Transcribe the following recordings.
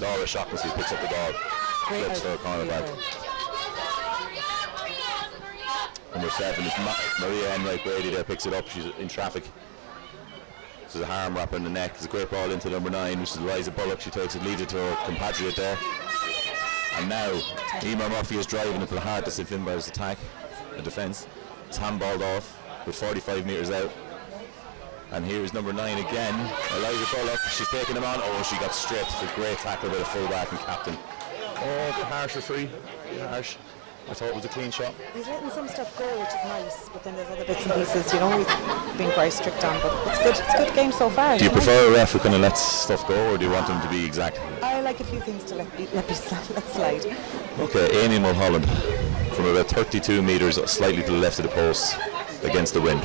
Laura Shaughnessy picks up the ball. Flips her corner back. Number 7 is Maria Enright Brady there, picks it up. She's in traffic. This is a harm wrap in the neck. It's a great ball into number 9, which is Liza Bullock. She takes it, leads it to her compatriot there. And now, Emer Murphy is driving into the heart of St Finbarr's attack and defence. It's handballed off with 45 metres out. And here's number 9 again, Eliza Bullock. She's taking him on. Oh, she got stripped. A great tackle by the fullback and captain. Oh, the harsh referee. Harsh. I thought it was a clean shot. He's letting some stuff go, which is nice, but then there's other bits and pieces, you know, he's being very strict on, but it's good. It's a good game so far. Do you prefer a ref who kind of lets stuff go, or do you want them to be exact? I like a few things to let slide. Okay, Amy Mulholland from about 32 metres, slightly to the left of the post, against the wind.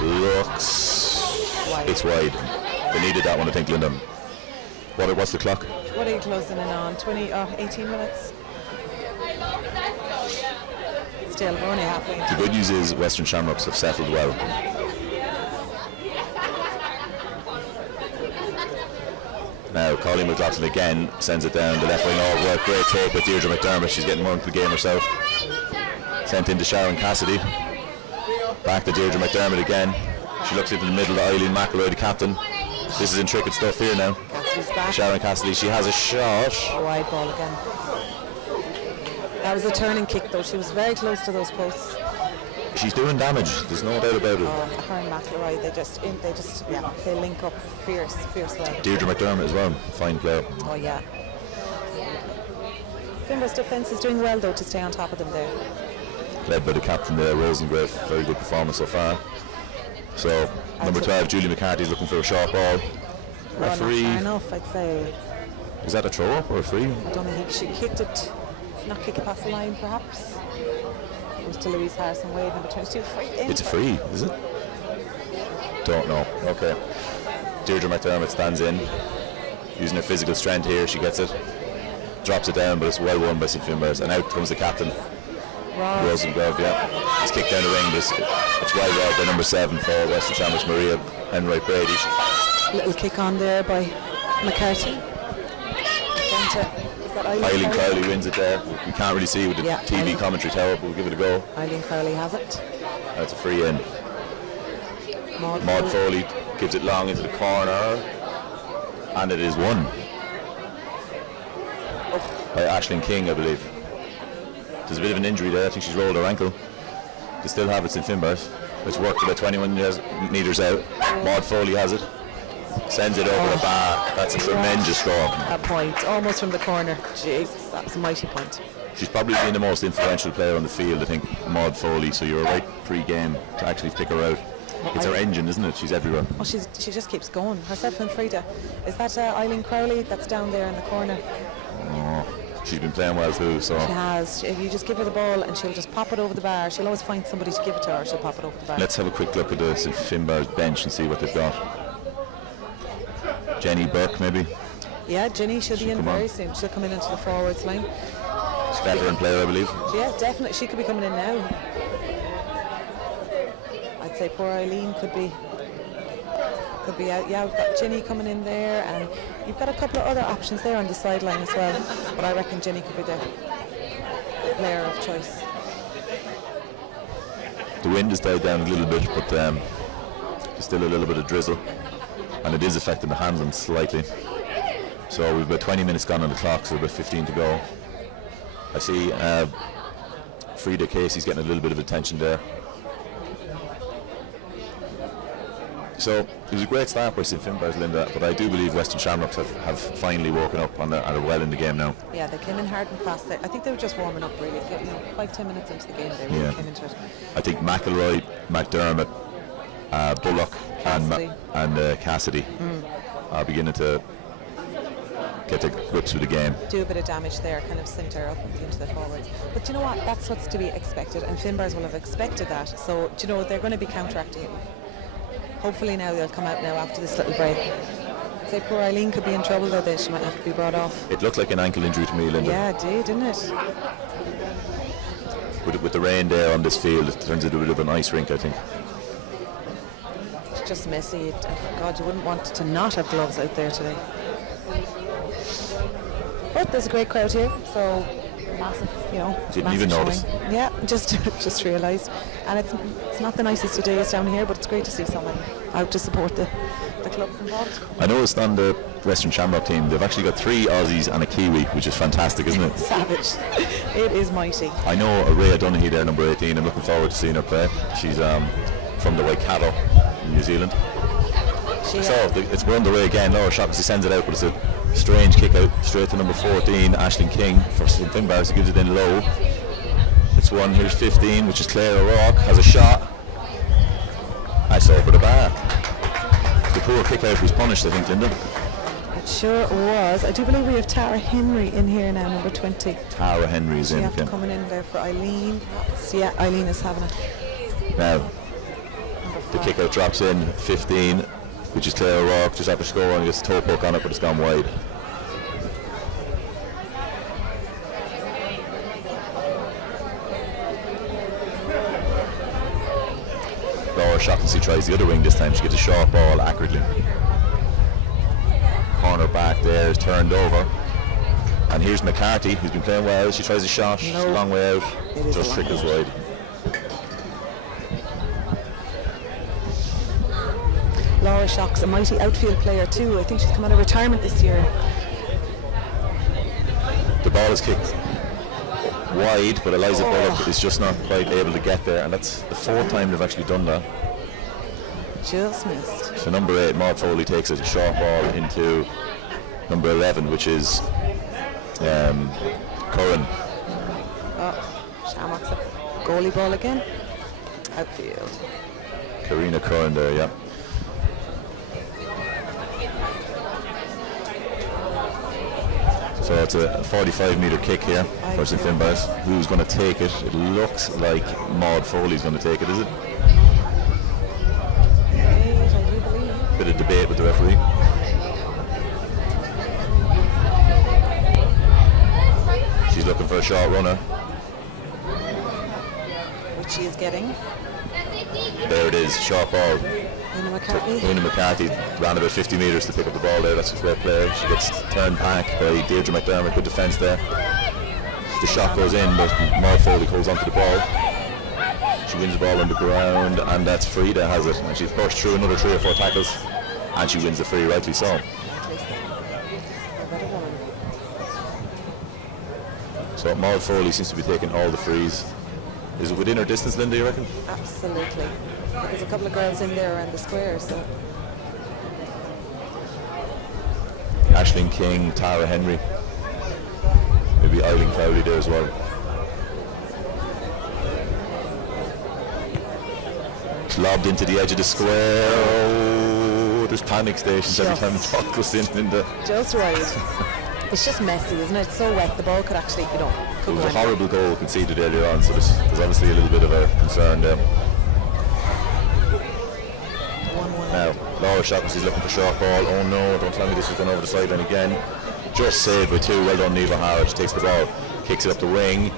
Looks Wide. It's wide. They needed that one, I think, Linda. What's the clock? What are you closing in on? 18 minutes? Still, we're only halfway. The good news is Western Shamrocks have settled well. Now, Colleen McLaughlin again sends it down the left wing. Oh, well, great take with Deirdre McDermott. She's getting more into the game herself. Sent into Sharon Cassidy. Back to Deirdre McDermott again. She looks into the middle to Eileen McElroy, the captain. This is intricate stuff here now. Cassidy's back. Sharon Cassidy, she has a shot. A wide ball again. That was a turning kick though. She was very close to those posts. She's doing damage, there's no doubt about it. Her and McElroy, they link up fierce well. Deirdre McDermott as well, fine player. Oh yeah. Finbarr's defence is doing well though to stay on top of them there. Led by the captain there, Rosengrave. Very good performance so far. So, number 12, Julie McCarthy is looking for a short ball. Referee. Not far enough, I'd say. Is that a throw up or a free? I don't think she kicked it, not kick it past the line perhaps. It was to Louise Harrison Wade, number 22. Free in. It's a free, is it? Don't know. Okay. Deirdre McDermott stands in, using her physical strength here. She gets it, drops it down, but it's well won by St Finbarr's. And out comes the captain, Rosengrove. Yeah, it's kicked down the ring, but it's well well by number 7 for Western Shamrocks, Maria Enright Brady. Little kick on there by McCarthy. Eileen Crowley wins it there. We can't really see with the TV commentary tower, but we'll give it a go. Eileen Crowley has it. That's a free in. Maud Foley gives it long into the corner, and it is won by Aisling King, I believe. There's a bit of an injury there. I think she's rolled her ankle. They still have it in Finbarr's. It's worked about 21 metres out. Maud Foley has it. Sends it over the bar. That's a tremendous score. That point, almost from the corner. Jesus, that was a mighty point. She's probably been the most influential player on the field, I think, Maud Foley. So you're right pre-game to actually pick her out. It's her engine, isn't it? She's everywhere. Oh, she just keeps going. Herself and Frida. Is that Eileen Crowley that's down there in the corner? Oh, she's been playing well too. So she has. If you just give her the ball and she'll just pop it over the bar, she'll always find somebody to give it to her. She'll pop it over the bar. Let's have a quick look at the St Finbarr's bench and see what they've got. Jenny Burke, maybe. Yeah, Jenny should be in very soon. She'll come in into the forwards line. She's a veteran player, I believe. Yeah, definitely. She could be coming in now. I'd say poor Eileen could be out. Yeah, we've got Jenny coming in there, and you've got a couple of other options there on the sideline as well. But I reckon Jenny could be the player of choice. The wind has died down a little bit, but there's still a little bit of drizzle, and it is affecting the handling slightly. So we've about 20 minutes gone on the clock, so about 15 to go. I see Frida Casey's getting a little bit of attention there. So it was a great start by St Finbarr's, Linda, but I do believe Western Shamrocks have finally woken up and are well in the game now. Yeah, they came in hard and fast there. I think they were just warming up really. 5-10 minutes into the game they really came into it. I think McElroy, McDermott, Bullock and Cassidy are beginning to get their grips with the game. Do a bit of damage there, kind of centre up into the forwards. But you know what, that's what's to be expected, and Finbarr's will have expected that. So, you know, they're going to be counteracting it. Hopefully now they'll come out now after this little break. Say poor Eileen could be in trouble though, she might have to be brought off. It looked like an ankle injury to me, Linda. Yeah, it did, didn't it? With the rain there on this field, it turns into a bit of an ice rink, I think. just messy. God, you wouldn't want to not have gloves out there today. But there's a great crowd here, so massive, Didn't massive even showing. notice. Yeah, just realised. And it's not the nicest of days down here, but it's great to see someone out to support the clubs involved. I noticed on the Western Shamrock team, they've actually got 3 Aussies and a Kiwi, which is fantastic, isn't it? Savage. It is mighty. I know Rhea Donaghy there, number 18. I'm looking forward to seeing her play. She's from the Waikato in New Zealand. It's we're underway again. Laura Shaughnessy sends it out, but it's a strange kick out straight to number 14, Aisling King, for St Finbarrs, who gives it in low. It's one, here's 15, which is Claire O'Rourke, has a shot. I saw for the bar. The poor kick out was punished, I think, Linda. It sure was. I do believe we have Tara Henry in here now, number 20. Tara Henry is in again. Coming in there for Eileen. So yeah, Eileen is having it. Now, the kick out drops in, 15, which is Claire O'Rourke, just after scoring, gets a toe poke on it, but it's gone wide. Laura Shaughnessy tries the other wing this time. She gives a short ball accurately. Corner back there is turned over. And here's McCarthy, who's been playing well. She tries a shot, it's a long way out. Just trickles wide. Laura Shock's a mighty outfield player too. I think she's come out of retirement this year. The ball is kicked wide, but Eliza Bullock is just not quite able to get there, and that's the 4th time they've actually done that. Just missed. So number 8, Maud Foley, takes a short ball into number 11, which is Curran. Shamrock's a goalie ball again. Outfield. Karina Curran there, yeah. So it's a 45-metre kick here for St Finbarrs. Who's going to take it? It looks like Maud Foley's going to take it, is it? Yes, I do believe. Bit of debate with the referee. She's looking for a short runner. Which she is getting. There it is, short ball. Una McCarthy. Una McCarthy ran about 50 metres to pick up the ball there. That's a great play. She gets turned back by Deirdre McDermott. Good defence there. The shot goes in, but Maud Foley holds onto the ball. She wins the ball on the ground, and that's Frida has it. And she's pushed through another 3 or 4 tackles, and she wins the free, rightly so. So Maud Foley seems to be taking all the frees. Is it within her distance, Linda, you reckon? Absolutely. There's a couple of girls in there around the square, so. Aisling King, Tara Henry. Maybe Eileen Crowley there as well. It's lobbed into the edge of the square. Oh, there's panic stations every time the ball goes in, Linda. Just right. It's just messy, isn't it? It's so wet. The ball could actually, could It was go a in. horrible goal conceded earlier on, so there's obviously a little bit of a concern there. 1-1. Now, Laura Shaughnessy's looking for short ball. Oh no, don't tell me this is going over the sideline again. Just saved by 2. Well done, Niamh O'Hara. She takes the ball, kicks it up the wing,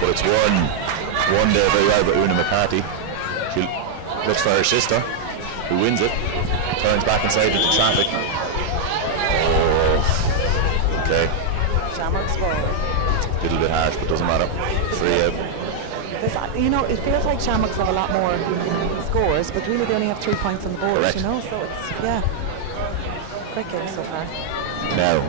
but it's one there very well by Una McCarthy. She looks for her sister, who wins it, turns back inside into traffic. Oh, okay. Shamrock's ball. A little bit harsh, but doesn't matter. 3 out. It feels like Shamrocks have a lot more scores, but really they only have 3 points on the board, Correct. so it's, great game so far. Now,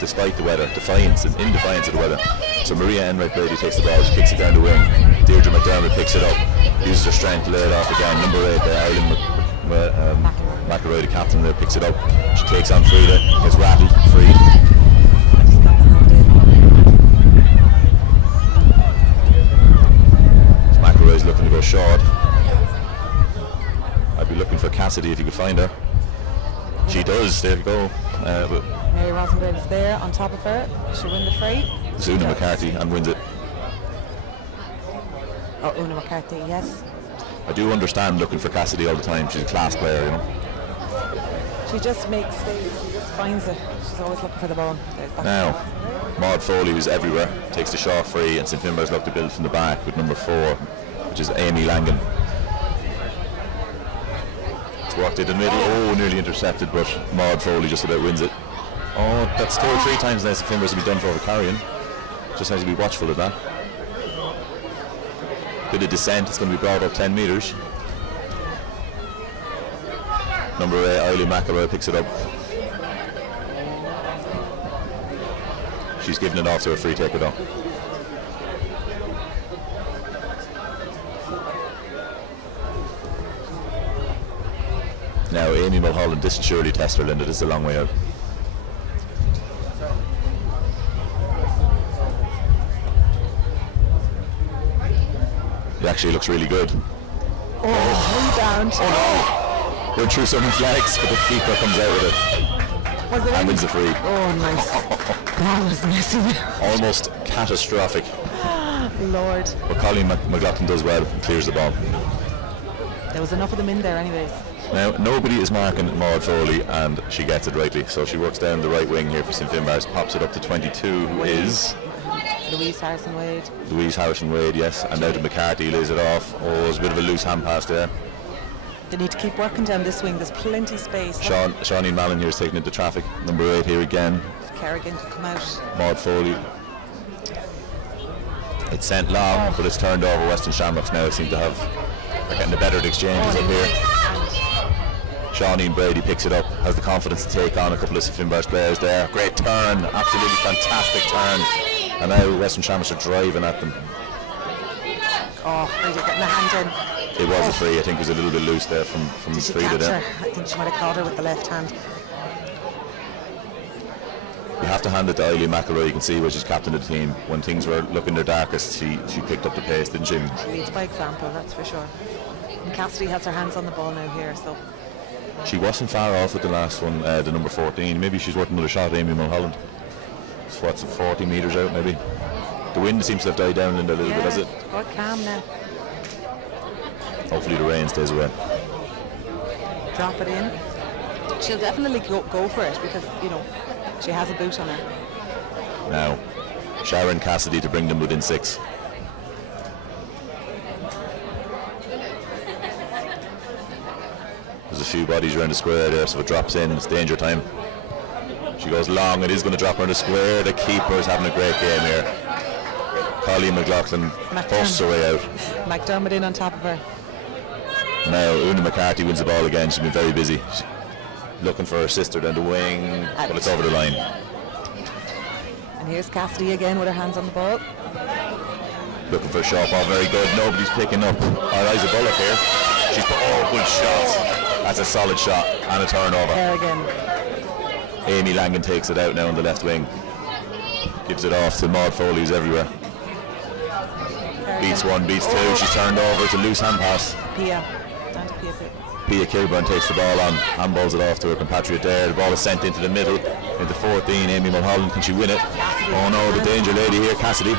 despite the weather, in defiance of the weather, so Maria Enright Brady takes the ball, she kicks it down the wing. Deirdre McDermott picks it up, uses her strength to lay it off again. Number 8 there, Eileen McElroy, the captain there, picks it up. She takes on Frida, gets rattled, free. McElroy's looking to go short. I'd be looking for Cassidy if you could find her. She does, there you go. But Mary Rosengrave is there on top of her. She'll win the fray. it's Una McCarthy and wins it. Oh, Una McCarthy, yes. I do understand looking for Cassidy all the time. She's a class player, you know. She just makes space. She just finds it. She's always looking for the ball. Now, Maud Foley, who's everywhere, takes the shot free, and St Finbarrs look to build from the back with number 4, which is Amy Langan. It's worked it in the middle. Oh, nearly intercepted, but Maud Foley just about wins it. Oh, that's 2 or 3 times now the Fimbers will be done for over carrying. Just has to be watchful of that. Bit of descent, it's going to be brought up 10 metres. Number 8, Eileen McElroy picks it up. She's giving it off to a free taker though. Now Amy Mulholland, this should surely test her, Linda. This is a long way out. It actually looks really good. Rebound. Oh no! Going through someone's legs, but the keeper comes out with it. Was there And wins the free. Oh, nice. That was messy. Almost catastrophic. Lord. But Colleen McLaughlin does well and clears the ball. There was enough of them in there anyways. Now, nobody is marking Maud Foley, and she gets it rightly. So she works down the right wing here for St Finbarrs, pops it up to 22, who is Louise Harrison-Wade. Louise Harrison-Wade, yes. And now to McCarthy, lays it off. Oh, there's a bit of a loose hand pass there. They need to keep working down this wing. There's plenty space. Shawneen Mallon here is taking into traffic. Number 8 here again. Kerrigan could come out. Maud Foley. It's sent long, but it's turned over. Western Shamrocks now seem to have, they're getting the better at exchanges up here. Shawneen Brady picks it up, has the confidence to take on a couple of Finbarrs players there. Great turn, absolutely fantastic turn. And now Western Shamrocks are driving at them. Oh, Frida getting the hand in. It was a free, I think it was a little bit loose there from Did she Frida catch there. her? I think she might have caught her with the left hand. You have to hand it to Eileen McElroy. You can see where she's captain of the team. When things were looking their darkest, she picked up the pace, didn't she? She leads by example, that's for sure. And Cassidy has her hands on the ball now here, so. She wasn't far off with the last one, the number 14. Maybe she's worth another shot, Amy Mulholland. So what's it, 40 metres out maybe? The wind seems to have died down a little bit, has it? Quite calm now. Hopefully the rain stays away. Drop it in. She'll definitely go for it because, you know, she has a boot on her. Now, Sharon Cassidy to bring them within 6. There's a few bodies around the square there, so if it drops in, it's danger time. She goes long, it is going to drop around the square. The keeper is having a great game here. Colleen McLaughlin busts her way out. McDermott in on top of her. Now Una McCarthy wins the ball again. She's been very busy. She's looking for her sister down the wing, but it's over the line. And here's Cassidy again with her hands on the ball. Looking for a shot ball, very good. Nobody's picking up. Eliza Bullock here. She's good shot. That's a solid shot and a turnover. There again. Amy Langan takes it out now on the left wing. Gives it off to Maud Foley, who's everywhere. Beats one, beats two. She's turned over. It's a loose hand pass. Pia. Pia Kilburn takes the ball on, handballs it off to her compatriot there. The ball is sent into the middle, into 14. Amy Mulholland, can she win it? Oh no, the danger lady here, Cassidy.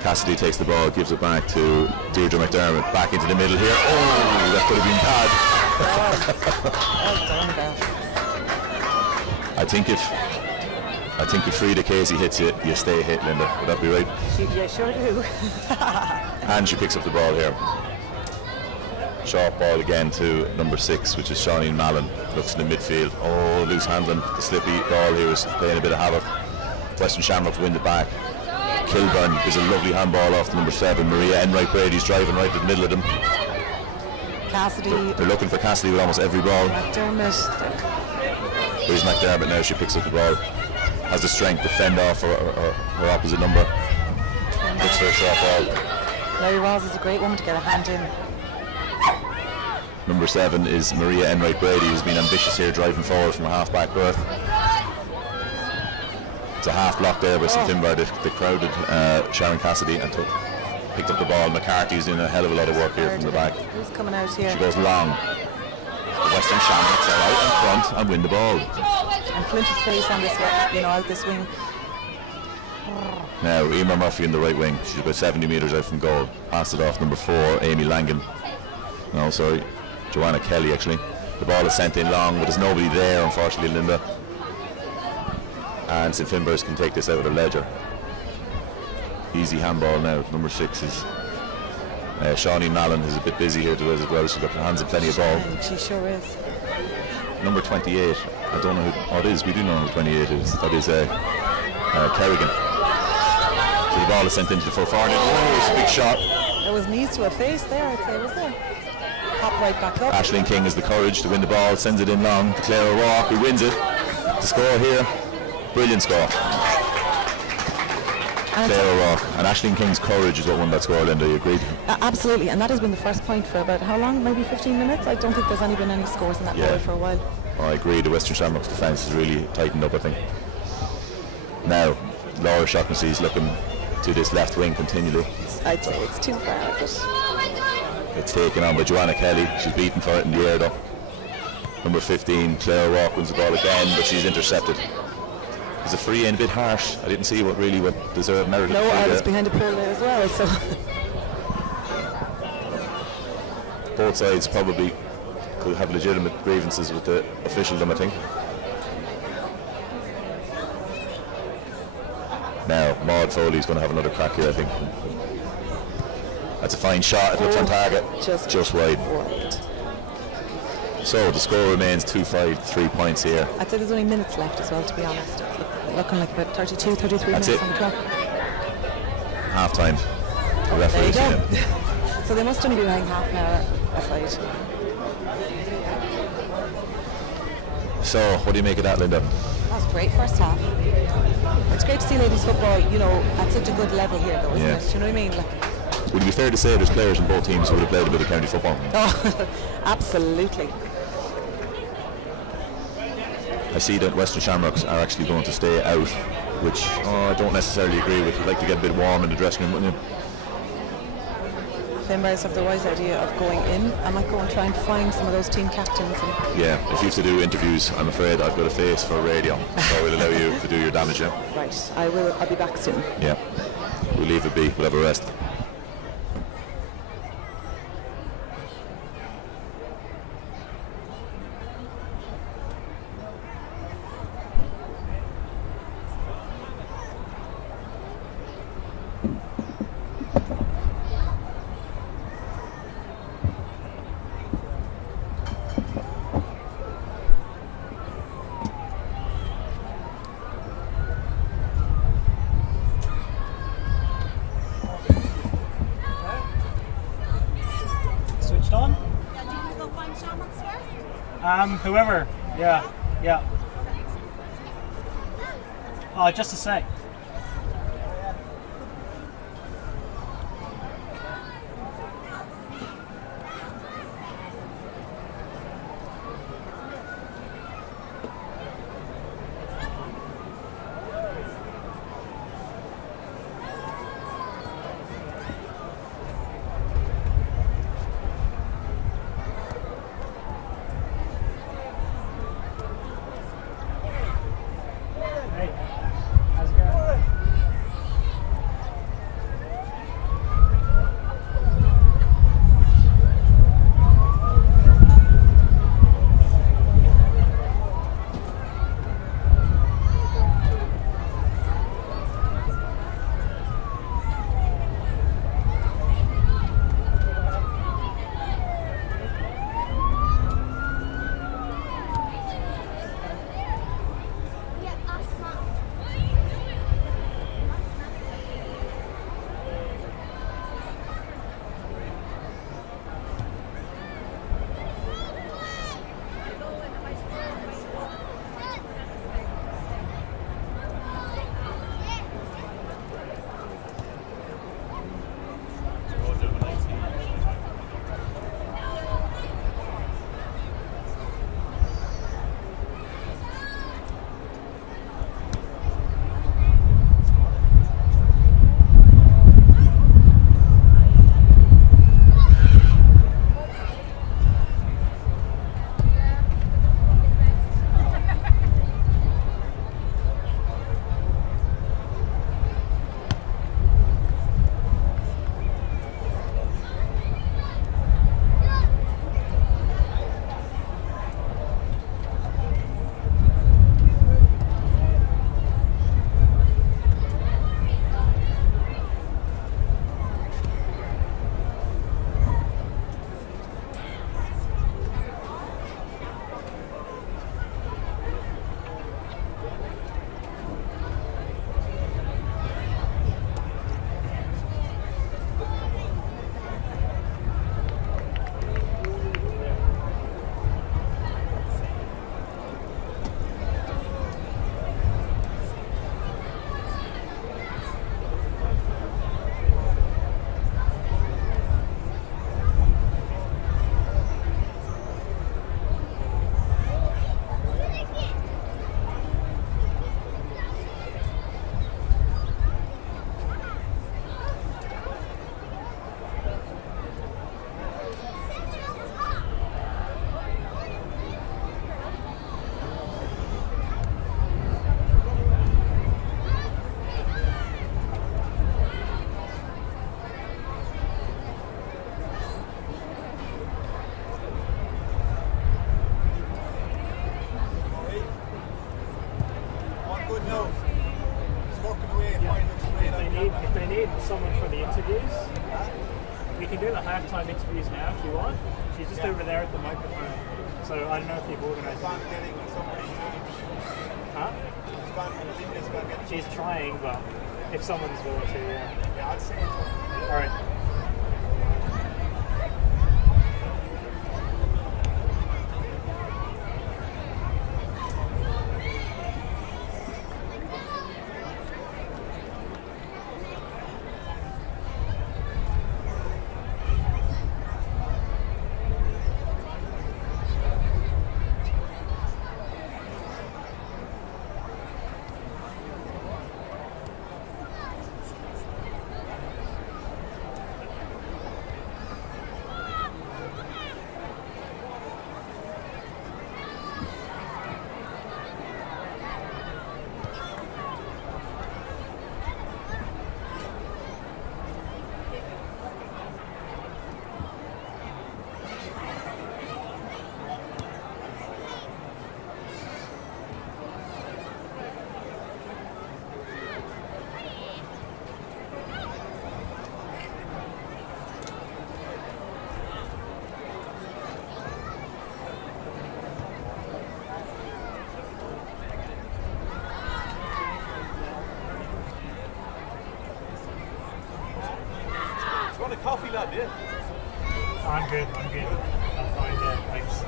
Cassidy takes the ball, gives it back to Deirdre McDermott, back into the middle here. Oh, that could have been bad. I think if Frida Casey hits it, you stay hit, Linda. Would that be right? Yeah, sure do. And she picks up the ball here. Short ball again to number 6, which is Shawneen Mallon. Looks in the midfield. Oh, loose handling. The slippy ball here is playing a bit of havoc. Western Shamrock win it back. Kilburn gives a lovely handball off to number 7. Maria Enright Brady's driving right to the middle of them. Cassidy. They're looking for Cassidy with almost every ball. McDermott. Here's McDermott now. She picks up the ball. Has the strength to fend off her opposite number. Looks for a short ball. Larry Ross is a great woman to get a hand in. Number 7 is Maria Enright Brady, who's been ambitious here, driving forward from a half-back berth. It's a half block there by St Finbar. They crowded Sharon Cassidy and picked up the ball. McCarthy's doing a hell of a lot of work here from the back. Who's coming out here? She goes long. The Western Shamrocks are out in front and win the ball. And plenty of space on this, out this wing. Now Emer Murphy in the right wing. She's about 70 metres out from goal. Passed it off number 4, Amy Langan. No, sorry, Joanna Kelly actually. The ball is sent in long, but there's nobody there, unfortunately, Linda. And St Finbarrs can take this out of their ledger. Easy handball now. Number 6 is Shawnee Mallon is a bit busy here today as well. She's got her hands in plenty of ball. And she sure is. Number 28, I don't know who, it is, we do know who 28 is. That is Kerrigan. So the ball is sent into the full forward. Oh, it's a big shot. There was knees to her face there, I'd say, was there? Pop right back up. Aisling King has the courage to win the ball, sends it in long to Claire O'Rourke, who wins it. The score here, brilliant score. Claire O'Rourke, and Aisling King's courage is what won that score, Linda, you agreed? Absolutely, and that has been the first point for about how long? Maybe 15 minutes? I don't think there's been any scores in that ball for a while. I agree, the Western Shamrocks defence has really tightened up, I think. Now, Laura Shaughnessy is looking to this left wing continually. I'd say it's too far out of it. It's taken on by Joanna Kelly. She's beaten for it in the air though. Number 15, Claire O'Rourke wins the ball again, but she's intercepted. There's a free in, a bit harsh. I didn't see what deserved merit. No, I was behind the pole there as well, so. Both sides probably could have legitimate grievances with the officialdom, I think. Now, Maud Foley's going to have another crack here, I think. That's a fine shot. It looks on target. Just wide. So the score remains 2-5, 3 points here. I'd say there's only minutes left as well, to be honest. Looking like about 32, 33 That's minutes it. on the clock. Half time. The There referee's you go. in. So they must only be playing half an hour aside. So, what do you make of that, Linda? That was great first half. It's great to see ladies football, at such a good level here, though, isn't it? You know what I mean? Would it be fair to say there's players in both teams who would have played a bit of county football? Oh, absolutely. I see that Western Shamrocks are actually going to stay out, which I don't necessarily agree with. I'd like to get a bit warm in the dressing room, wouldn't you? Finbarrs have the wise idea of going in. I might go and try and find some of those team captains. Yeah, if you have to do interviews, I'm afraid I've got a face for radio, so we'll allow you to do your damage, yeah? Right, I'll be back soon. Yeah, we'll leave it be, we'll have a rest. Whoever, yeah. Oh, just a sec. Hey, how's it going? FaceTime interviews now if you want. She's just over there at the microphone. So I don't know if you've organised it. Huh? She's trying, but if someone's willing to, yeah. Yeah, I'd say it's all right. Coffee, lad, yeah. I'm good. I'm fine, yeah, thanks.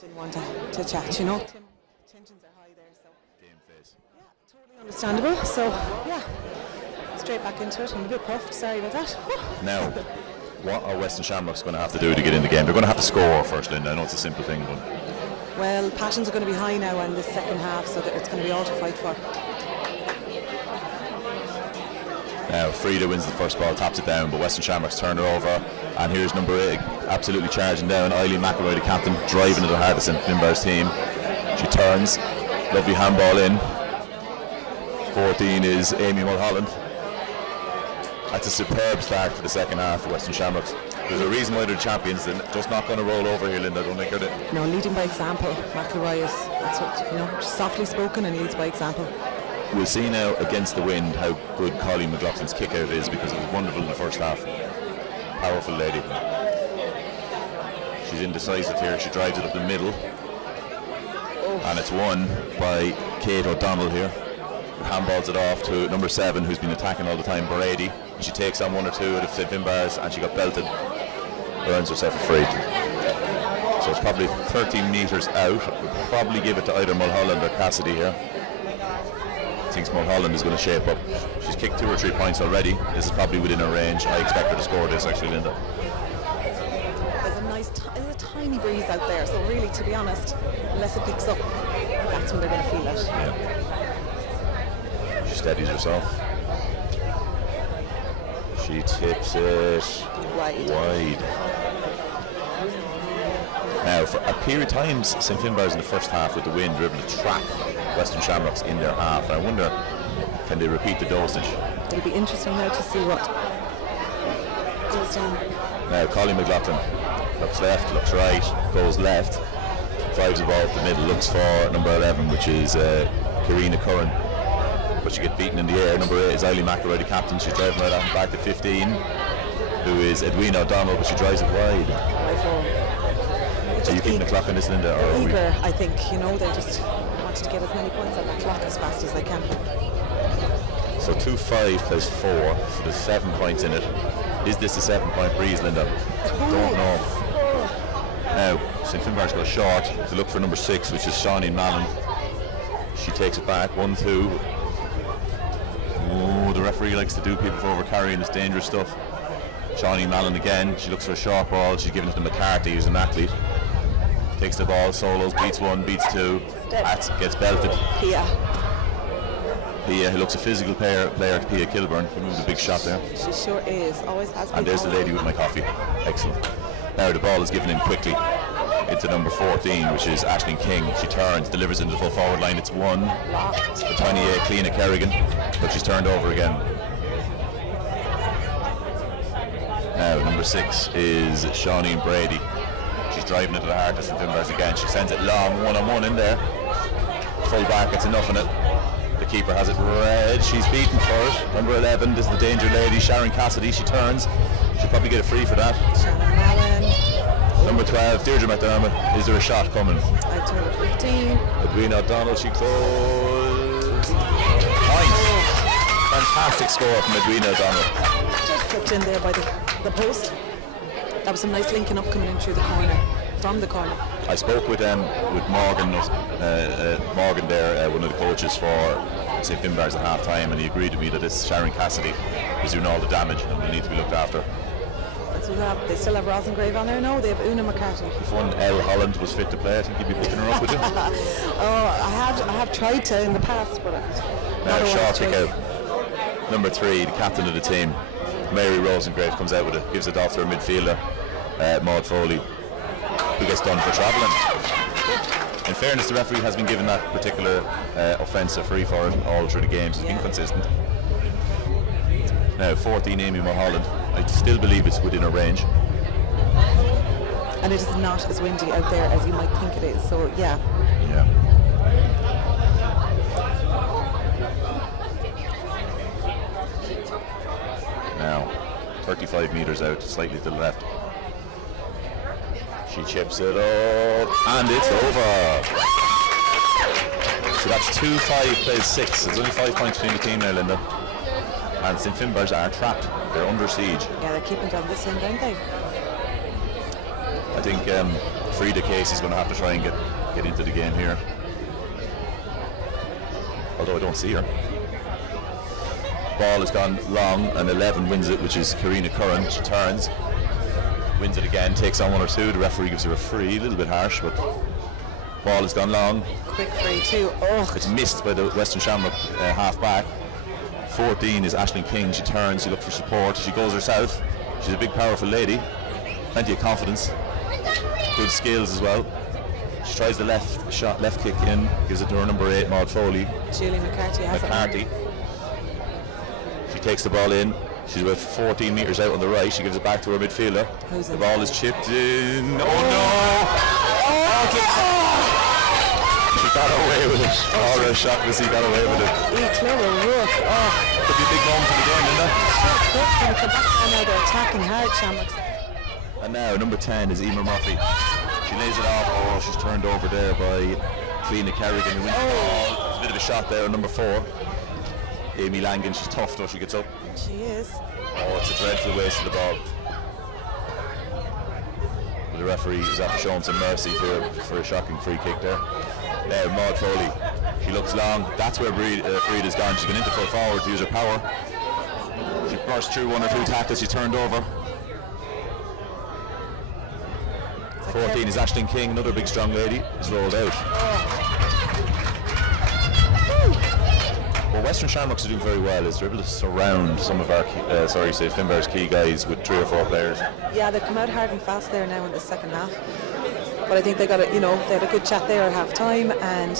didn't want to chat, you know. Tensions are high there, so. Game face. Yeah, totally understandable. So, yeah, straight back into it. I'm a bit puffed, sorry about that. Now, what are Western Shamrocks going to have to do to get in the game? They're going to have to score first, Linda. I know it's a simple thing, but... Well, passions are going to be high now in this second half, so that it's going to be all to fight for. Now, Frida wins the first ball, taps it down, but Western Shamrocks turn it over. And here's number 8, absolutely charging down. Eileen McElroy, the captain, driving it the hardest in Finbar's team. She turns, lovely handball in. 14 is Amy Mulholland. That's a superb start to the second half for Western Shamrocks. There's a reason why they're champions. They're just not going to roll over here, Linda. Don't think of it. No, leading by example. McElroy is, that's what, you know, she's softly spoken and leads by example. We'll see now against the wind how good Colleen McLaughlin's kick out is, because it was wonderful in the first half. Powerful lady. She's indecisive here. She drives it up the middle. And it's won by Kate O'Donnell here. Handballs it off to number 7, who's been attacking all the time, Brady. And she takes on 1 or 2 of the Finbars, and she got belted. Earns herself a free. So it's probably 13 metres out. We'll probably give it to either Mulholland or Cassidy here. Thinks Mulholland is going to shape up. She's kicked 2 or 3 points already. This is probably within her range. I expect her to score this, actually, Linda. There's a tiny breeze out there, so really, to be honest, unless it picks up, that's when they're going to feel it. Yeah. She steadies herself. She tips it wide. Now, for a period of times, St Finbar's in the first half with the wind were able to trap Western Shamrocks in their half, and I wonder, can they repeat the dosage? It'll be interesting now to see what goes down. Now, Colleen McLaughlin looks left, looks right, goes left, drives the ball up the middle, looks for number 11, which is Karina Curran. But she gets beaten in the air. Number 8 is Eileen McElroy, the captain. She's driving right out back to 15, who is Edwina O'Donnell, but she drives it wide. Are you keeping the clock on this, Linda? Or eager, I think. You know, they just wanted to get as many points on the clock as fast as they can. So 2-5 plays 4, so there's 7 points in it. Is this a 7-point breeze, Linda? Don't know. Now, St Finbar's got a short to look for number 6, which is Shawnee Mallon. She takes it back, 1-2. Oh, the referee likes to do people for over-carrying. It's dangerous stuff. Shawnee Mallon again. She looks for a short ball. She's giving it to McCarthy, who's an athlete. Takes the ball, solos, beats 1, beats 2. Gets belted. Pia, who looks a physical player to Pia Kilburn. Who moves a big shot there. She sure is. Always has been. And there's the lady with my coffee. Excellent. Now the ball is given in quickly into number 14, which is Aisling King. She turns, delivers into the full forward line. It's 1. The 28, Cleena Kerrigan, but she's turned over again. Now number 6 is Shawnee Brady. She's driving it to the heart of St Finbar's again. She sends it long, 1-on-1 in there. Full back, it's enough in it. The keeper has it red. She's beaten for it. Number 11, this is the danger lady, Sharon Cassidy. She turns. She'll probably get a free for that. Shannon Mallon. Number 12, Deirdre McDermott. Is there a shot coming? I turn number 15. Edwina O'Donnell, she closed. Point. Fantastic score from Edwina O'Donnell. Just slipped in there by the post. That was some nice linking up coming in through the corner, from the corner. I spoke with Morgan, Morgan there, one of the coaches for St Finbar's at half time, and he agreed with me that this Sharon Cassidy is doing all the damage and they need to be looked after. So they still have Rosengrave on there? No, they have Una McCarthy. If one L Holland was fit to play, I think he'd be picking her up with him. I have tried to in the past, but now short kick out. Number 3, the captain of the team, Mary Rosengrave, comes out with it, gives it off to her midfielder, Maud Foley, who gets done for travelling. In fairness, the referee has been given that particular offence a free for it all through the games. He's been consistent. Now 14, Amy Mulholland. I still believe it's within her range. And it is not as windy out there as you might think it is, so yeah. Yeah. Now 35 metres out, slightly to the left. She chips it up, and it's over. So that's 2-5 plays 6. There's only 5 points between the team now, Linda. And St Finbar's are trapped. They're under siege. Yeah, they're keeping down this end, aren't they? I think Frida Casey's going to have to try and get into the game here. Although I don't see her. Ball has gone long and 11 wins it, which is Karina Curran. She turns, wins it again, takes on 1 or 2. The referee gives her a free, a little bit harsh, but ball has gone long. Quick free too. Oh, It's missed by the Western Shamrock half back. 14 is Aisling King. She turns, she looks for support. She goes herself. She's a big, powerful lady. Plenty of confidence. Good skills as well. She tries the left kick in, gives it to her number 8, Maud Foley. Julie McCarthy has McCarthy. She takes the ball in. She's about 14 metres out on the right. She gives it back to her midfielder. Who's the in? ball is chipped in. Oh no! She got away with it. Laura Shaughnessy got away with it. Clever work. Oh, Could be a big moment for the game, isn't it? that's going to come back now. They're attacking hard, Shamrocks. And now number 10 is Emer Murphy. She lays it off. Oh, she's turned over there by Cleena Kerrigan, who wins the ball. There's a bit of a shot there on number 4. Amy Langan, she's tough though, she gets up. She is. Oh, it's a dreadful waste of the ball. The referee is after showing some mercy for a shocking free kick there. Now Maud Foley, she looks long. That's where Frida's gone. She's been into full forward to use her power. She burst through 1 or 2 tackles. She's turned over. 14 is Aisling King, another big strong lady, is rolled out. Well, Western Shamrocks are doing very well. Is they're able to surround some of our, Finbar's key guys with 3 or 4 players. Yeah, they've come out hard and fast there now in the second half. But I think they got they had a good chat there at half time, and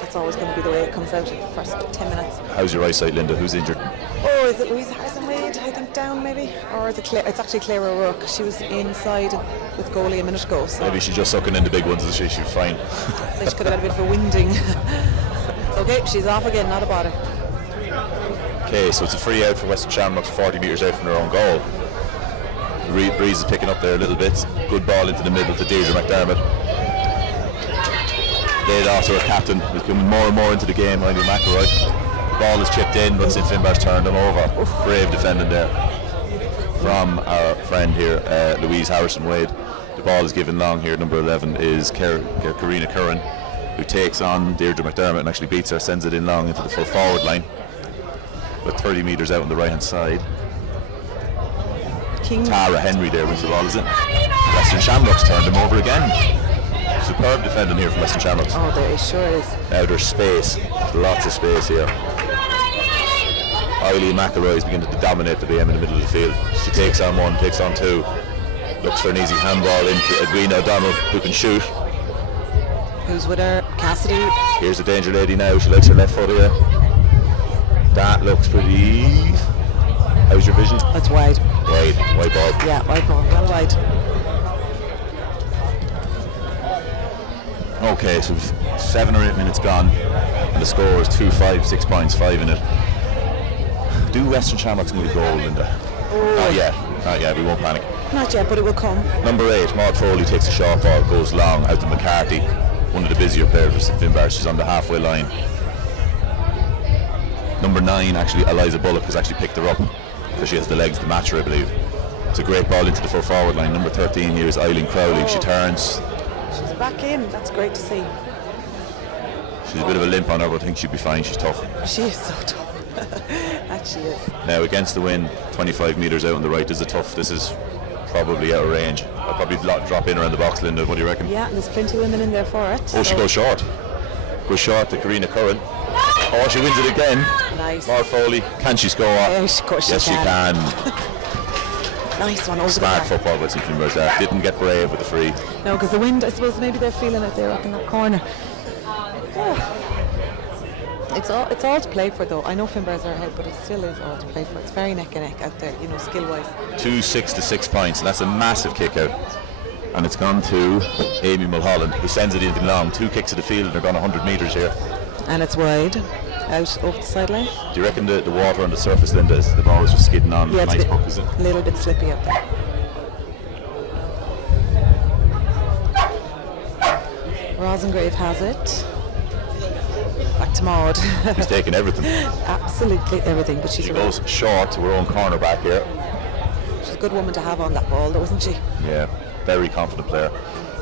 that's always going to be the way it comes out in the first 10 minutes. How's your eyesight, Linda? Who's injured? Oh, is it Louise Harrison Wade? I think down maybe, or is it it's actually Claire O'Rourke? She was inside with goalie a minute ago. So Maybe she's just sucking in the big ones, is she? She's fine. so she could have had a bit of a winding. It's okay, she's off again, not a bother. Okay, so it's a free out for Western Shamrocks, 40 metres out from their own goal. The breeze is picking up there a little bit. Good ball into the middle to Deirdre McDermott. Laid off to her captain, who's coming more and more into the game, Eileen McElroy. The ball is chipped in, but St Finbar's turned them over. Brave defending there from our friend here, Louise Harrison Wade. The ball is given long here. Number 11 is Karina Curran, who takes on Deirdre McDermott and actually beats her, sends it in long into the full forward line. About 30 metres out on the right hand side. Tara Henry there wins the ball, is it? Western Shamrocks turned them over again. Superb defending here from Western Shamrocks. Oh, there it sure is. Now there's space. There's lots of space here. Eileen McElroy is beginning to dominate the BM in the middle of the field. She takes on 1, takes on 2. Looks for an easy handball into Edwina O'Donnell, who can shoot. Who's with her? Cassidy. Here's the danger lady now. She likes her left foot here. That looks pretty... How's your vision? That's wide. Wide ball. Yeah, wide ball. Well wide. Okay, so 7 or 8 minutes gone, and the score is 2-5, 6 points, 5 in it. Do Western Shamrocks need a goal, Linda? Oh. Not yet, we won't panic. Not yet, but it will come. Number 8, Maud Foley takes a short ball, goes long out to McCarthy, one of the busier players for St Finbar. She's on the halfway line. Number 9, actually, Eliza Bullock has actually picked her up because she has the legs to match her, I believe. It's a great ball into the full forward line. Number 13 here is Eileen Crowley. She turns. She's back in. That's great to see. She's a bit of a limp on her, but I think she'll be fine. She's tough. She is so tough. That she is. Now against the wind, 25 metres out on the right is a tough. This is probably out of range. I'll probably drop in around the box, Linda. What do you reckon? Yeah, there's plenty of women in there for it. Oh, she goes short. Goes short to Karina Curran. Oh, she wins it again. Nice. Maud Foley. Can she score? Yes, of course yes, she can. Nice one over Smart the bar. football by St Finbar's there. Didn't get brave with the free. No, because the wind, I suppose maybe they're feeling it there up in that corner. Oh. It's all to play for though. I know Finbar's are ahead, but it still is all to play for. It's very neck and neck out there, skill-wise. 2-6 to 6 points, and that's a massive kick out. And it's gone to Amy Mulholland, who sends it in long. 2 kicks to the field, and they're gone 100 metres here. And it's wide, out over the sideline. Do you reckon the water on the surface, Linda, the ball is just skidding on? Yeah, it's nice puck, is it? a little bit slippy up there. Rosengrave has it. Back to Maud. He's taking everything. Absolutely everything, but She goes short to her own corner back here. She's good woman to have on that ball, though, isn't she? Yeah, very confident player.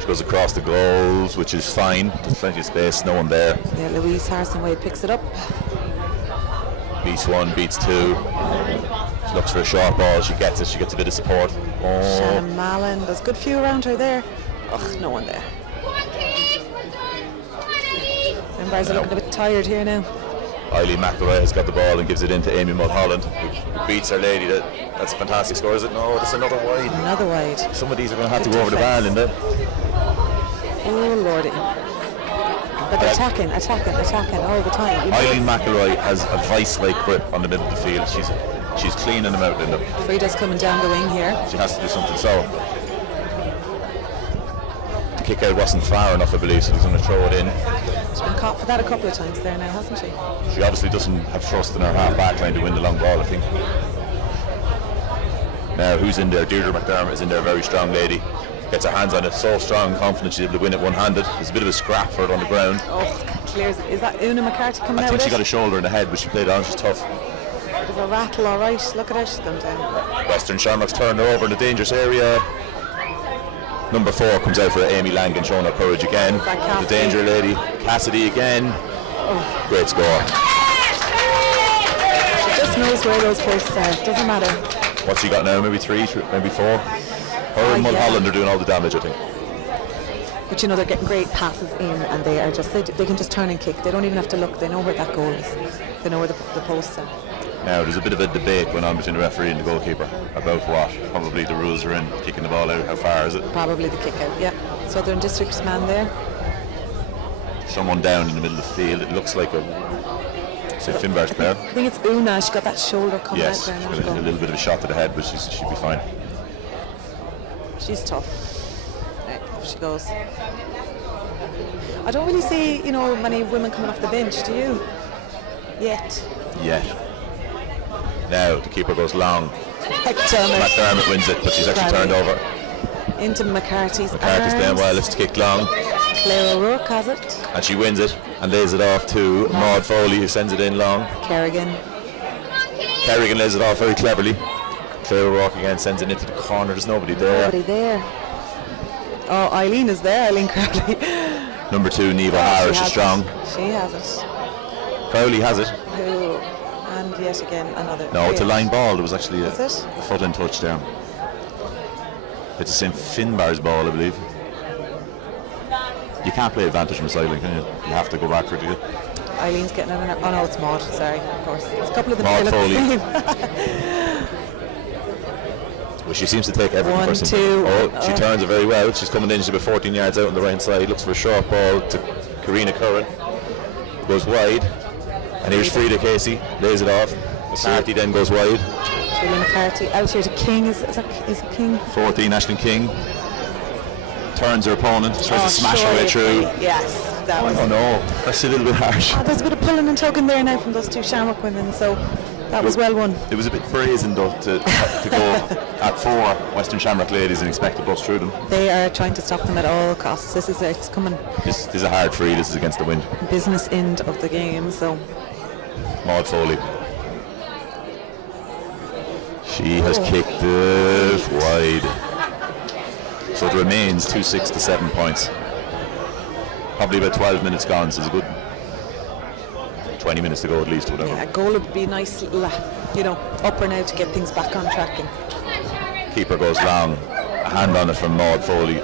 She goes across the goals, which is fine. There's plenty of space, no one there. Yeah, Louise Harrison-Wade picks it up. Beats one, beats two. She looks for a short ball, she gets it, she gets a bit of support. Oh, Shannon Mallon, there's a good few around her there. Ugh, no one there. Finbars are looking a bit tired here now. Eileen McElroy has got the ball and gives it into Amy Mulholland, who beats her lady. That's a fantastic score, is it? No, that's another wide. Another wide. Some of these are going to have to Good go over the bar, defence. Linda. Oh, lordy. But they're attacking all the time. You know, Eileen McElroy has a vice-like grip on the middle of the field. She's cleaning them out, Linda. Frida's coming down the wing here. She has to do something. So the kick out wasn't far enough, I believe, so he's going to throw it in. She's been caught for that a couple of times there now, hasn't she? She obviously doesn't have trust in her half-back line to win the long ball, I think. Now, who's in there? Deirdre McDermott is in there, a very strong lady. Gets her hands on it, so strong and confident she's able to win it one-handed. There's a bit of a scrap for it on the ground. Oh, clears it. Is that Una McCarthy coming I out think with she it? got a shoulder in the head, but she played on, she's tough. Bit of a rattle, all right. Look at her, she's gone down. Western Shamrock's turned her over in the dangerous area. Number 4 comes out for Amy Langan, showing her courage again. Is that The Cassidy? danger lady, Cassidy again. Great score. She just knows where those posts are. Doesn't matter. What's she got now? Maybe 3, maybe 4? Her and yeah. Mulholland are doing all the damage, I think. But you know, they're getting great passes in, and they are just they can just turn and kick. They don't even have to look. They know where that goal is. They know where the posts are. Now, there's a bit of a debate going on between the referee and the goalkeeper about what probably the rules are in kicking the ball out. How far is it? Probably the kick out. Yeah. Southern District's man there. Someone down in the middle of the field. It looks like a Finbar's player. I think it's Una. She got that shoulder coming Yes, out there. got a little bit of a shot to the head, but she'll be fine. She's tough. Right, off she goes. I don't really see, many women coming off the bench, do you? Yet. Now the keeper goes long. McDermott McDermott wins it, but she's actually turned over. into McCarthy's McCarthy's playing arms. well, it's kicked long, Claire O'Rourke has it. and she wins it and lays it off to Maud Foley, who sends it in long. Kerrigan. Kerrigan lays it off very cleverly. Claire O'Rourke again sends it into the corner. There's nobody there. Nobody there. Oh, Eileen is there, Eileen Crowley. Number 2, Neva Oh, Harris she is has strong. it. She has it. Crowley has it. Who? And yet again another. No, it's a line ball. There was actually a Is it? foot in touch there. It's the same Finbar's ball, I believe. You can't play advantage from sideline, can you? You have to go back for it to get. Eileen's getting it. Oh no, it's Maud. Sorry, of course. There's a couple of them Maud here look the Foley. same. Well, she seems to take everything 1, first. 2. Oh, she turns it very well. She's coming in. She's about 14 yards out on the right side. Looks for a short ball to Karina Curran. Goes wide. And here's Frida Casey. Lays it off. McCarthy then goes wide. Julie McCarthy out here to King. Is it King? 14, Ashton King. Turns her opponent. Tries to smash her way surely. through. Yes, that was. Oh no, that's a little bit harsh. There's a bit of pulling and tugging there now from those two Shamrock women, so that was well won. It was a bit brazen though to go at 4 Western Shamrock ladies and expect to bust through them. They are trying to stop them at all costs. It's coming This is a hard free. This is against the wind. business end of the game, so Maud Foley. She has kicked it wide. So it remains 2-6 to 7 points. Probably about 12 minutes gone, so it's a good 20 minutes to go at least, whatever. yeah, a goal would be nice little, upper now to get things back on track. And Keeper goes long. A hand on it from Maud Foley,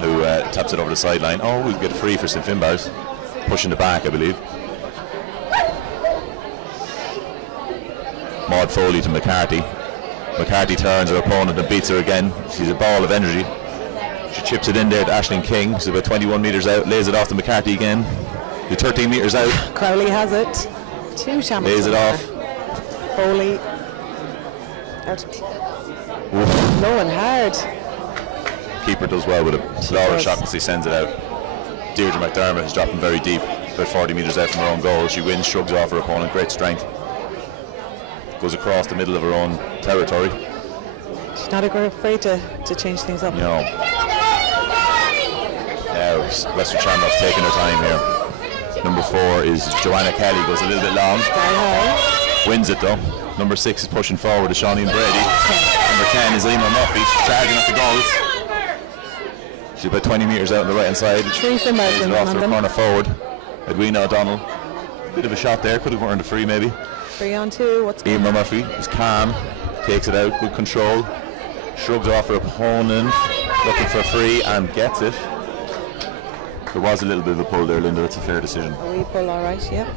who taps it over the sideline. Oh, we'll get a free for St Finbar's. Pushing it back, I believe. Maud Foley to McCarthy. McCarthy turns her opponent and beats her again. She's a ball of energy. She chips it in there to Aisling King. She's about 21 metres out. Lays it off to McCarthy again. You're 13 metres out. Crowley has it. Two Shamrocks. Lays it on off. there. Foley. Out. Low and hard. Keeper does well with it. Laura Shaughnessy sends it out. Deirdre McDermott is dropping very deep, about 40 metres out from her own goal. She wins, shrugs off her opponent, great strength. Goes across the middle of her own territory. She's not afraid to change things up. No. Now Western Shamrock's taking her time here. Number 4 is Joanna Kelly, goes a little bit long. Sky high. Wins it though. Number 6 is pushing forward to Shawnee Brady. Number 10 is Emer Murphy. She's charging at the goals. She's about 20 metres out on the right hand side. 3 for Lays it Melbourne off on to the them. corner forward. Edwina O'Donnell. Bit of a shot there. Could have earned a free maybe. 3 on 2. What's going Emer on? Murphy is calm. Takes it out. Good control. Shrugs off her opponent. Looking for a free and gets it. There was a little bit of a pull there, Linda. It's a fair decision. A wee pull, all right, yeah.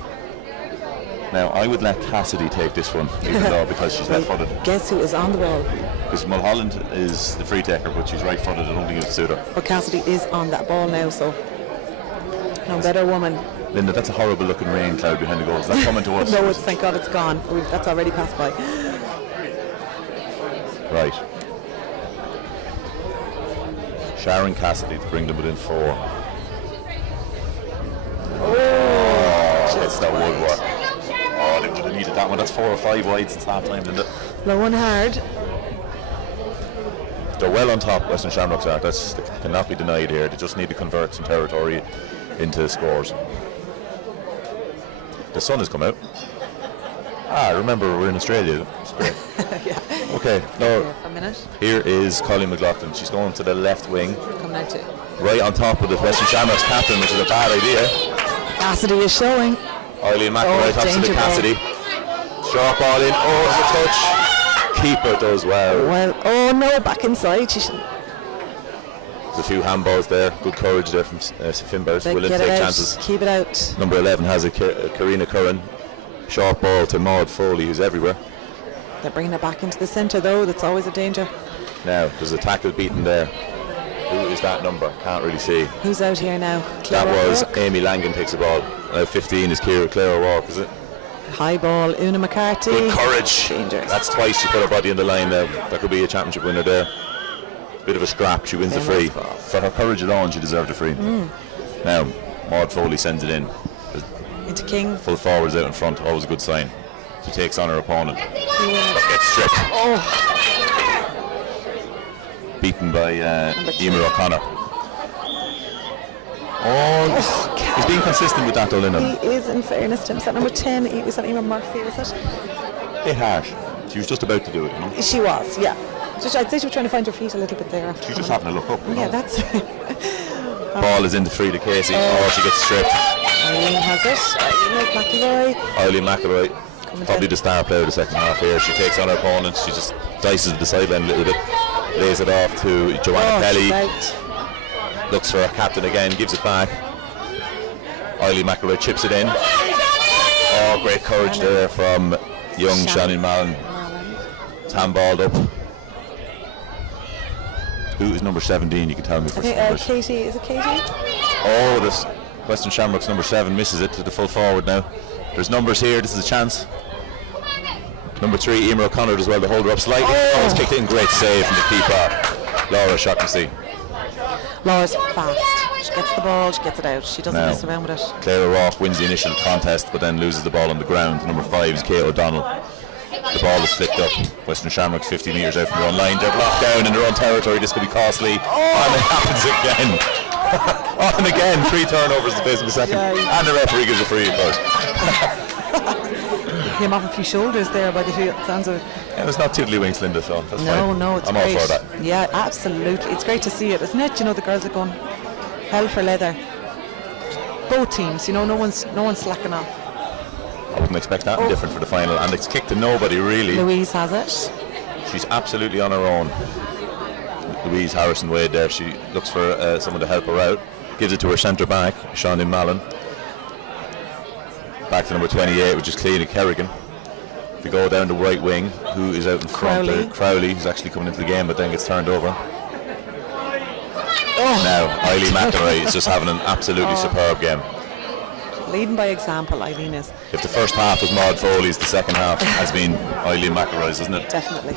Now, I would let Cassidy take this one, even though because she's left-footed. Guess who is on the ball? Because Mulholland is the free taker, but she's right-footed. I don't think it would suit her. But Cassidy is on that ball now, so no better woman. Linda, that's a horrible-looking rain cloud behind the goals. That's coming to us. No, thank God it's gone. That's already passed by. Right. Sharon Cassidy to bring them within 4. Just that would wide. work. Oh, they would have needed that one. That's 4 or 5 wide since half-time, Linda. Low and hard. They're well on top, Western Shamrocks are. That cannot be denied here. They just need to convert some territory into scores. The sun has come out. Remember we're in Australia. It's great. Yeah. Okay, now For a minute. here is Colleen McLaughlin. She's going to the left wing, Coming out to right on top of the Western Shamrocks captain, which is a bad idea. Cassidy is showing. Eileen McElroy tops to the danger ball. Cassidy. Short ball in. Oh, it's a touch. Keeper does well. Well, oh no, back inside. She should There's a few handballs there. Good courage there from Finbar's. Willing to get take it out. chances. Keep it out. Number 11 has a Karina Curran. Short ball to Maud Foley, who's everywhere. They're bringing it back into the centre though. That's always a danger. Now, there's a tackle beaten there. Who is that number? Can't really see. Who's out here now? That Clara was O'Rourke. Amy Langan takes the ball. Now 15 is Clara O'Rourke, is it? High ball. Una McCarthy. Good courage. Dangerous. That's twice she put her body on the line now. That could be a championship winner there. Bit of a scrap. She wins the free. For her courage alone, she deserved a free. Now, Maud Foley sends it in. Into King. Full forwards out in front. Always a good sign. She takes on her opponent. Gets stripped. Beaten by Emer O'Connor. He's being consistent with that, though, Linda. He is, in fairness to him. Is that number 10? Was that Emer Murphy? Was it? Bit harsh. She was just about to do it, you know. She was, yeah. I'd say she was trying to find her feet a little bit there. After She's just coming having a look up. You Yeah, know. that's. Ball is into Frida Casey. She gets stripped. Eileen has it. Eileen McElroy. Eileen McElroy, probably down. the star player of the second half here. She takes on her opponent. She just dices the sideline a little bit. Lays it off to Joanna she's Kelly. out. Looks for her captain again. Gives it back. Eileen McElroy chips it in. Oh, great courage there from young Shannon Mallon. It's handballed up. Who is number 17? You can tell me first. Katie, is it Katie? Oh, this Western Shamrocks number 7 misses it to the full forward now. There's numbers here. This is a chance. Number 3, Emer O'Connor does well to hold her up slightly. Oh, it's kicked in. Great save from the keeper. Laura Shaughnessy. Laura's fast. She gets the ball, she gets it out. She doesn't Now, mess around with it. Clara Roth wins the initial contest, but then loses the ball on the ground. Number 5 is Kate O'Donnell. The ball is flicked up. Western Shamrocks 50 metres out from their own line. They're blocked down in their own territory. This could be costly. And it happens again. And again, 3 turnovers in the space of a second. Yeah. And the referee gives a free, of course. Came off a few shoulders there by the sounds of it. Yeah, it's not tiddlywinks, Linda, so that's fine. No, it's I'm great. all for that. Yeah, absolutely. It's great to see it, isn't it? You know, the girls are going hell for leather. Both teams, you know, no one's slacking off. I wouldn't expect that different for the final, and it's kicked to nobody really. Louise has it. She's absolutely on her own. Louise Harrison Wade there. She looks for someone to help her out. Gives it to her centre back, Sean Mallon. Back to number 28, which is Cleena Kerrigan. We go down the right wing, who is out in front there. Crowley, who's actually coming into the game, but then gets turned over. Now, Eileen McElroy is just having an absolutely superb game. Leading by example, Eileen is. If the first half was Maud Foley's, the second half has been Eileen McElroy's, isn't it? Definitely.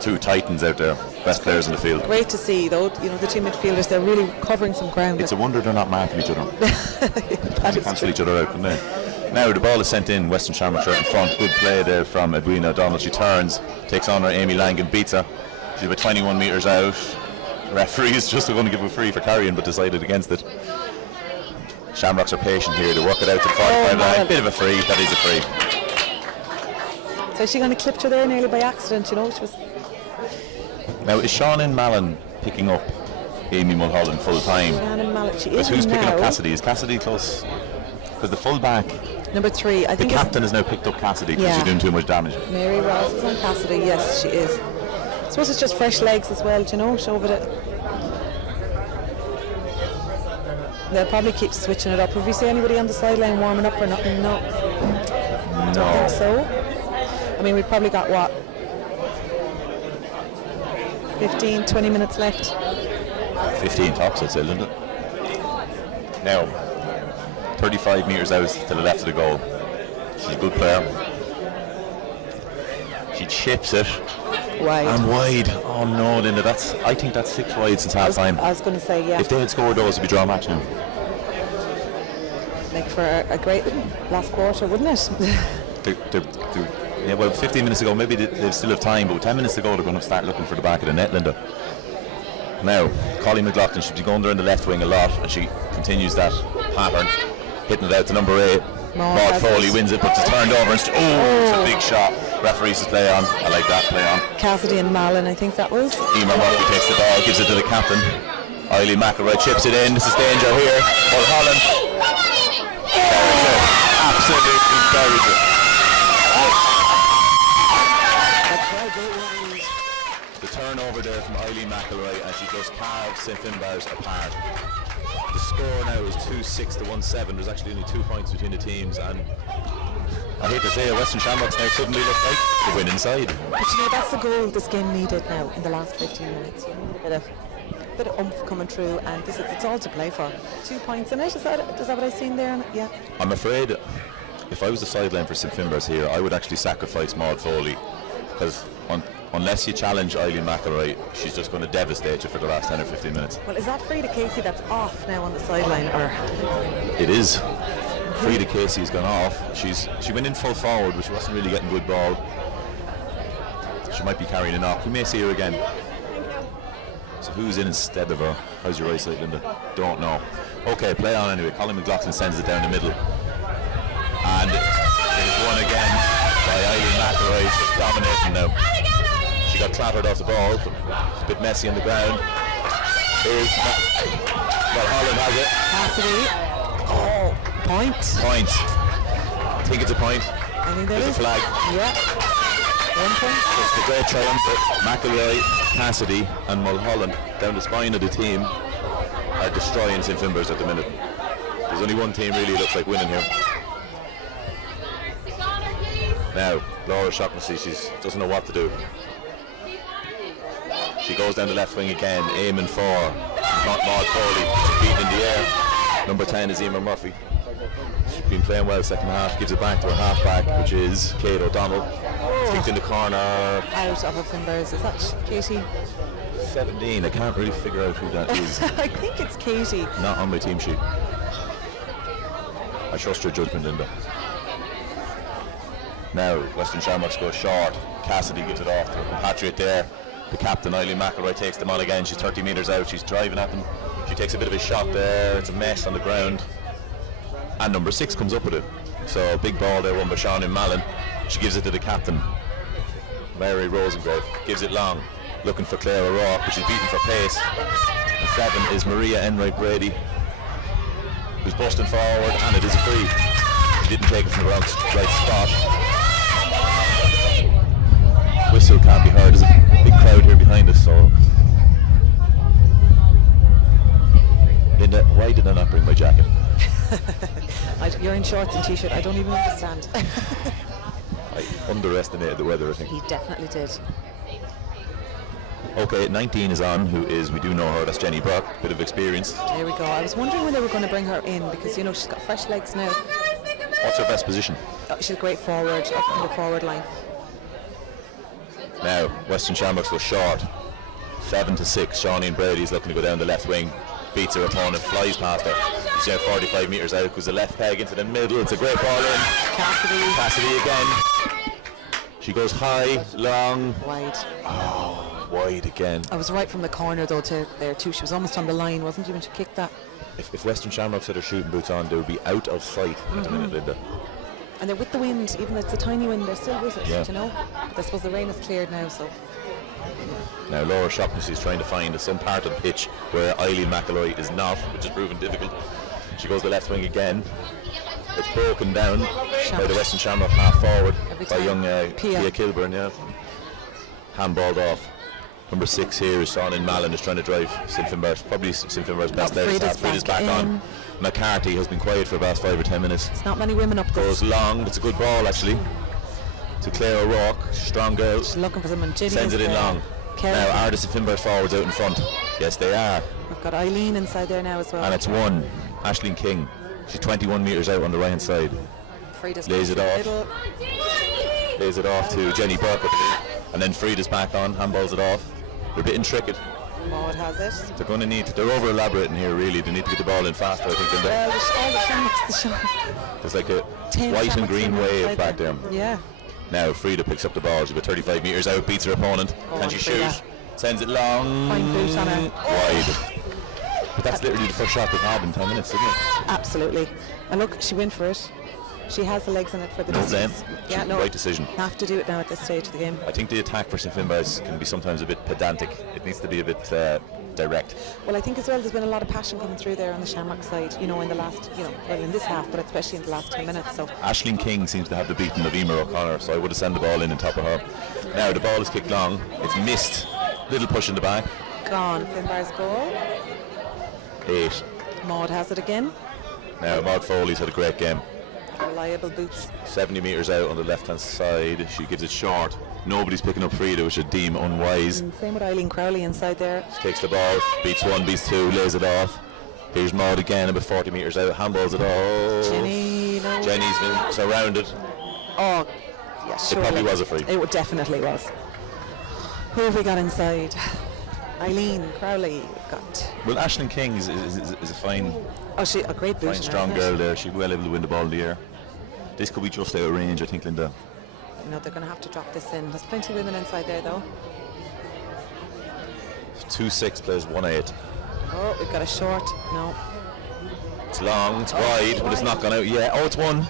2 titans out there, best players in the field. Great to see, though, you know, the 2 midfielders, they're really covering some ground. It's a wonder they're not marking each other. That They is cancel true. each other out, couldn't they? Now the ball is sent in. Western Shamrocks are in front. Good play there from Edwina O'Donnell. She turns, takes on her. Amy Langan beats her. She's about 21 metres out. Referee is just going to give a free for carrying, but decided against it. Shamrocks are patient here. They work it out to the 45 line. Bit of a free. That is a free. So is she going to clip her there nearly by accident, you know? She was. Now, is Sean Mallon picking up Amy Mulholland full time? Shannon Mallet, she Because is who's picking now. up Cassidy? Is Cassidy close? Because the full back, Number 3, I the think captain has now picked up Cassidy because Yeah. she's doing too much damage. Mary Ross is on Cassidy. Yes, she is. I suppose it's just fresh legs as well, you know, show it. They'll probably keep switching it up. Have you seen anybody on the sideline warming up or nothing? No. Don't think so. I mean, we've probably got, what, 15, 20 minutes left. 15 tops, I'd say, Linda. Now, 35 metres out to the left of the goal. She's a good player. She chips it. Wide. And wide. Oh no, Linda, I think that's 6 wide since half time. I was going to say, yeah. If they had scored those, it'd be draw match now. Make for a great last quarter, wouldn't it? Yeah, well, 15 minutes ago, maybe they still have time, but with 10 minutes to go, they're going to start looking for the back of the net, Linda. Now, Colleen McLaughlin should be going there in the left wing a lot, and she continues that pattern, hitting it out to number 8. Maud Foley wins it, but it's turned over. It's a big shot. Referee says play on. I like that, play on. Cassidy and Malin, I think that was. Emer Murphy takes the ball, gives it to the captain. Eileen McElroy chips it in. This is danger here. Mulholland. Buries it. Absolutely buries it. The turnover there from Eileen McElroy, and she just carves St Finbarrs apart. The score now is 2-6 to 1-7. There's actually only 2 points between the teams, and I hate to say it, Western Shamrocks now suddenly look like the winning side. But you know, that's the goal this game needed now in the last 15 minutes. You know, a bit of oomph coming through, and it's all to play for. 2 points in it, is that what I've seen there? Yeah. I'm afraid if I was the sideline for St Finbarrs here, I would actually sacrifice Maud Foley, because unless you challenge Eileen McElroy, she's just going to devastate you for the last 10 or 15 minutes. Well, is that Frida Casey that's off now on the sideline, or? It is. Frida Casey's gone off. She went in full forward, but she wasn't really getting good ball. She might be carrying a knock. We may see her again. So who's in instead of her? How's your eyesight, Linda? Don't know. Okay, play on anyway. Colin McLaughlin sends it down the middle. And it is won again by Eileen McElroy. She's dominating now. She got clattered off the ball, but it's a bit messy on the ground. Holland has it. Cassidy. Oh, point. Point. I think it's a point. I think There's a flag. Yeah. 1 point. It's the great triumph that McElroy, Cassidy and Mulholland down the spine of the team are destroying St Finbarrs at the minute. There's only one team really looks like winning here. Now, Laura Shaughnessy, she doesn't know what to do. She goes down the left wing again, aiming for Maud Foley, she's beaten in the air. Number 10 is Emer Murphy. She's been playing well second half, gives it back to her half back, which is Kate O'Donnell. Kicked in the corner. Out of a Finbarrs. Is that Katie? 17, I can't really figure out who that is. I think it's Katie. Not on my team sheet. I trust your judgment, Linda. Now, Western Shamrocks goes short. Cassidy gives it off to her compatriot there. The captain, Eileen McElroy, takes them on again. She's 30 metres out. She's driving at them. She takes a bit of a shot there. It's a mess on the ground. And number 6 comes up with it. So, big ball there, won by Sean Mallon. She gives it to the captain, Mary Rosengrave. Gives it long, looking for Claire O'Rourke, but she's beaten for pace. And 7 is Maria Enright Brady, who's busting forward, and it is a free. She didn't take it from the right spot. Whistle can't be heard. There's a big crowd here behind us, so. Linda, why did I not bring my jacket? You're in shorts and t-shirt. I don't even understand. I underestimated the weather, I think. He definitely did. Okay, 19 is on, who is, we do know her, that's Jenny Burke, bit of experience. There we go. I was wondering when they were going to bring her in, because, you know, she's got fresh legs now. What's her best position? Oh, she's a great forward, up in the forward line. Now, Western Shamrocks goes short. 7-6. Shawneen Brady's looking to go down the left wing. Beats her opponent, flies past her. She's now 45 metres out, goes the left peg into the middle. It's a great ball in. Cassidy again. She goes high, long. Wide. Oh, wide again. I was right from the corner though to there too. She was almost on the line, wasn't she, when she kicked that? If Western Shamrocks had her shooting boots on, they would be out of sight at the minute, Linda. And they're with the wind, even though it's a tiny wind, they're still with it, Yeah. you know. But I suppose the rain has cleared now, so. Now Laura Shaughnessy is trying to find some part of the pitch where Eileen McElroy is not, which is proven difficult. She goes the left wing again. It's broken down by the Western Shamrock half forward Every by time. young Pia. Pia Kilburn, yeah. Handballed off. Number 6 here is Sean Mallon is trying to drive St Finbarr's, probably St Finbar's best there. Frida's back on. McCarthy has been quiet for the last 5 or 10 minutes. There's not many women up there. Goes long, it's a good ball actually. To Claire O'Rourke, strong girl. She's looking for someone. Ginny Sends is it in there. long. Kerry. Now are the St Finbar's forwards out in front? Yes they are. We've got Eileen inside there now as well. And it's one, Aisling King. She's 21 metres out on the right hand side. Frida's Lays it off. middle. Lays it off to Jenny Burke, I believe. And then Frida's back on, handballs it off. They're a bit intricate. Maud has it. They're going to need, they're over elaborating here really. They need to get the ball in faster, I think, than Well, that. all the Shamrocks, the Shamrocks. There's like a 10 white and Shamrocks green women wave inside back there. there. Yeah. Now Frida picks up the ball. She's about 35 metres out, beats her opponent. Go Can on, she Frida. shoot? Sends it long. Fine boot on her. Wide. But that's literally the first shot they've had in 10 minutes, isn't it? Absolutely. And look, she went for it. She has the legs in it for the No distance. blame. Yeah, no. Right decision. Have to do it now at this stage of the game. I think the attack for St Finbar's can be sometimes a bit pedantic. It needs to be a bit direct. Well, I think as well there's been a lot of passion coming through there on the Shamrock side, you know, in the last, you know, well in this half, but especially in the last 10 minutes. So Aisling King seems to have the beating of Emer O'Connor, so I would have sent the ball in on top of her. Now the ball is kicked long. It's missed. Little push in the back. gone. Finbar's goal. 8. Maud has it again. Now Maud Foley's had a great game. Reliable boots. 70 metres out on the left hand side. She gives it short. Nobody's picking up Frida, which I deem unwise. And same with Eileen Crowley inside there. She takes the ball, beats one, beats two, lays it off. Here's Maud again, about 40 metres out, handballs it off. Jenny, no. Jenny's been surrounded. Oh, yeah, surely. probably was a free. It definitely was. Who have we got inside? Eileen Crowley. We've got. Well, Aisling King is a fine, Oh, she a great boot. fine strong girl there. She'll be well able to win the ball in the air. This could be just out of range, I think, Linda. No, they're going to have to drop this in. There's plenty of women inside there, though. 2-6 plays 1-8. Oh, we've got a short. No. It's long, it's wide, but it's not gone out yet. Oh, it's one.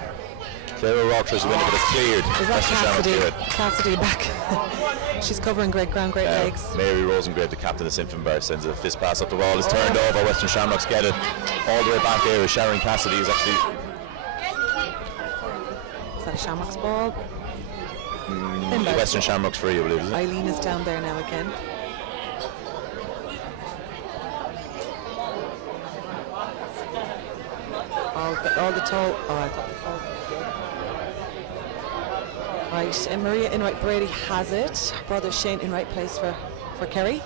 Claire O'Rourke tries to win it, but it's cleared. Is that Western Shamrock Cassidy? clear it. Cassidy back. She's covering great ground, great legs. Mary Rosengrave, the captain of St Finbar, sends a fist pass up the wall. It's turned over. Western Shamrocks get it. All the way back there is Sharon Cassidy. Is actually Is that a Shamrock's ball? the Western Shamrocks free, I believe, is it? Eileen is down there now again. All the tall. Right, and Maria Inright Brady has it. Her brother Shane Inright plays for Kerry.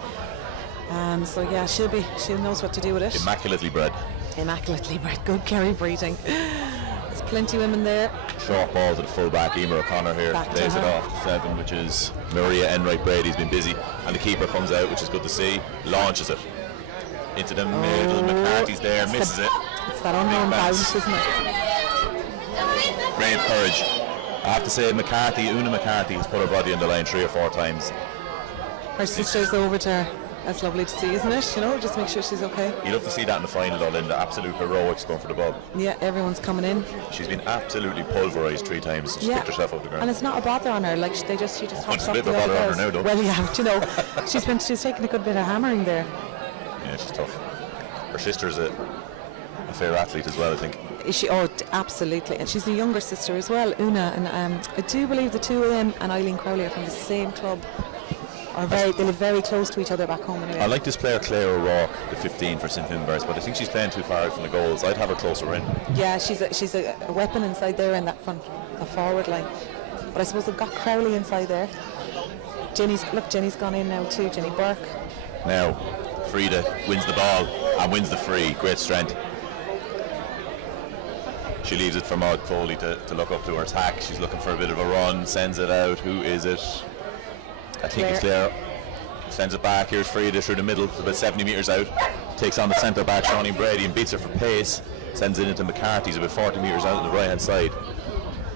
So yeah, she knows what to do with it. Immaculately bred. Immaculately bred. Good Kerry breeding. There's plenty of women there. Short ball to the full back. Emer O'Connor here Back to lays it her. off to 7, which is Maria Enright Brady's been busy. And the keeper comes out, which is good to see. Launches it into the middle. McCarthy's there, misses it. It's that unknown Big bounce. bounce, isn't it? Brave courage. I have to say, Una McCarthy has put her body on the line 3 or 4 times. Her sister's over to her. That's lovely to see, isn't it? You know, just make sure she's okay. You love to see that in the final, though, Linda. Absolute heroics going for the ball. Yeah, everyone's coming in. She's been absolutely pulverised 3 times since she picked herself up the ground. And it's not a bother on her. Like she just It's hops a off bit the of a other bother on her girls. now, though. Well, yeah, you know, she's taking a good bit of hammering there. Yeah, she's tough. Her sister's a fair athlete as well, I think. Is she? Oh, absolutely. And she's the younger sister as well, Una. And I do believe the two of them and Eileen Crowley are from the same club. They live very close to each other back home anyway. I like this player, Claire O'Rourke, the 15 for St Finbar's, but I think she's playing too far out from the goals. I'd have her closer in. Yeah, she's a weapon inside there in that front, the forward line. But I suppose they've got Crowley inside there. Jenny's gone in now too, Jenny Burke. Now, Frida wins the ball and wins the free. Great strength. She leaves it for Maud Foley to look up to her attack. She's looking for a bit of a run, sends it out. Who is it? I think it's Claire. Sends it back. Here's Frida through the middle, about 70 metres out. Takes on the centre back, Shawnee Brady, and beats her for pace. Sends it into McCarthy's about 40 metres out on the right hand side.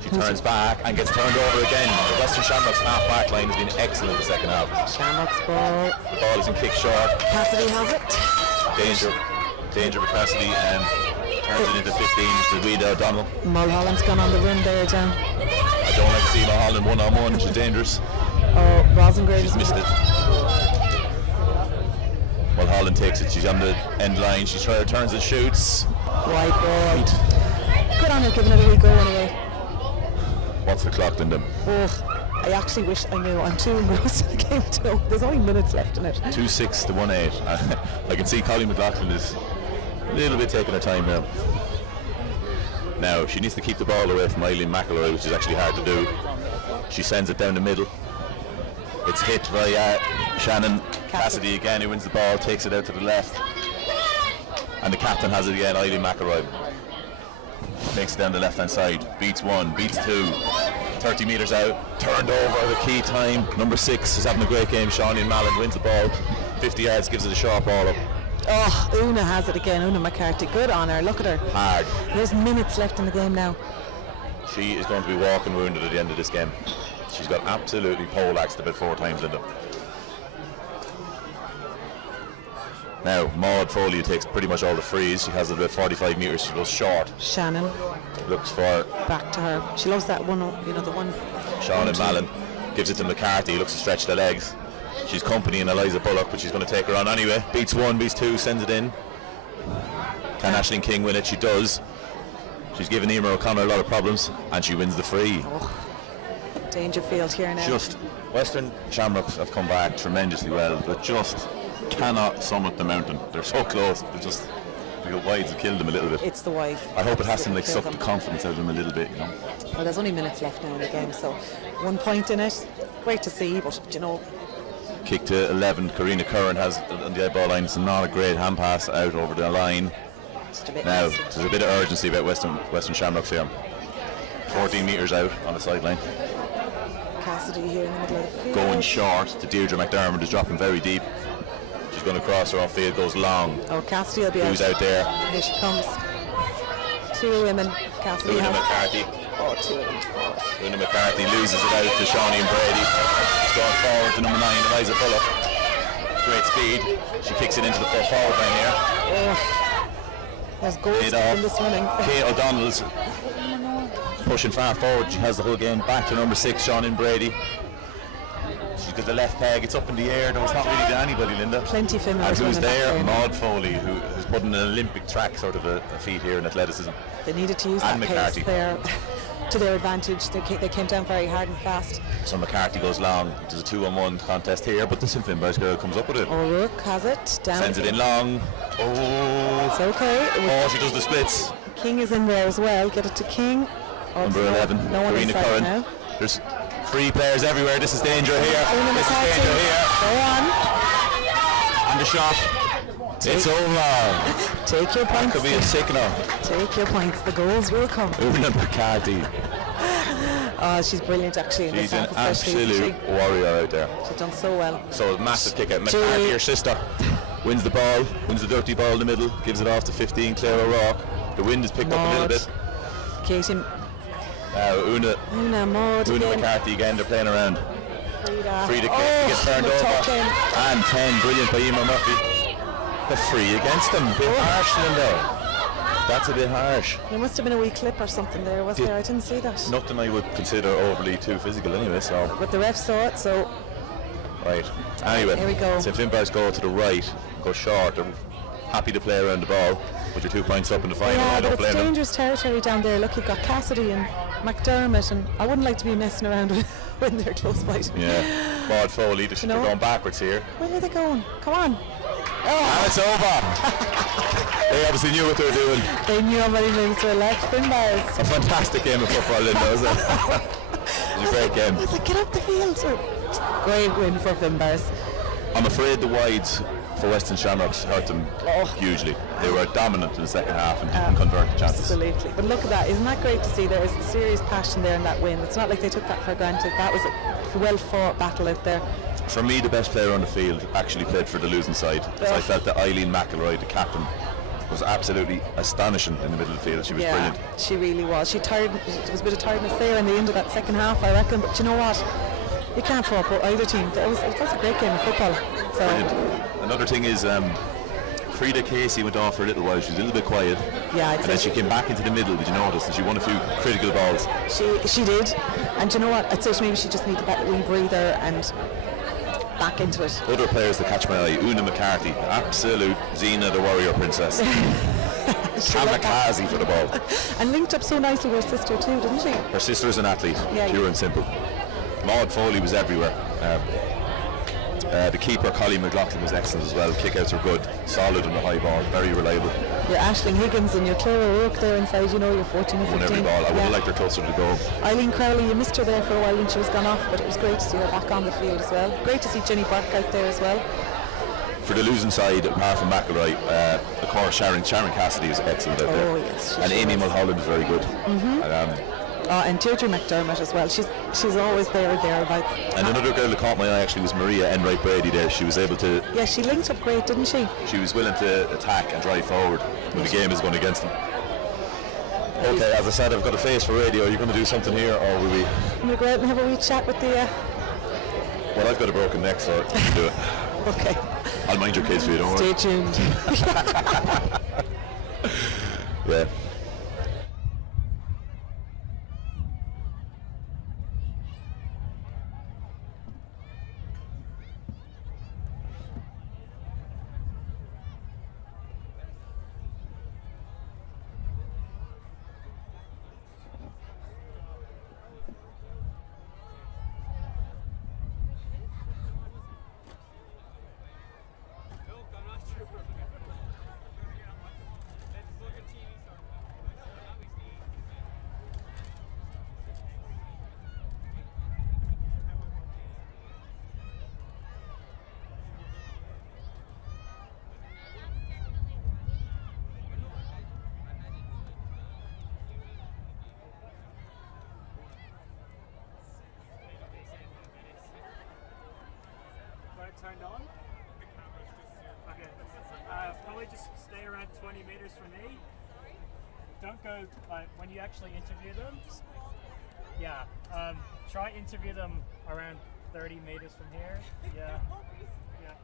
She turns back and gets turned over again. The Western Shamrock's half back line has been excellent the second half. Shamrock's ball. The ball is in kick short. Cassidy has it. Danger for Cassidy, and Turns it into 15 to Weed O'Donnell. Mulholland's gone on the run there, John. I don't like to see Mulholland one-on-one. She's dangerous. Oh, Rosengrave She's missed it. Mulholland takes it. She's on the end line. She turns and shoots. Wide ball. Good on her giving it a wee go anyway. What's the clock, Linda? Oh, I actually wish I knew. I'm too engrossed in the game to know. There's only minutes left in it. 2-6 to 1-8. I can see Colleen McLaughlin is a little bit taking her time now. Now, she needs to keep the ball away from Eileen McElroy, which is actually hard to do. She sends it down the middle. It's hit by Shannon Cassidy again, who wins the ball, takes it out to the left. And the captain has it again, Eileen McElroy. Takes it down the left-hand side, beats one, beats two. 30 metres out, turned over, the key time. Number 6 is having a great game. Shawnee Mallon wins the ball. 50 yards, gives it a sharp ball up. Oh, Una has it again. Una McCarthy. Good on her. Look at her. Hard. There's minutes left in the game now. She is going to be walking wounded at the end of this game. She's got absolutely poleaxed about 4 times, Linda. Now, Maud Foley takes pretty much all the frees. She has it about 45 metres. She goes short. Shannon. Looks for Back to her. She loves that one, the one. Shawnee Mallon. Gives it to McCarthy. Looks to stretch the legs. She's companying Eliza Bullock, but she's going to take her on anyway. Beats one, beats two, sends it in. Can Aisling King win it? She does. She's given Emer O'Connor a lot of problems, and she wins the free. Oh, Dangerfield here now. Just Western Shamrocks have come back tremendously well, but just cannot summit the mountain. They're so close. The wides have killed them a little bit. It's the wide. I hope it hasn't Kill sucked them. the confidence out of them a little bit, Well, there's only minutes left now in the game, so 1 point in it. Great to see, but Kick to 11. Karina Curran has on the ball line. It's not a great hand pass out over the line. just a bit Now, messy. there's a bit of urgency about Western Shamrocks here. 14 metres out on the sideline. Cassidy here in the middle of the field. Going short to Deirdre McDermott, is dropping very deep. She's going to cross her off field, goes long. Oh, Cassidy will be Who's out there? Here she comes. 2 women. Cassidy Una has. McCarthy. Oh, 2 women. Una McCarthy loses it out to Shawnee and Brady. She's going forward to number 9, Eliza Bullock. Great speed. She kicks it into the full forward line here. Oh, there's goals Paid in off. this running. Kate O'Donnell's pushing far forward. She has the whole game back to number 6, Shawnee and Brady. She's got the left peg. It's up in the air, though it's not really to anybody, Linda. Plenty Finland. And who's there? Maud Foley, who has put in an Olympic track sort of a feat here in athleticism. They needed to use And that McCarthy. pace there to their advantage. They came down very hard and fast. So McCarthy goes long. There's a 2-on-1 contest here, but the St. Finbarr's girl comes up with it. O'Rourke has it. Down. Sends it in long. Oh, It's okay. oh, she does the splits. King is in there as well. Get it to King. Oh, Number no- 11, No one Karina inside Curran. now. There's free players everywhere. This is danger here. Una This is McCarthy. danger here. Go on. And the shot. It's over. Take your That points. could be a signal. Take your points. The goals will come. Una McCarthy. Oh, she's brilliant actually in She's this an half, especially. absolute warrior out there. She's done so well. So a massive kick out. McCarthy, her sister, wins the ball, wins the dirty ball in the middle, gives it off to 15, Claire O'Rourke. The wind is picked up a little Maud. bit. Katie, Una Maud again. McCarthy again, they're playing around. Frida Oh, gets turned the over. top end. And 10, brilliant by Emer Murphy. The free against them. Bit harsh, Linda. That's a bit harsh. There must have been a wee clip or something there, was there? I didn't see that. Nothing I would consider overly too physical anyway, so. But the ref saw it, so Right. Anyway, Here we go. St. Finbarr's go to the right, go short. They're happy to play around the ball. But you're 2 points up in the final. yeah, I but don't it's blame them. dangerous territory down there. Look, you've got Cassidy and McDermott, and I wouldn't like to be messing around with when they're close by. Yeah. Maud Foley, they're know? going backwards here. Where are they going? Come on. And it's over. They obviously knew what they were doing. They knew how many things were left. Finbars. A fantastic game of football, Linda, wasn't it? It was a great game. I was like, get up the field. Great win for Finbars. I'm afraid the wides for Western Shamrocks hurt them Oh. hugely. They were dominant in the second half and didn't convert the chances. Absolutely. But look at that. Isn't that great to see? There was serious passion there in that win. It's not like they took that for granted. That was a well-fought battle out there. For me, the best player on the field actually played for the losing side. So I felt that Eileen McElroy, the captain, was absolutely astonishing in the middle of the field. She was brilliant. She really was. There was a bit of tiredness there in the end of that second half, I reckon. But you know what? You can't fault either team. It was a great game of football. So Brilliant. Another thing is Frida Casey went off for a little while. She was a little bit quiet. Yeah, I'd and say then she came back into the middle. Did you notice? And she won a few critical balls. she did. And do you know what? I'd say maybe she just needed that wee breather and back into it. Other players that catch my eye: Una McCarthy, absolute Xena the warrior princess. Kamikaze for the ball. And linked up so nicely with her sister too, didn't she? Her sister is an athlete, Yeah, pure yeah. and simple. Maud Foley was everywhere. The keeper, Colleen McLaughlin, was excellent as well. Kickouts were good, solid on the high ball, very reliable. Your Aisling Higgins and your Clara O'Rourke there inside, you know, you're 14 or 15. Won every ball. I would have liked her closer to the goal. Eileen Crowley, you missed her there for a while when she was gone off, but it was great to see her back on the field as well. Great to see Jenny Burke out there as well. For the losing side, apart from McElroy, of course Sharon Cassidy is excellent out there. Oh, yes, she and Amy Mulholland is very good. And Deirdre McDermott as well. She's always there or thereabouts. And another girl that caught my eye actually was Maria Enright Brady there. She was able to, Yeah, she linked up great, didn't she? she was willing to attack and drive forward when the game is going against them. Okay, as I said, I've got a face for radio. Are you going to do something here, or will we? I'm going to go out and have a wee chat with the... Well, I've got a broken neck, so I can do it. Okay. I'll mind your kids for you, don't worry. Stay tuned. Yeah. Got it turned on? Okay. Probably just stay around 20 meters from me. Don't go, like, when you actually interview them. Yeah. Try interview them around 30 meters from here. Yeah. Yeah.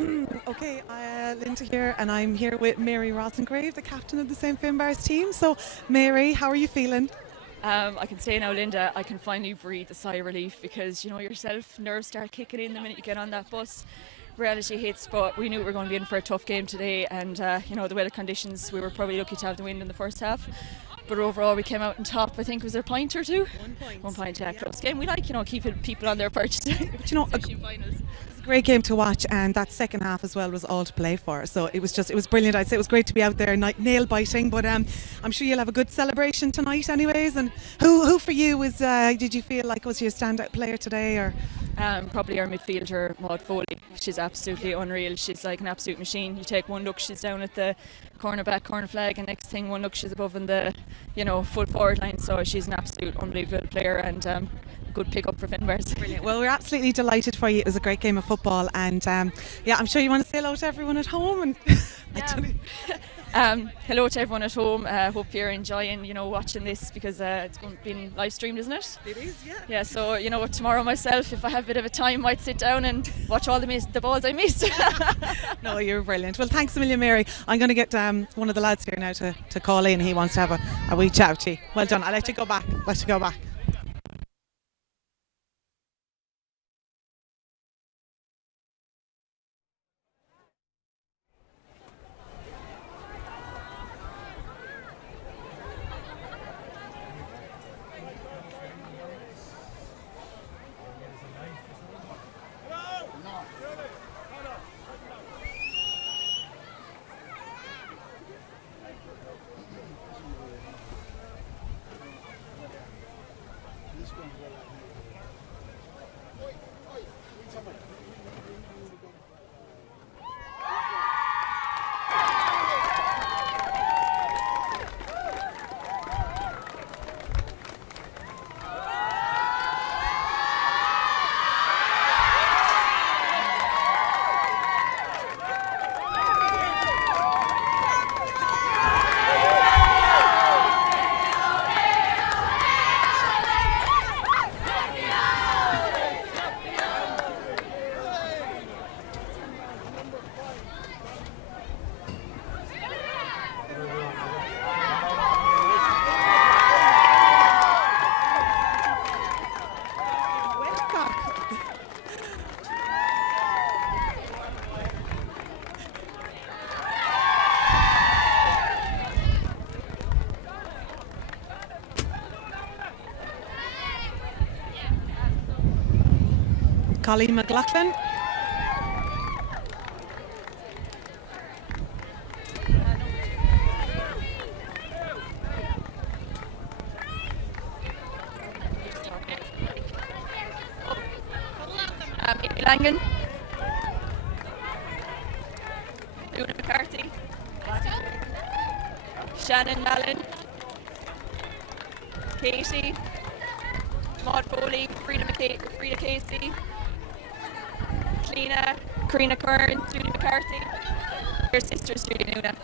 Okay, Linda here, and I'm here with Mary Rosengrave, the captain of the St. Finbarr's team. So, Mary, how are you feeling? I can say now, Linda, I can finally breathe a sigh of relief because you know yourself, nerves start kicking in the minute you get on that bus. Reality hits, but we knew we were going to be in for a tough game today, and you know the weather conditions, we were probably lucky to have the wind in the first half. But overall, we came out on top. I think it was there a point or two. 1 point. 1 point, yeah, close game. We like, you know, keeping people on their perch. But you know, Especially in finals. it was a great game to watch, and that second half as well was all to play for. So it was brilliant. I'd say it was great to be out there nail biting. But I'm sure you'll have a good celebration tonight, anyways. And who for you was? Did you feel like was your standout player today, or? Probably our midfielder, Maud Foley. She's absolutely unreal. She's like an absolute machine. You take one look, she's down at the corner flag, and next thing, one look, she's above in the, you know, full forward line. So she's an absolute unbelievable player, and good pick up for Finbarrs. Brilliant. Well, we're absolutely delighted for you. It was a great game of football, and yeah, I'm sure you want to say hello to everyone at home. And Hello to everyone at home. Hope you're enjoying, you know, watching this because it's been live streamed, isn't it? It is, yeah. Yeah. So you know, tomorrow myself, if I have a bit of a time, might sit down and watch all the balls I missed. No, you're brilliant. Well, thanks a million, Mary. I'm going to get one of the lads here now to call in. He wants to have a wee chat to you. Well done. I'll let you go back. Colleen McLaughlin. Amy Langan. Luna McCarthy. Shannon Mallon. Katie. Maud Foley. Frida Casey. Karina Kern, Julie McCarthy, her sisters Julie and Una.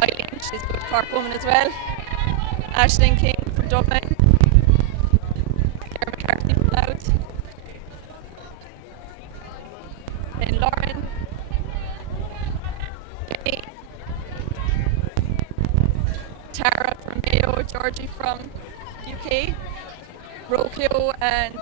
Eileen, she's a good Cork woman as well. Aisling King from Dublin. Claire McCarthy from Louth. Then Lauren. Tara from Mayo, Georgie from UK, Rokio and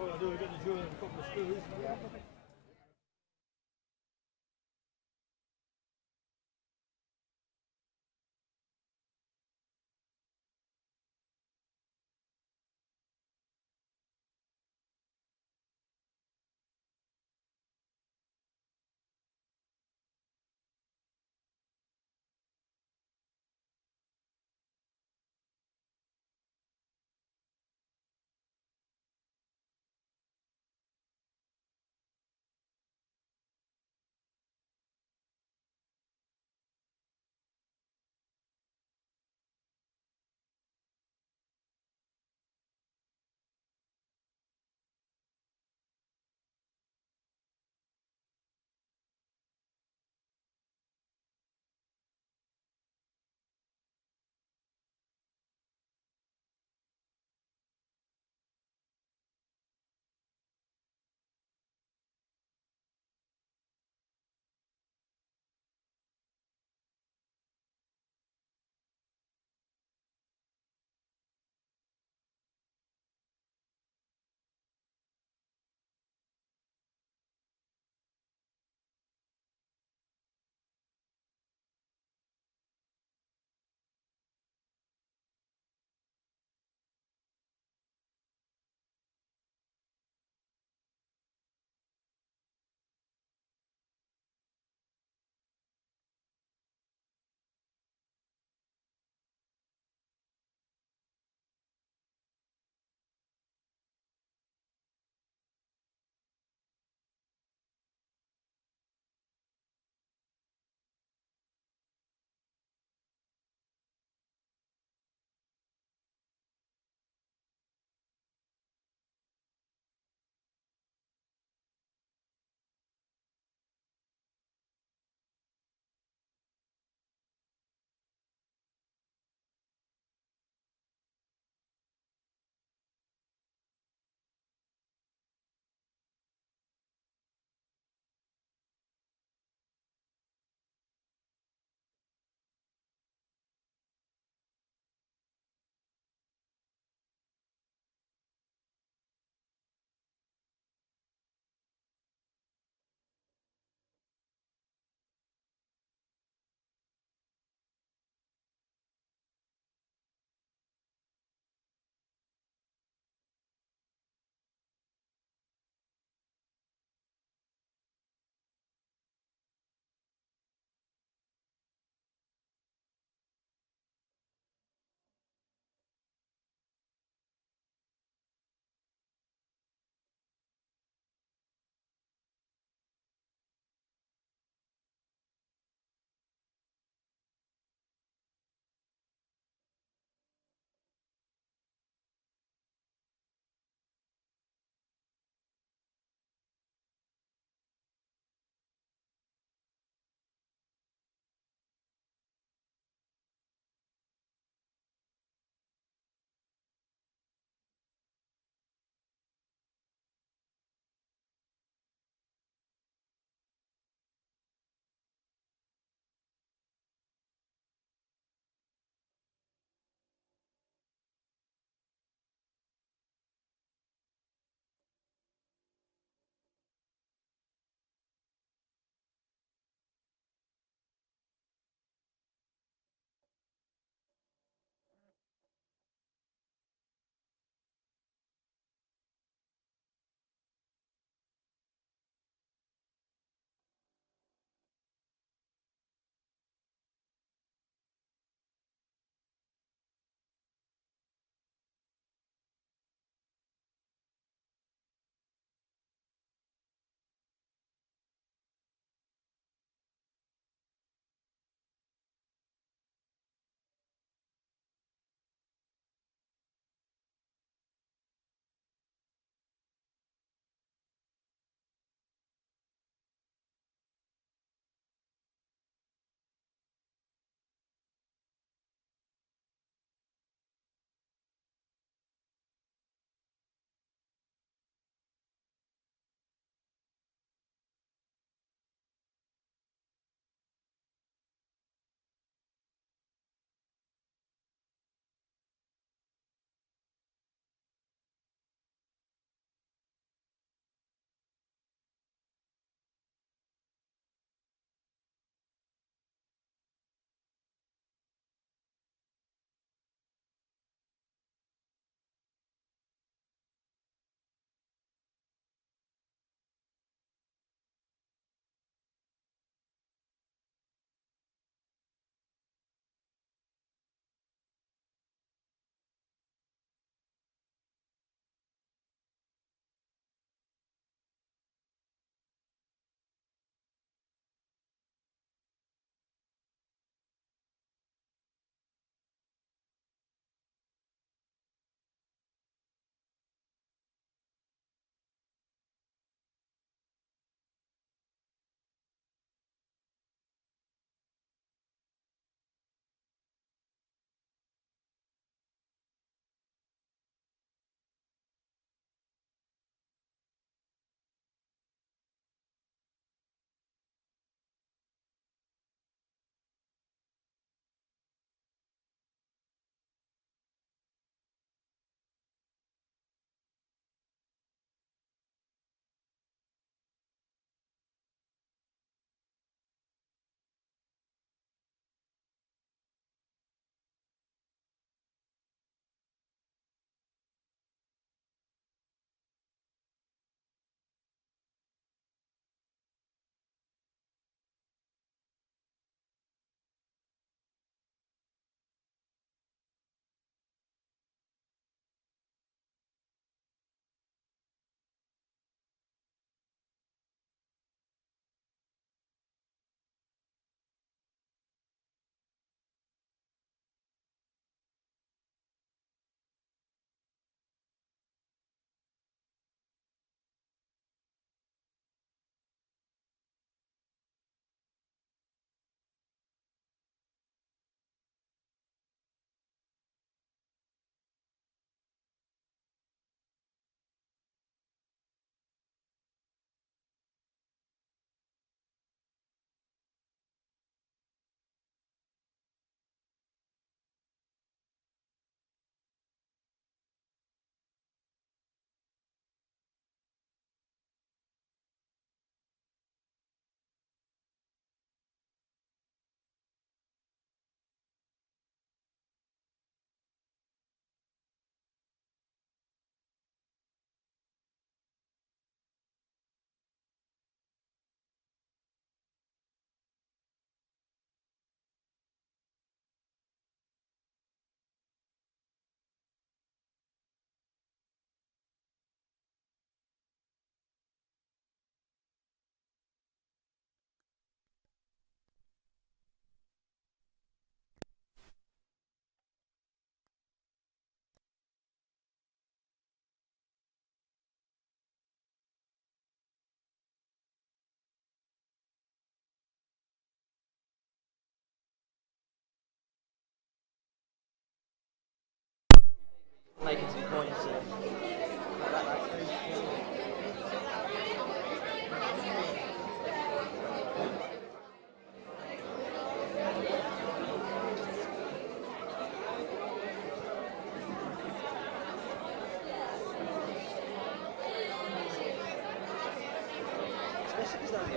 Oh, I do. We've got the drill and a couple of screws.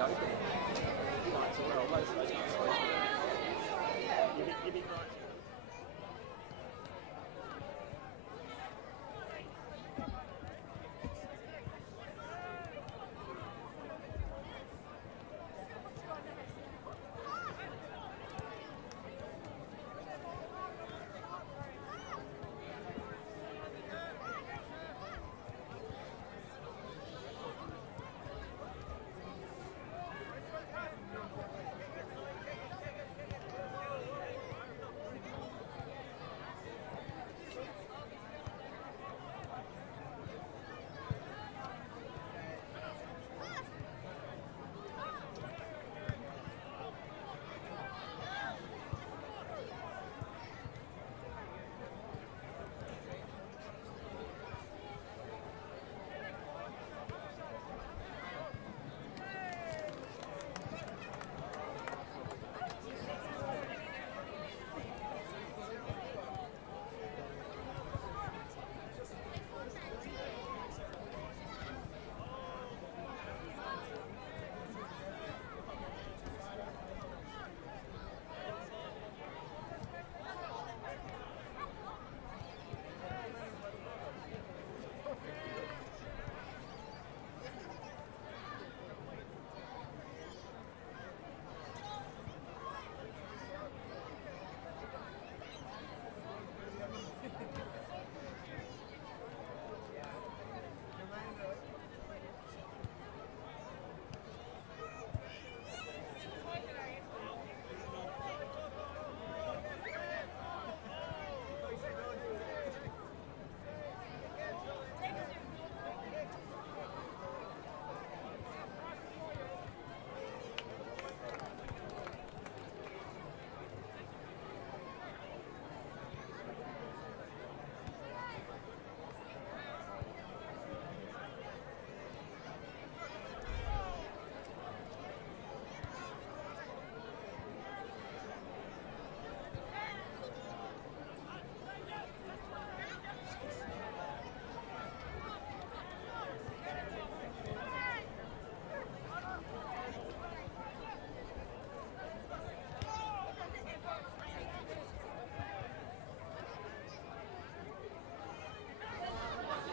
the Open nights as well. Most of those nights are always You'd be right.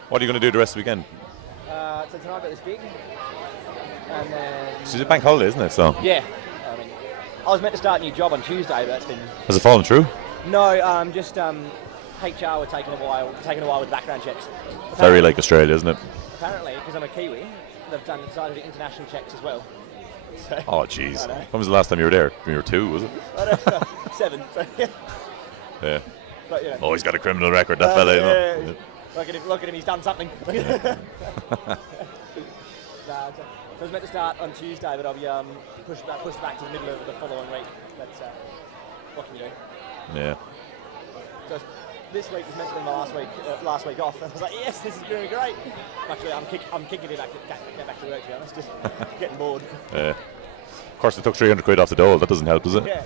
What are you going to do the rest of the weekend? So tonight I've got this gig, and then It's a bank holiday, isn't it? So yeah, I mean, I was meant to start a new job on Tuesday, but that's been has it fallen through? no, just HR were taking a while with background checks. Very like Australia, isn't it? Apparently, because I'm a Kiwi, they've decided to do international checks as well. So, Oh, jeez. I know. When was the last time you were there? When you were 2, was it? I don't know, 7. So, yeah. Yeah. But you know, Oh, he's got a criminal record, that fella, you know. yeah. Look at him, he's done something. So I was meant to start on Tuesday, but I'll be pushed back to the middle of the following week. But what can you do? Yeah. So this week was meant to be my last week off, and I was like, yes, this is going to be great. Actually, I'm kicking it back to get back to work, to be honest, just getting bored. Yeah. Of course, they took 300 quid off the dole. That doesn't help, does it? Yeah.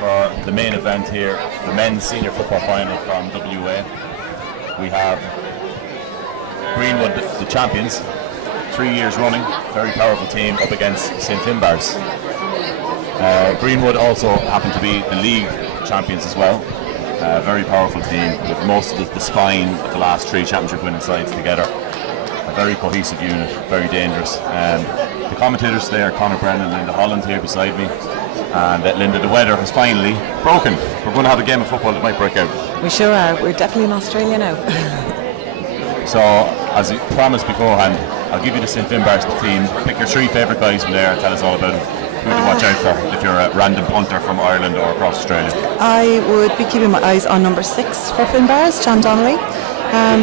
for the main event here, the men's senior football final from WA. We have Greenwood, the champions, 3 years running, very powerful team up against St Finbarrs. Greenwood also happen to be the league champions as well. Very powerful team with most of the spine of the last 3 championship winning sides together. A very cohesive unit, very dangerous. The commentators today are Conor Brennan and Linda Holland here beside me. And Linda, the weather has finally broken. We're going to have a game of football that might break out. We sure are. We're definitely in Australia now. So, as promised beforehand, I'll give you the St Finbarrs team. Pick your 3 favourite guys from there and tell us all about them. Who to watch out for if you're a random punter from Ireland or across Australia. I would be keeping my eyes on number 6 for Finbarrs, John Donnelly.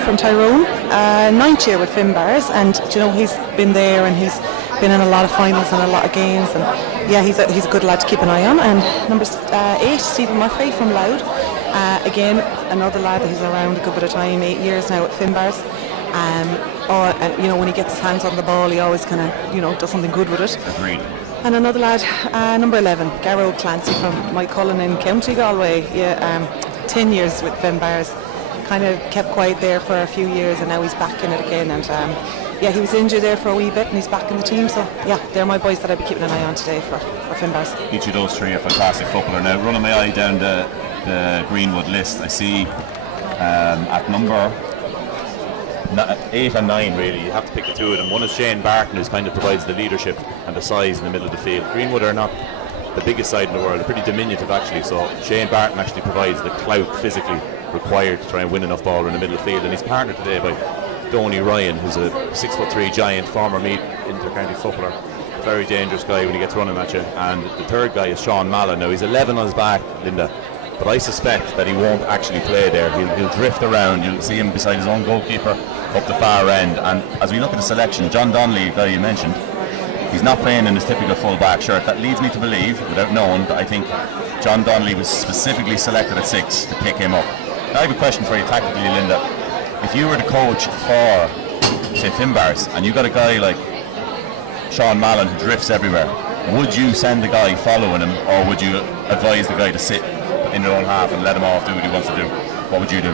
From Tyrone, 9th year with Finbarrs, and you know he's been there and he's been in a lot of finals and a lot of games, and yeah, he's a good lad to keep an eye on. And number 8, Stephen Murphy from Loud, again another lad who's around a good bit of time, 8 years now at Finbarrs. And you know when he gets his hands on the ball, he always kind of does something good with it. Agreed. And another lad, number 11, Garrow Clancy from Moycullen in County Galway, 10 years with Finbarrs. Kind of kept quiet there for a few years and now he's back in it again, and he was injured there for a wee bit and he's back in the team, so yeah, they're my boys that I'll be keeping an eye on today for Finbarrs. Each of those 3 are fantastic footballer. Now running my eye down the Greenwood list, I see at number 8 and 9 really, you have to pick the 2 of them. One is Shane Barton, who kind of provides the leadership and the size in the middle of the field. Greenwood are not the biggest side in the world, they're pretty diminutive actually, so Shane Barton actually provides the clout physically required to try and win enough ball in the middle of the field, and he's partnered today by Donny Ryan, who's a 6'3" giant, former inter-county footballer, very dangerous guy when he gets running at you. And the 3rd guy is Sean Mallon. Now he's 11 on his back, Linda, but I suspect that he won't actually play there. He'll drift around. You'll see him beside his own goalkeeper up the far end. And as we look at the selection, John Donnelly, the guy you mentioned, he's not playing in his typical full-back shirt. That leads me to believe, without knowing, that I think John Donnelly was specifically selected at 6 to pick him up. Now I have a question for you tactically, Linda. If you were the coach for, say, Finbarrs, and you got a guy like Sean Mallon who drifts everywhere, would you send the guy following him, or would you advise the guy to sit in their own half and let him off, do what he wants to do? What would you do?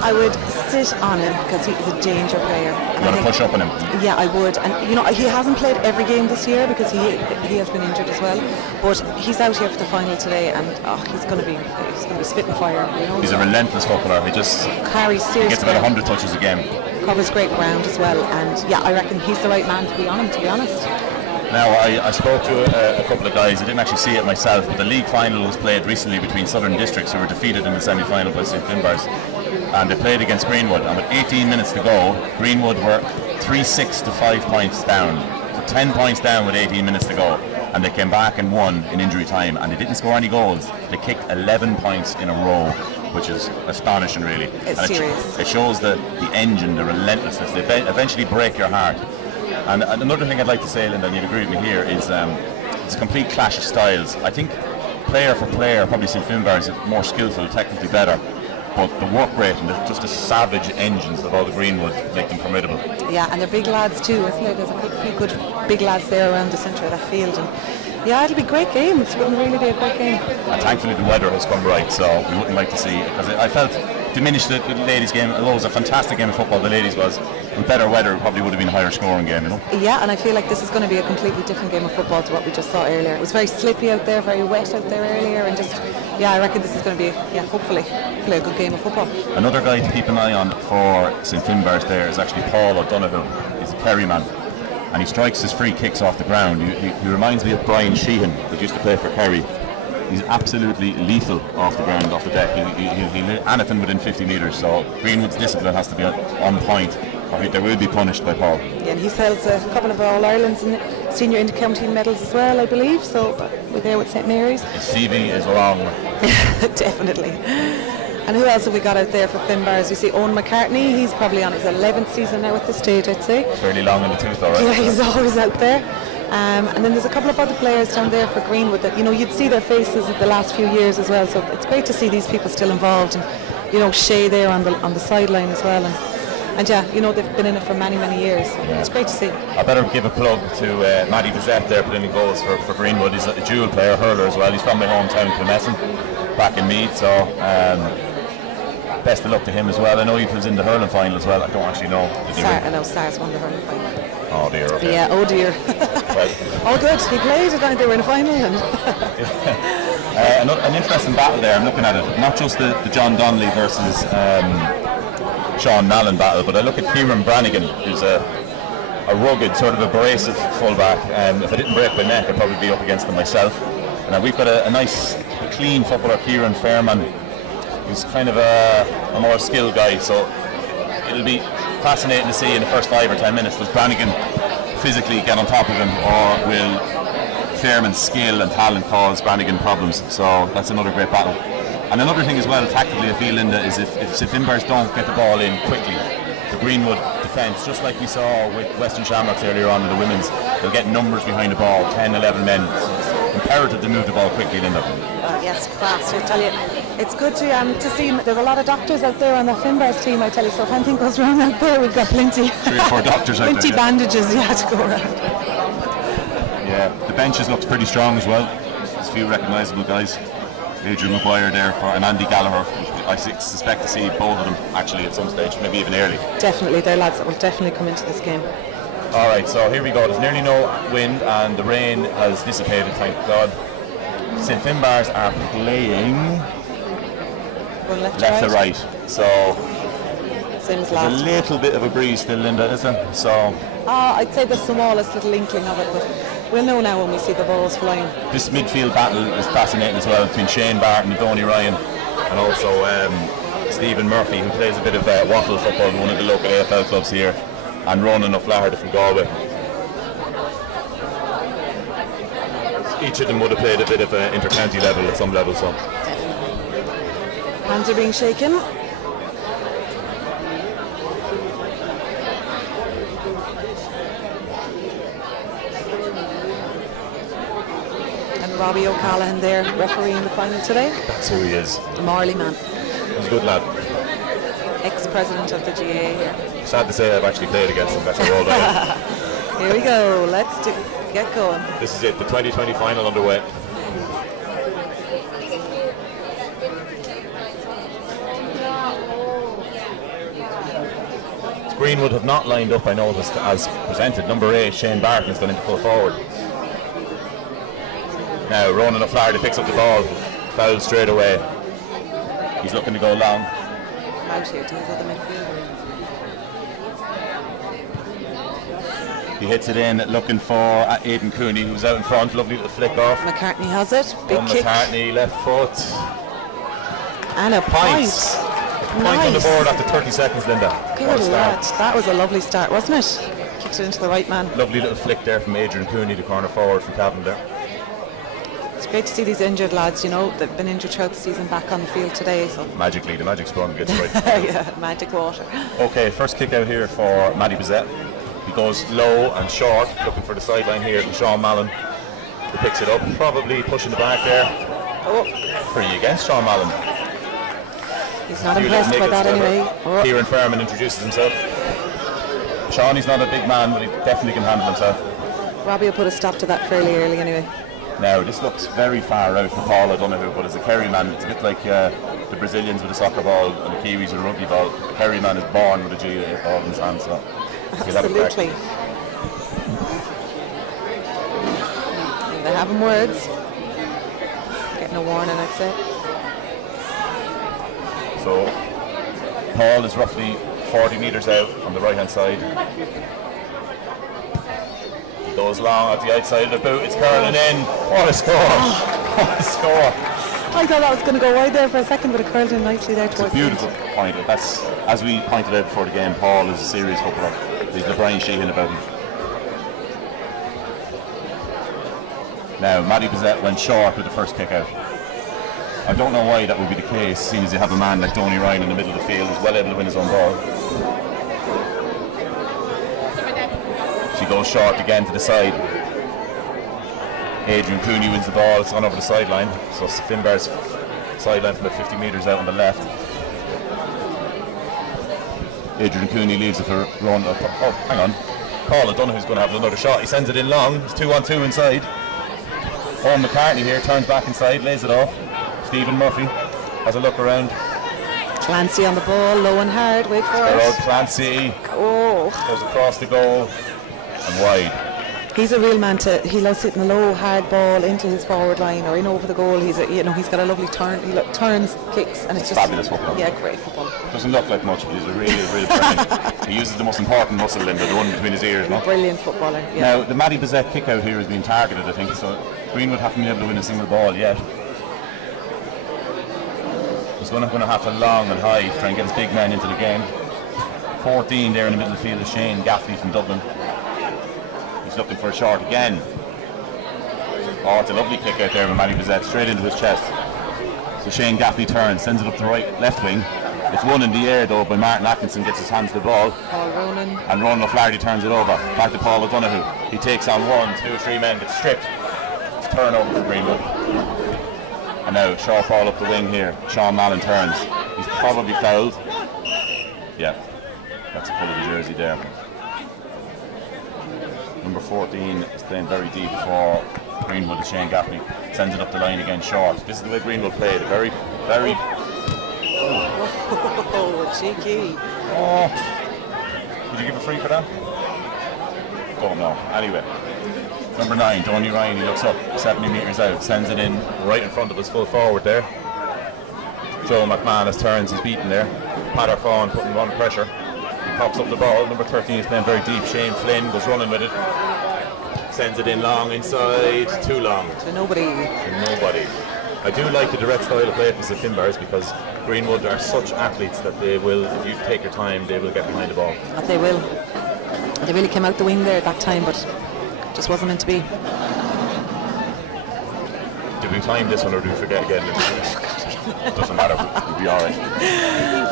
I would sit on him because he is a danger player. You want to push up on him? Yeah, I would. And he hasn't played every game this year because he has been injured as well. But he's out here for the final today, and he's going to be spitting fire. He's a relentless footballer. He just carries seriously. He gets about 100 touches a game. Covers great ground as well, and yeah, I reckon he's the right man to be on him, to be honest. Now, I spoke to a couple of guys. I didn't actually see it myself, but the league final was played recently between Southern Districts, who were defeated in the semi-final by St Finbarrs, and they played against Greenwood. And with 18 minutes to go, Greenwood were 3-6 to 5 points down, so 10 points down with 18 minutes to go. And they came back and won in injury time, and they didn't score any goals. They kicked 11 points in a row, which is astonishing, really. It's serious. It shows the engine, the relentlessness. They eventually break your heart. And another thing I'd like to say, Linda, and you'd agree with me here, is it's a complete clash of styles. I think player for player, probably St Finbarrs is more skillful, technically better, but the work rate and just the savage engines of all the Greenwood make them formidable. Yeah, and they're big lads too, isn't it? There's a few good big lads there around the centre of that field. And yeah, it'll be a great game. It's going to really be a great game. And thankfully the weather has come right, so we wouldn't like to see it, because I felt diminished the ladies' game. Although it was a fantastic game of football, the ladies was. With better weather, it probably would have been a higher scoring game, Yeah, and I feel like this is going to be a completely different game of football to what we just saw earlier. It was very slippy out there, very wet out there earlier, and I reckon this is going to be, hopefully a good game of football. Another guy to keep an eye on for St Finbarrs there is actually Paul O'Donoghue. He's a Kerry man, and he strikes his free kicks off the ground. He reminds me of Brian Sheehan, that used to play for Kerry. He's absolutely lethal off the ground, off the deck. He'll anything within 50 metres, so Greenwood's discipline has to be on point, or they will be punished by Paul. Yeah, and he's held a couple of All-Ireland's and senior inter-county medals as well, I believe, so we're there with St Mary's. His CV is long. Definitely. And who else have we got out there for Finbarrs? We see Owen McCartney, he's probably on his 11th season now at this stage, I'd say. Fairly long in the tooth, alright. Yeah, he's always out there. And then there's a couple of other players down there for Greenwood that, you'd see their faces in the last few years as well, so it's great to see these people still involved. And, Shay there on the sideline as well. And And yeah, you know, they've been in it for many, many years. So it's great to see. I better give a plug to Matty Bissett there, putting in goals for Greenwood. He's a dual player, hurler as well. He's from my hometown, Clemesson, back in Meath. So best of luck to him as well. I know he was in the hurling final as well. I don't actually know. I know Stars won the hurling final. Oh dear. Okay. Yeah, oh dear. Well, oh good, he played it, they were in a final. And an interesting battle there. I'm looking at it. Not just the John Donnelly versus Sean Mallon battle, but I look at Kieran Brannigan, who's a rugged, sort of abrasive fullback. If I didn't break my neck, I'd probably be up against him myself. And we've got a nice, clean footballer, Kieran Fairman, who's kind of a more skilled guy. So it'll be fascinating to see in the first 5 or 10 minutes, does Brannigan physically get on top of him, or will Fairman's skill and talent cause Brannigan problems? So that's another great battle. And another thing as well, tactically, I feel, Linda, is if Finbars don't get the ball in quickly, the Greenwood defence, just like we saw with Western Shamrocks earlier on in the women's, they'll get numbers behind the ball, 10, 11 men. It's imperative to move the ball quickly, Linda. Yes, class, I tell you. It's good to see, there's a lot of doctors out there on the Finbars team, I tell you, so if anything goes wrong out there, we've got plenty. 3 or 4 doctors out there. Plenty bandages, to go around. Yeah, the benches looks pretty strong as well. There's a few recognisable guys. Adrian Maguire there and Andy Gallagher. I suspect to see both of them actually at some stage, maybe even early. Definitely, they're lads that will definitely come into this game. Alright, so here we go. There's nearly no wind and the rain has dissipated, thank God. St Finbars are playing Going left to right. So same as there's last. a little bit of a breeze still, Linda, isn't it? So I'd say the smallest little inkling of it, but we'll know now when we see the balls flying. this midfield battle is fascinating as well, between Shane Barton and Donny Ryan, and also Stephen Murphy, who plays a bit of waffle football in one of the local AFL clubs here, and Ronan O'Flaherty from Galway. Each of them would have played a bit of inter-county level at some level. So Hands are being shaken. And Robbie O'Callaghan there, refereeing the final today. that's who he is. The Marley man, He's a good lad. ex-president of the GAA here. Sad to say I've actually played against him. That's how old I am. Here we go, let's get going. This is it, the 2020 final underway. Greenwood have not lined up, I noticed, as presented. Number 8, Shane Barton, has gone into full forward. Now Ronan O'Flaherty picks up the ball, fouls straight away. He's looking to go long. Out here to his other midfielder. He hits it in, looking for Aidan Cooney, who's out in front. Lovely little flick off. McCartney has it, big From kick. McCartney, left foot. And a point. Point on the board after 30 seconds, Linda. What a Good start. lad. That was a lovely start, wasn't it? Kicked it into the right man. Lovely little flick there from Adrian Cooney, the corner forward from Cavan there. It's great to see these injured lads, you know, they've been injured throughout the season back on the field today. So Magically, the magic sponge gets right. yeah, magic water. Okay, first kick out here for Matty Bissett. He goes low and short, looking for the sideline here from Sean Mallon, who picks it up, probably pushing the back there. Oh, Free against Sean Mallon. he's not Few impressed little by that niggles, anyway. however. Kieran Fairman introduces himself. Sean, he's not a big man, but he definitely can handle himself. Robbie will put a stop to that fairly early anyway. Now, this looks very far out for Paul O'Donoghue, but as a Kerry man, it's a bit like the Brazilians with a soccer ball and the Kiwis with a rugby ball. The Kerry man is born with a GAA ball in his hand, so he'll have a crack. Absolutely. They're having words. Getting a warning, I'd say. So, Paul is roughly 40 metres out on the right-hand side. He goes long at the outside of the boot, it's curling in. What a score! What a score! I thought that was going to go wide there for a second, but it curled in nicely there It's a towards the end. beautiful point. That's, as we pointed out before the game, Paul is a serious footballer. He's the Brian Sheehan about him. Now, Matty Bissett went short with the first kick out. I don't know why that would be the case, seeing as you have a man like Donny Ryan in the middle of the field who's well able to win his own ball. She goes short again to the side. Adrian Cooney wins the ball, it's gone over the sideline. So Finbar's sideline from about 50 metres out on the left. Adrian Cooney leaves it for run. Oh, hang on. Paul O'Donoghue's going to have another shot. He sends it in long. It's 2-on-2 inside. Owen McCartney here turns back inside, lays it off. Stephen Murphy has a look around. Clancy on the ball, low and hard, wait for it. Clancy Oh, goes across the goal and wide. he's a real man he loves hitting a low, hard ball into his forward line or in over the goal. He's got a lovely turn. He turns, kicks, and it's just Fabulous football. Yeah, great football. Doesn't look like much, but he's a real brilliant. He uses the most important muscle, Linda, the one between his ears. No? Brilliant footballer. Yeah. Now, the Matty Bizet kick out here is being targeted, I think, so Greenwood haven't been able to win a single ball yet. He's going to have to long and high to try and get his big man into the game. 14 there in the middle of the field is Shane Gaffney from Dublin. He's looking for a shot again. Oh, it's a lovely kick out there with Matty Bizet, straight into his chest. So Shane Gaffney turns, sends it up the left wing. It's won in the air though by Martin Atkinson, gets his hands to the ball. Paul Ronan. And Ronan O'Flaherty turns it over. Back to Paul O'Donoghue. He takes on 1, 2, 3 men, gets stripped. It's turnover for Greenwood. And now short ball up the wing here. Sean Mallon turns. He's probably fouled. Yeah, that's a pull of the jersey there. Number 14 is playing very deep for Greenwood. Shane Gaffney sends it up the line again short. This is the way Greenwood played. Very. Oh, cheeky. Oh. Did you give a free for that? Don't know. Anyway. Number 9, Donny Ryan, he looks up 70 metres out, sends it in right in front of his full forward there. Joe McManus turns, he's beaten there. Patter Fawn putting on pressure. He pops up the ball. Number 13 is playing very deep. Shane Flynn goes running with it. Sends it in long inside. Too long. To nobody. I do like the direct style of play for the Finbars because Greenwood are such athletes that they will, if you take your time, they will get behind the ball. But they will. They really came out the wing there at that time, but just wasn't meant to be. Do we time this one or do we forget again? Doesn't matter, we'll be alright.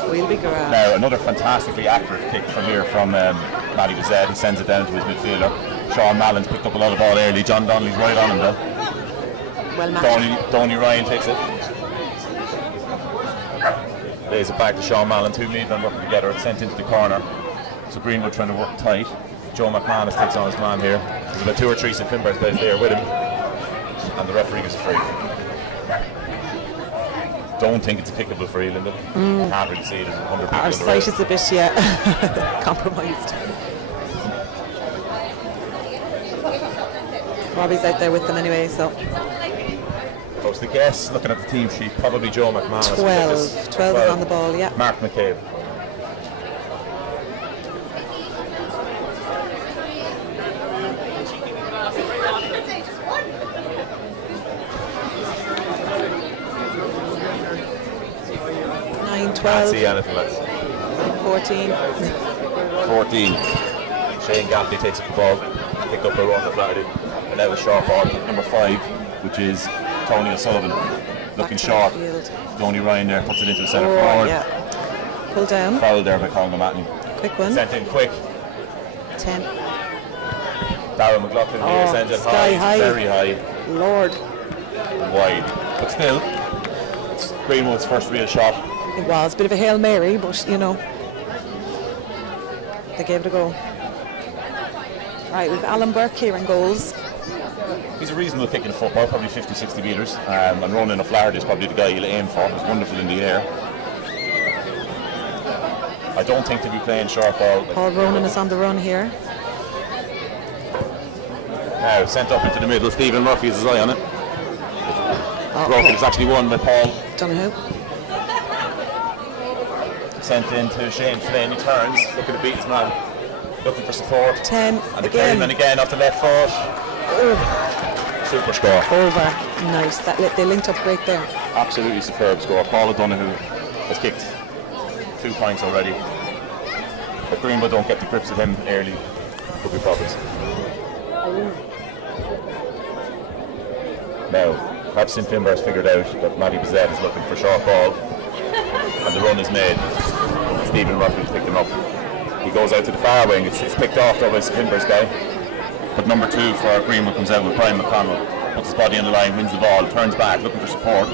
We'll be grand. Now another fantastically accurate kick from here from Matty Bizet. He sends it down to his midfielder. Sean Mallon's picked up a lot of ball early. John Donnelly's right on him though. Well matched. Donny Ryan takes it. Lays it back to Sean Mallon. 2 lead men working together. It's sent into the corner. So Greenwood trying to work tight. Joe McManus takes on his man here. There's about 2 or 3 St. Finbar's players there with him. And the referee gives a free. Don't think it's a kickable free, Linda. Can't really see it. There's 100 people Our in the sight road. is a bit, compromised. Robbie's out there with them anyway, so. If I was to guess, looking at the team sheet, probably Joe McManus. 12 is on the ball, yeah. Mark McCabe. Can't see anything less. 14. 14. Shane Gaffney takes up the ball, picked up by Ronan O'Flaherty, and now a short ball, number 5, which is Tony O'Sullivan, looking short. Donny Ryan there puts it into the centre forward. Yeah. Pull down. Foul there by Colin O'Matney. Quick one. Sent in quick. 10. Darren McLaughlin here sends it high, very high, Lord. wide. But still, it's Greenwood's first real shot. It was a bit of a Hail Mary, but they gave it a go. Right, we've Alan Burke here in goals. He's a reasonable kick in football, probably 50-60 metres. And Ronan O'Flaherty is probably the guy you'll aim for. He's wonderful in the air. I don't think they'll be playing short ball. Paul Ronan is on the run here. Now, sent up into the middle. Stephen Murphy has his eye on it. Broken. It's actually won by Paul. Donoghue. Sent in to Shane Flynn. He turns, looking to beat his man. Looking for support. 10 And the again. Kerryman again off the left foot. Super score. Over. Nice. They linked up great there. Absolutely superb score. Paul O'Donoghue has kicked 2 points already. If Greenwood don't get the grips of him early, could be problems. Now, perhaps St. Finbar's figured out that Matty Bizet is looking for short ball, and the run is made. Stephen Murphy's picked him up. He goes out to the far wing. It's picked off though by St. Finbar's guy. But number 2 for Greenwood comes out with Brian McConnell. Puts his body on the line, wins the ball, turns back, looking for support.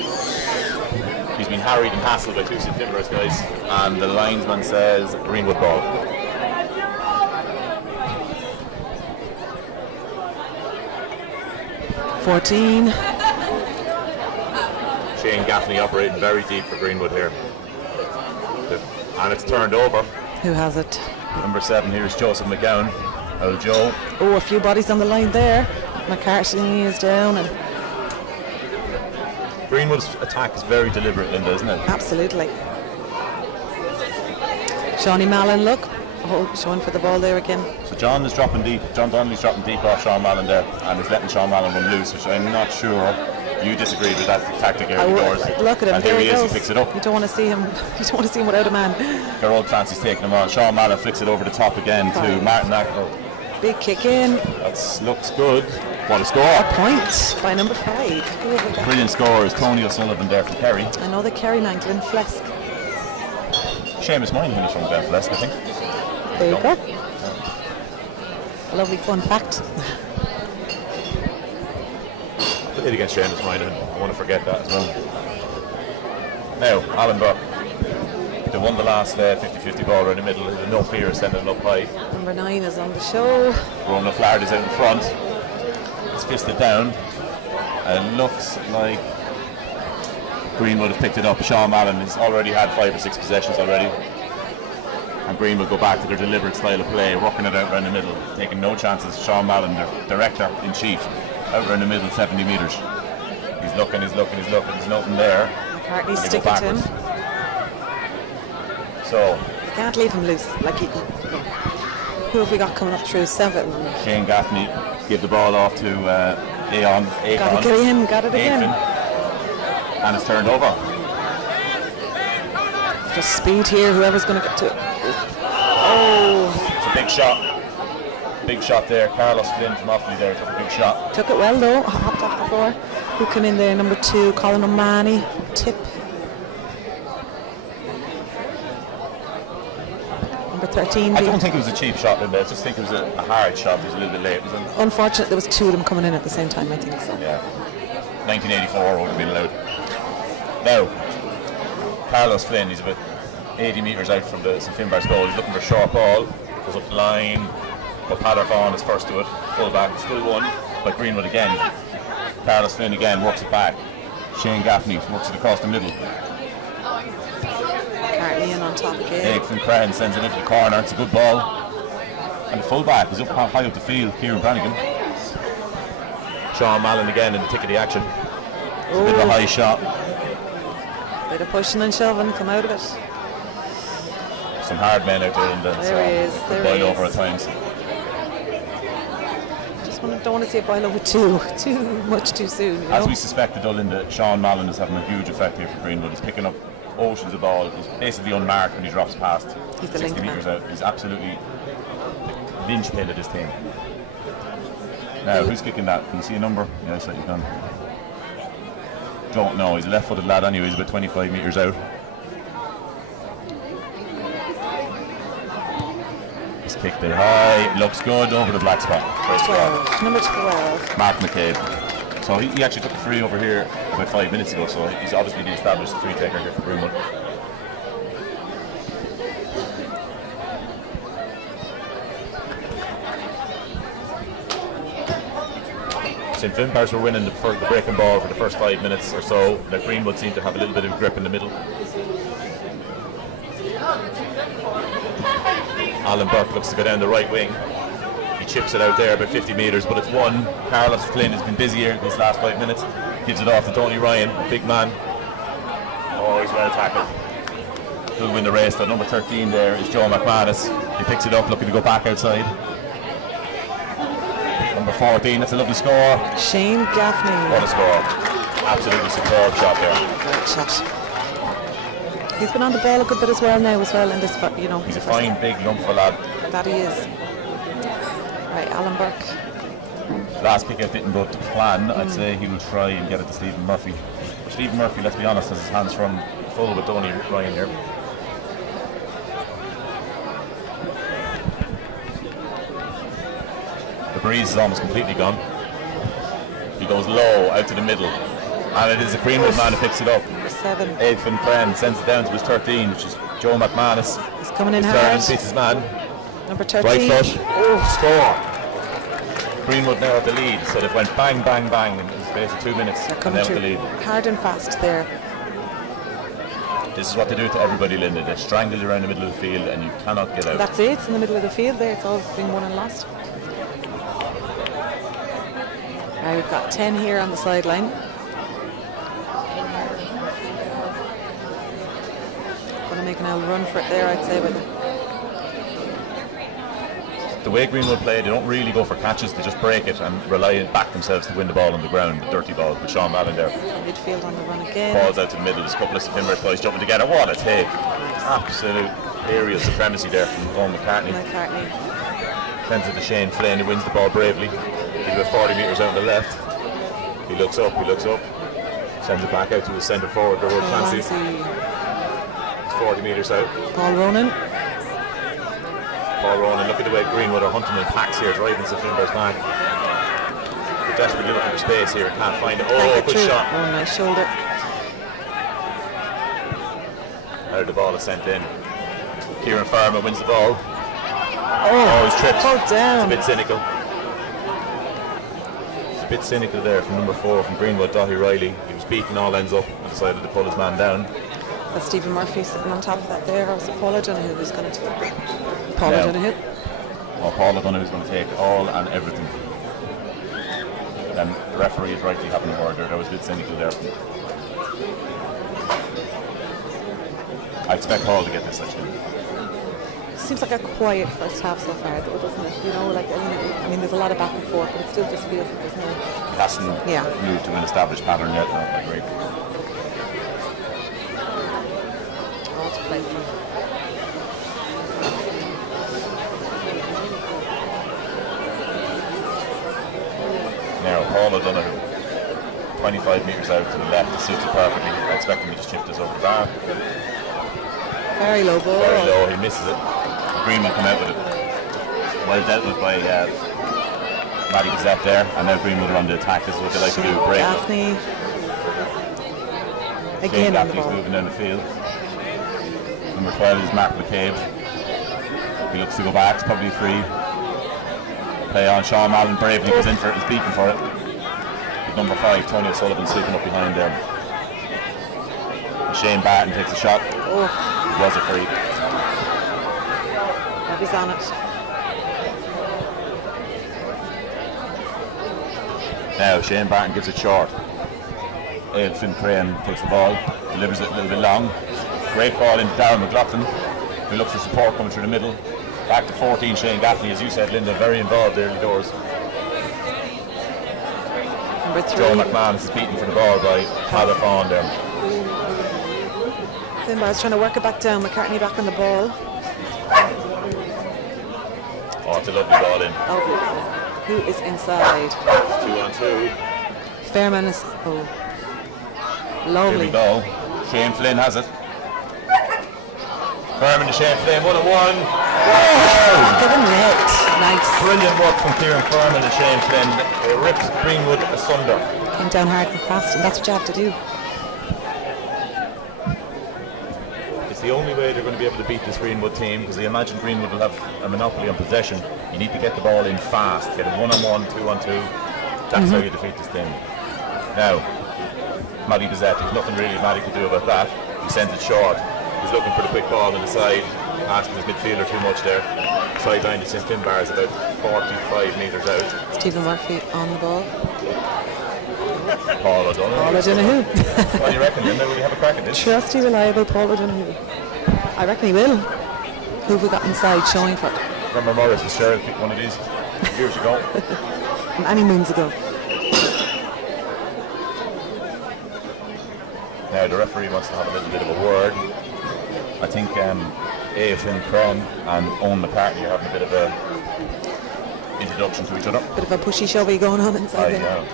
He's been harried and hassled by two St. Finbarr's guys, and the linesman says Greenwood ball. $14. Shane Gaffney operating very deep for Greenwood here. And it's turned over. Who has it? Number 7 here is Joseph McGowan. Oh, Joe. Oh, a few bodies on the line there. McCartney is down. And Greenwood's attack is very deliberate, Linda, isn't it? absolutely. Shawnee Mallon, look. Oh, showing for the ball there again. So John is dropping deep. John Donnelly's dropping deep off Sean Mallon there, and is letting Sean Mallon run loose, which I'm not sure you disagreed with that tactic here. Look at him. And there here he is. goes. He picks it up. You don't want to see him. You don't want to see him without a man. Gerald Clancy's taking him on. Sean Mallon flicks it over the top again to Martin Ackle. Big kick in. That looks good. What a score! A point by number 5. Brilliant score is Tony O'Sullivan there from Kerry. I know the Kerry man, Glenn Flesk. Seamus Moynihan is from Glen Flesk, I think. There you go. A lovely fun fact. Played against Seamus Moynihan. I want to forget that as well. Now, Alan Buck. They won the last 50-50 ball around the middle. There's no fear of sending it up high. Number 9 is on the show. Ronan Flaherty is out in front. It's fisted down. And it looks like Greenwood have picked it up. Sean Mallon has already had 5 or 6 possessions already. And Greenwood go back to their deliberate style of play, working it out around the middle, taking no chances. Sean Mallon, their director-in-chief, out around the middle, 70 metres. He's looking. There's nothing there. McCartney sticking to him. So, You can't leave him loose. Who have we got coming up through? 7. Shane Gaffney give the ball off to Aon. Got it again. Got it again. And it's turned over. Just speed here. Whoever's going to get to it. Oh. It's a big shot. Big shot there. Carlos Flynn from Offaly there took a big shot. Took it well though. Hopped off the floor. Who came in there? Number 2, Colin O'Mahony. Tip. Number 13. I don't think it was a cheap shot, Linda. I just think it was a hard shot. It was a little bit late. It was Unfortunate there was 2 of them coming in at the same time, I think so. Yeah. 1984 would have been allowed. Now, Carlos Flynn, he's about 80 metres out from the St. Finbarr's goal. He's looking for a short ball. Goes up the line. But Padder Vaughan is first to it. Full back. Still won. But Greenwood again. Carlos Flynn again works it back. Shane Gaffney works it across the middle. Cartney in on top again. Nick from Cran sends it into the corner. It's a good ball. And the full back is up high up the field. Kieran Brannigan. Sean Mallon again in the thick of the action. It's a bit of a high shot. Bit of pushing and shoving. Come out of it. Some hard men out there in the There he is. There he over is. at times. Don't want to see it boil over too much too soon. You know? As we suspected, though, Linda, Sean Mallon is having a huge effect here for Greenwood. He's picking up oceans of ball. He's basically unmarked when he drops past. He's the 60 link metres man. out. He's absolutely the linchpin of this team. Now, who's kicking that? Can you see a number? Yes, that you can. Don't know. He's a left-footed lad anyway. He's about 25 metres out. He's kicked it high. Looks good over the black spot. Great spot. 12. Number 12. Mark McCabe. So he actually took a free over here about 5 minutes ago, so he's obviously the established free taker here for Greenwood. St. Finbarr's were winning the breaking ball for the first 5 minutes or so. That Greenwood seemed to have a little bit of grip in the middle. Alan Burke looks to go down the right wing. He chips it out there about 50 metres, but it's won. Carlos Flynn has been busy here these last 5 minutes. Gives it off to Tony Ryan, a big man. Oh, he's well tackled. He'll win the race. So number 13 there is Joe McManus. He picks it up, looking to go back outside. Number 14, that's a lovely score. Shane Gaffney. What a score. Absolutely superb shot there. Great shot. He's been on the ball a good bit as well now in this, you know. He's a fine, big lump of a lad. That he is. Right, Alan Burke. Last kick out didn't go to plan. I'd say he will try and get it to Stephen Murphy. But Stephen Murphy, let's be honest, has his hands from full with Tony Ryan here. The breeze is almost completely gone. He goes low out to the middle. And it is a Greenwood man who picks it up. Number 7. Aidfin Friend sends it down to his 13, which is Joe McManus. He's coming in His hard. turn, beats his man. Number 13. Right foot. Score. Greenwood now have the lead. So they've went bang, bang, bang in the space of 2 minutes. They're And coming now with the through lead. hard and fast there. This is what they do to everybody, Linda. They strangle you around the middle of the field and you cannot get out. That's it. It's in the middle of the field there. It's all been won and lost. Now we've got 10 here on the sideline. Going to make an old run for it there, I'd say. With it. The way Greenwood play, they don't really go for catches. They just break it and rely and back themselves to win the ball on the ground, the dirty ball with Sean Mallon there. Midfield on the run again. Balls out to the middle. There's a couple of Finbar's boys jumping together. What a take. Absolute aerial supremacy there from Owen McCartney. Sends it to Shane Flynn, who wins the ball bravely. He's about 40 metres out on the left. He looks up. Sends it back out to his centre forward, the road Clancy. He's 40 metres out. Paul Ronan, look at the way Greenwood are hunting in packs here, driving to Finbar's back. They're desperately looking for space here and can't find it. Oh, good shot. Oh, nice shoulder. Now the ball is sent in. Kieran Farmer wins the ball. Oh, he's tripped. Pulled down. It's a bit cynical. It's a bit cynical there from number 4 from Greenwood, Daithí Riley. He was beaten all ends up and decided to pull his man down. That's Stephen Murphy sitting on top of that there. Or was it Paul O'Donoghue who's going to take it? Paul O'Donoghue. Well, Paul O'Donoghue is going to take all and everything. And the referee is rightly having a word there. That was a bit cynical there. I expect Paul to get this actually. Seems like a quiet first half so far, though, doesn't it? You know, like I mean, there's a lot of back and forth, but it still just feels like there's no. It hasn't moved to an established pattern yet. No, I agree. All to play for. Now, Paul O'Donoghue, 25 metres out to the left, it suits it perfectly. I expect him to just chip this over the bar. Very low ball. Very low, he misses it. Greenwood come out with it. Well dealt with by Matty Gazette there, and now Greenwood are on the attack. This is what they like to do, break. Gaffney. Shane Again on the Gaffney's ball. moving down the field. Number 12 is Mark McCabe. He looks to go back, it's probably free. Play on, Sean Mallon bravely goes in for it, he's beaten for it. With number 5, Tony O'Sullivan sleeping up behind them. And Shane Barton takes a shot. Oh, It was a free. He's on it. Now Shane Barton gives it short. Aidfin Crane takes the ball, delivers it a little bit long. Great ball into Darren McLaughlin, who looks for support coming through the middle. Back to 14, Shane Gaffney, as you said, Linda, very involved early doors. Number 3. Joe McManus is beaten for the ball by Tyler Fawn there. Finbar's trying to work it back down. McCartney back on the ball. Oh, it's a lovely ball in. Lovely. Who is inside? 2-on-2. Fairman is. Oh. Here Lovely. we go. Shane Flynn has it. Ferman to Shane Flynn, 1-on-1. Get him net. Nice. Brilliant work from Kieran Ferman and Shane Flynn. They ripped Greenwood asunder. Came down hard and fast, and that's what you have to do. It's the only way they're going to be able to beat this Greenwood team, because they imagine Greenwood will have a monopoly on possession. You need to get the ball in fast, get it 1-on-1, 2-on-2. That's how you defeat this team. Now, Matty Gazette, there's nothing really Matty could do about that. He sends it short. He's looking for the quick ball on the side, asking his midfielder too much there. Sideline to St. Finbar is about 45 metres out. Stephen Murphy on the ball. Paul O'Donoghue. Paul O'Donoghue. What do you reckon, Linda? Will you have a crack at this? Trusty, reliable Paul O'Donoghue. I reckon he will. Who have we got inside showing for it? Remember Morris Fitzgerald picked one of these years ago. Many moons ago. Now the referee wants to have a little bit of a word. I think Aidfin Crane and Owen McCartney are having a bit of a introduction to each other. Bit of a pushy shovey going on inside there.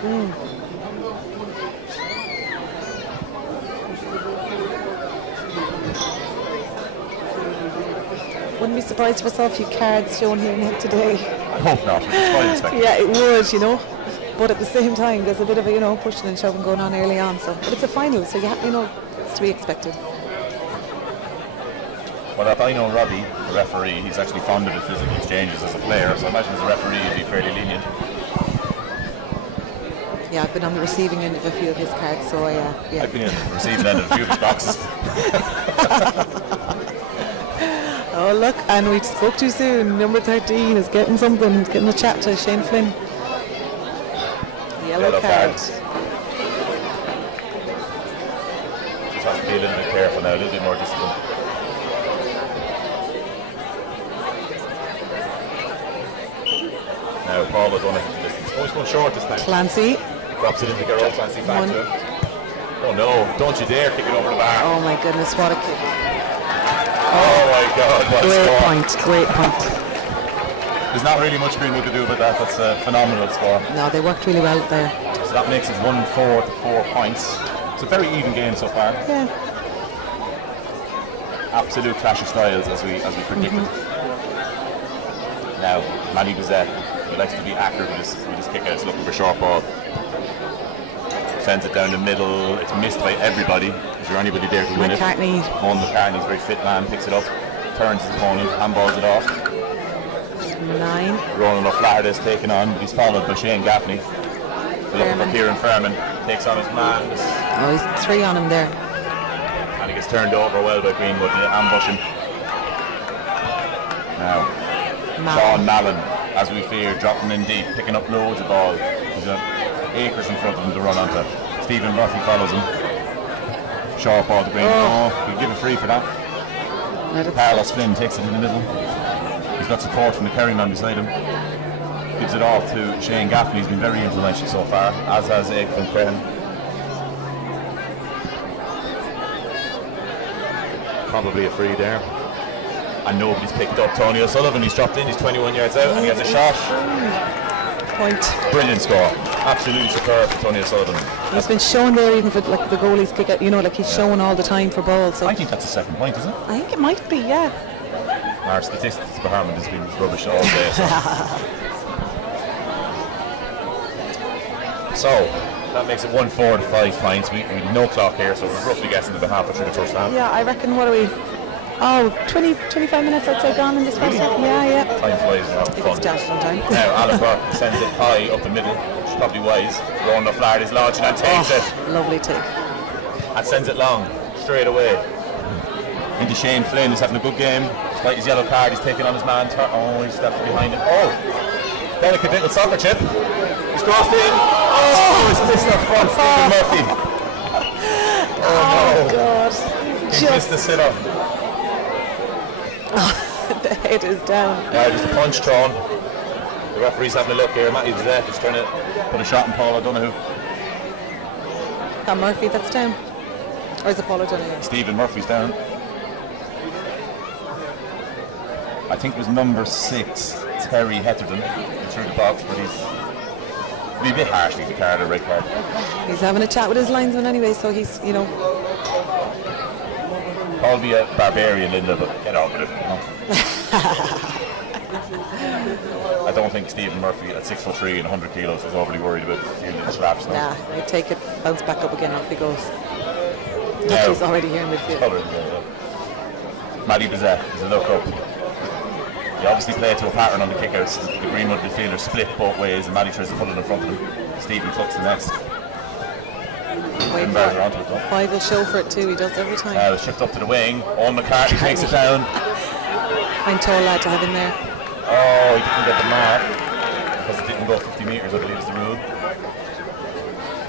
Wouldn't be surprised if I saw a few cards shown here and here today. I hope not. It's fine, Inspector. Yeah, it would, you know. but at the same time, there's a bit of a, pushing and shoving going on early on. So, but it's a final, so it's to be expected. Well, if I know Robbie, the referee, he's actually fond of his physical exchanges as a player, so I imagine as a referee he'd be fairly lenient. Yeah, I've been on the receiving end of a few of his cards, so yeah. I've been on the receiving end of a few of his boxes. Oh look, and we spoke too soon. Number 13 is getting something. He's getting a chat to Shane Flynn. Yellow card. Just has to be a little bit careful now, a little bit more disciplined. Now Paul was on it. Oh, he's going short this time. Clancy. Drops it into Garrett Clancy back to him. Oh no, don't you dare kick it over the bar. Oh my goodness, what a kick. Oh my God, what a score. Great point. There's not really much Greenwood to do about that. That's a phenomenal score. No, they worked really well there. So that makes it 1-4 to 4 points. It's a very even game so far. Yeah. Absolute clash of styles as we predicted. Now, Matty Gazette, he likes to be accurate with his kick out. He's looking for short ball. Sends it down the middle. It's missed by everybody. Is there anybody there to win McCartney. it? Owen McCartney's a very fit man, picks it up, turns his opponent, handballs it off. 9. Ronan O'Flaherty is taken on, but he's followed by Shane Gaffney. Looking for Kieran Fairman, takes on his man. Oh, he's 3 on him there. And he gets turned over well by Greenwood, they ambush him. Now, Sean Mallon, as we feared, dropping in deep, picking up loads of ball. He's got acres in front of him to run onto. Stephen Murphy follows him. Short ball to Greenwood. Oh, he'll give it free for that. Carlos Flynn takes it in the middle. He's got support from the Kerry man beside him. Gives it off to Shane Gaffney. He's been very influential so far, as has Ed Van Crehen. Probably a free there. And nobody's picked up Tony O'Sullivan. He's dropped in, he's 21 yards out, and he has a shot. Point. Brilliant score. Absolutely superb for Tony O'Sullivan. He's been shown there even for like the goalie's kick out, he's shown all the time for balls. So I think that's a second point, isn't it? I think it might be, yeah. Our statistics for Harmon has been rubbish all day. So that makes it 1-4 to 5 points. We have no clock here, so we're roughly guessing about halfway through the first half. Yeah, I reckon, what are we? Oh, 25 minutes I'd say gone in this first half. Yeah. Time flies now. I think it's dashed on time. Now Alan Burke sends it high up the middle, which is probably wise. Ronan O'Flaherty's launching and takes it. Lovely take. And sends it long, straight away. Into Shane Flynn, who's having a good game. Despite his yellow card, he's taking on his man. Oh, he's stepped behind him. Oh! Delicate little soccer chip. He's crossed in. Oh, he's missed that front, Stephen Murphy. Oh no. God. He missed the sit-up. The head is down. Yeah, just a punch thrown. The referee's having a look here. Matty Gazette is trying to put a shot in Paul O'Donoghue. Tom Murphy, that's down. Or is it Paul O'Donoghue? Stephen Murphy's down. I think it was number 6, Terry Hetterton, through the box, but he's be a bit harsh, he's a card or red card. He's having a chat with his linesman anyway, so he's, I'll be a barbarian, Linda, but get on with it. I don't think Stephen Murphy at 6'3" and 100 kilos is overly worried about fielding the slaps now. Nah, they take it, bounce back up again, off he goes. Now, He's already here in midfield. Matty Gazette is a look up. He obviously played to a pattern on the kickouts. The Greenwood midfielders split both ways, and Matty tries to put it in front of him. Stephen Cook's the next. Five will show for it too, he does every time. It's chipped up to the wing. Owen McCartney takes it down. Fine tall lad to have in there. Oh, he didn't get the mark because it didn't go 50 metres, I believe is the rule.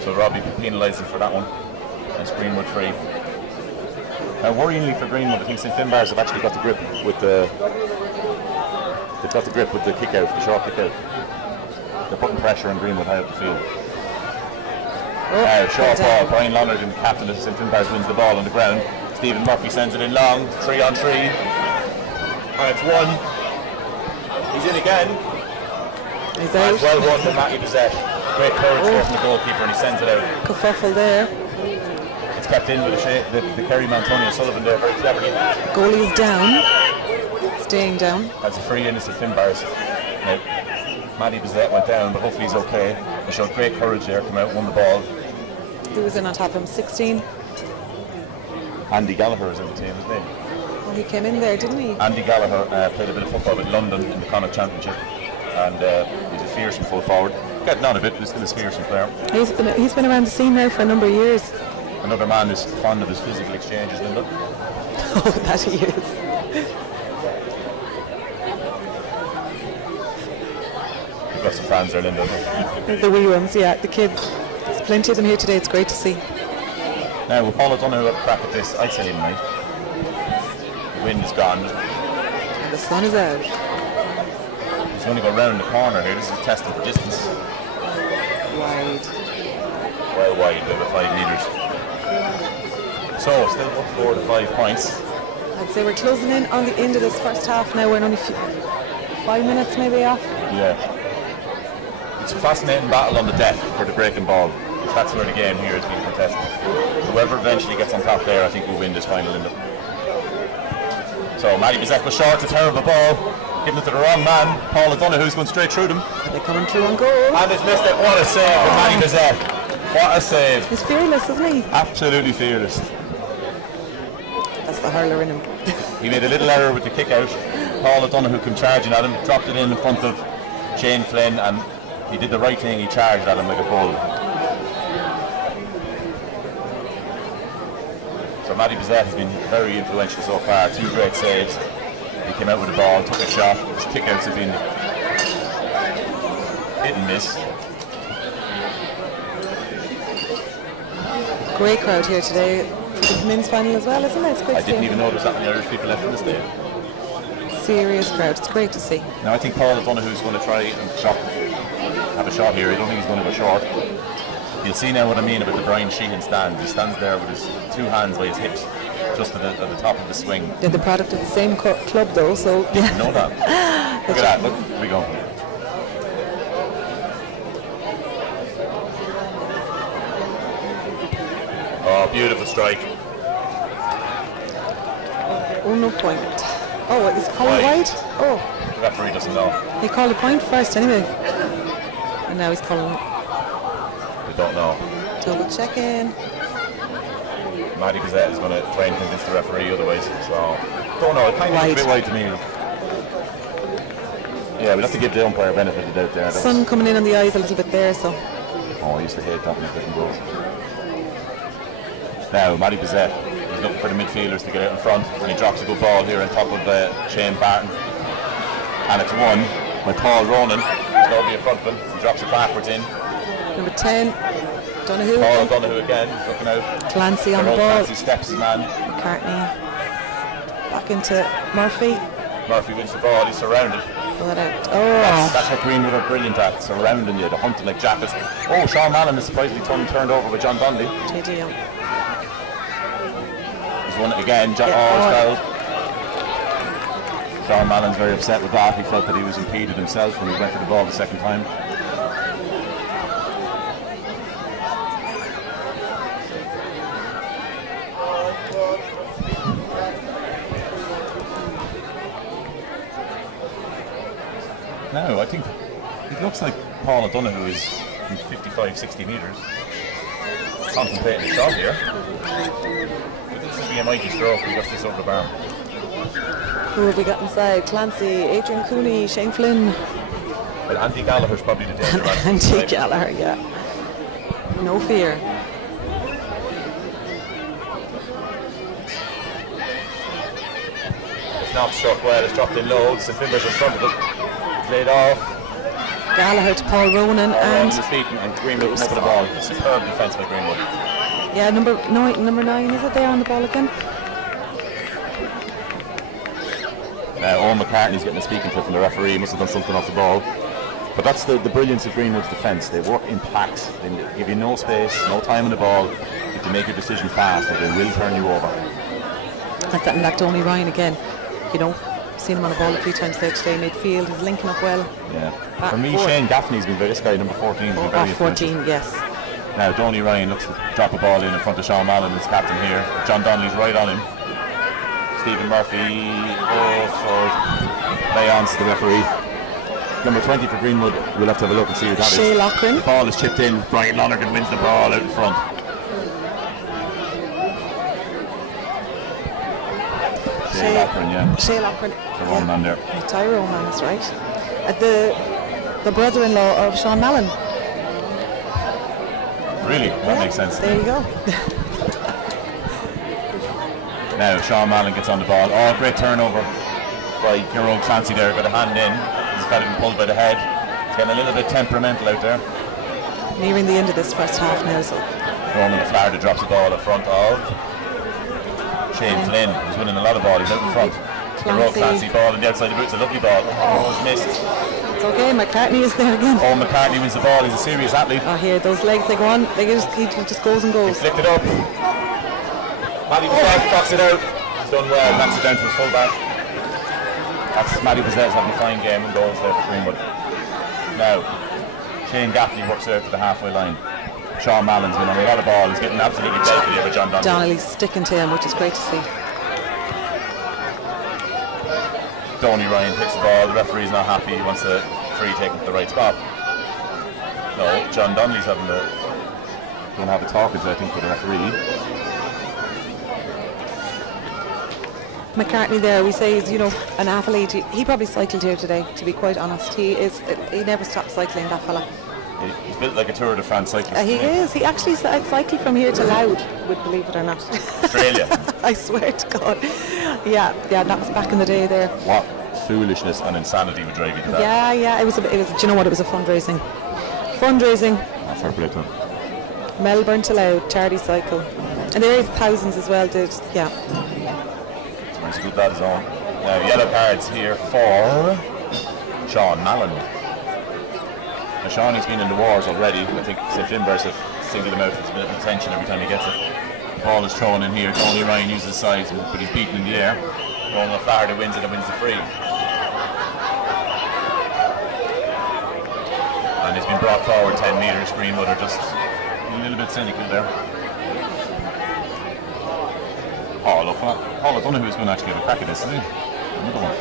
So Robbie penalised him for that one. And it's Greenwood free. Now, worryingly for Greenwood, I think St Finbars have actually got the grip with the. They've got the grip with the kick out, the short kick out. They're putting pressure on Greenwood high up the field. Short ball, Brian Lonergan, captain of St Finbars, wins the ball on the ground. Stephen Murphy sends it in long, 3-on-3. And it's 1. He's in again. He's out. It's well won by Matty Gazette. Great courage there from the goalkeeper, and he sends it out. Kerfuffle there. It's kept in with the Kerry man, Tony O'Sullivan there, very cleverly. Goalie is down. Staying down. That's a free in, it's St Finbars. Now, Matty Bizette went down, but hopefully he's okay. He showed great courage there, come out, won the ball. Who was in on top of him? 16. Andy Gallagher was in the team, isn't he? Oh, he came in there, didn't he? Andy Gallagher played a bit of football with London in the Connacht Championship, and he's a fearsome full forward. Getting on a bit, but he's still a fearsome player. He's been around the scene now for a number of years. Another man who's fond of his physical exchanges, Linda. Oh, that he is. We've got some fans there, Linda. The wee ones, yeah, the kids. There's plenty of them here today. It's great to see. Now, with Paul O'Donoghue have a crack at this, I'd say tonight. The wind is gone. And the sun is out. He's going to go round the corner here. This is testing for distance. Wide. Well wide, about 5 metres. So, still up 4 to 5 points. I'd say we're closing in on the end of this first half now. We're only 5 minutes maybe off. Yeah. It's a fascinating battle on the deck for the breaking ball. That's where the game here is being contested. Whoever eventually gets on top there, I think will win this final. So Matty Bizette was short, a terrible ball, giving it to the wrong man. Paul O'Donoghue's going straight through them. Are they coming through on goal? And it's missed it. What a save from Matty Bizette. What a save. He's fearless, isn't he? Absolutely fearless. That's the hurler in him. He made a little error with the kick out. Paul O'Donoghue came charging at him, dropped it in front of Shane Flynn, and he did the right thing. He charged at him like a bull. So Matty Bizette has been very influential so far. 2 great saves. He came out with the ball, took a shot. His kickouts have been hit and miss. Great crowd here today for the men's final as well, isn't it? It's great I to didn't see. even know there was that many Irish people left in the stadium. Serious crowd. It's great to see. Now I think Paul O'Donoghue's going to try and have a shot here. I don't think he's going to go short. You'll see now what I mean about the Brian Sheehan stand. He stands there with his 2 hands by his hips, just at the top of the swing. They're the product of the same club though, so You know that. Look at that. Look, here we go. Oh, beautiful strike. Oh, no point. Oh, is it called wide? Oh, The referee doesn't know. he called a point first anyway. And now he's calling We don't know. double check in. Matty Bizette is going to try and convince the referee otherwise. So, don't know. It kind of looks a bit wide to me. Yeah, we'll have to give the umpire benefit of the doubt there. Sun coming in on the eyes a little bit there, so Oh, I used to hate that when he couldn't go. Now, Matty Bizette is looking for the midfielders to get out in front, and he drops a good ball here on top of Shane Barton. And it's won by Paul Ronan. There's nobody in front of him. He drops it backwards in. number 10, Donoghue. Paul O'Donoghue again, he's looking out. Clancy on the Earl ball. Clancy steps his man. McCartney back into Murphy. Murphy wins the ball, he's surrounded. Pull it out. That's what Greenwood are brilliant at, surrounding you, they're hunting like jackals. Oh, Sean Mallon is surprisingly turned over by John Donnelly. JD Young. He's won it again, John fouled. Sean Mallon's very upset with that. He felt that he was impeded himself when he went for the ball the second time. No, I think it looks like Paul O'Donoghue is from 55, 60 metres. Contemplating a shot here. But this would be a mighty stroke. He got this over the bar. Who have we got inside? Clancy, Adrian Cooney, Shane Flynn. Well, Andy Gallagher's probably the danger man. Andy Gallagher, yeah. No fear. It's not struck well, it's dropped in low. St. Fimbers in front of it. Laid off. Gallagher to Paul Ronan Ronan and is beaten and Greenwood came up with the ball. Superb defence by Greenwood. yeah, number 9 is it there on the ball again? Owen McCartney's getting a speaking to from the referee. He must have done something off the ball. But that's the brilliance of Greenwood's defence. They work in packs. They give you no space, no time on the ball. If you make your decision fast, they will turn you over. That's that, and that Donny Ryan again. You know, seen him on the ball a few times there today. Midfield, he's linking up well. Yeah. For me, Shane Gaffney's been very, this guy number 14 has been very influential. 14, yes. Now Donny Ryan looks to drop a ball in front of Sean Mallon, his captain here. John Donnelly's right on him. Stephen Murphy, lay on to the referee. Number 20 for Greenwood, we'll have to have a look and see who that is. Shea Lochran. The ball is chipped in. Brian Lonergan wins the ball out in front. Shea Lochran, yeah. Shea Lochran. The one man there. The Tyrone man is right. The brother-in-law of Sean Mallon. Really? That makes sense. There you go. Now Sean Mallon gets on the ball. Oh, great turnover by your old Clancy there. Got a hand in. He's got him pulled by the head. He's getting a little bit temperamental out there. Nearing the end of this first half now, so. Roman Flarder drops the ball in front of Shane Flynn. He's winning a lot of ball. He's out in front. The road Clancy ball on the outside of the boots. A lovely ball. Oh, it's missed. It's okay. McCartney is there again. Oh, McCartney wins the ball. He's a serious athlete. Oh, here, those legs, they go on. He just goes and He goes. flicked it up. Matty Bazette box it out. He's done well. Knocks it down to his full back. That's Matty Bazette having a fine game and goals there for Greenwood. Now, Shane Gaffney works out to the halfway line. Sean Mallon's been on a lot of ball. He's getting absolutely belted here by John Donnelly. Donnelly's sticking to him, which is great to see. Tony Ryan takes the ball. The referee's not happy. He wants the free taken to the right spot. No, John Donnelly's having the going to have a talk, I think, with the referee. McCartney there, we say he's, an athlete. He probably cycled here today, to be quite honest. He never stops cycling, that fella. He's built like a Tour de France cyclist. He is. He actually cycled from here to Loud, would believe it or not. Australia. I swear to God. Yeah, that was back in the day there. What foolishness and insanity would drive you to that? Yeah. It was. Do you know what? It was a fundraising. Oh, fair play to him. Melbourne to Loud, charity cycle, and there is thousands as well. Did He's a good lad his own. Now, yellow cards here for Sean Mallon. Now, Sean, he's been in the wars already. I think St. Finbarrs have singled him out with a bit of attention every time he gets it. Ball is thrown in here. Tony Ryan uses his size, but he's beaten in the air. Ronan Flarder wins it and wins the free. And he's been brought forward 10 metres. Greenwood are just a little bit cynical there. Oh, look, I don't know who's going to actually have a crack at this, is he? Another one.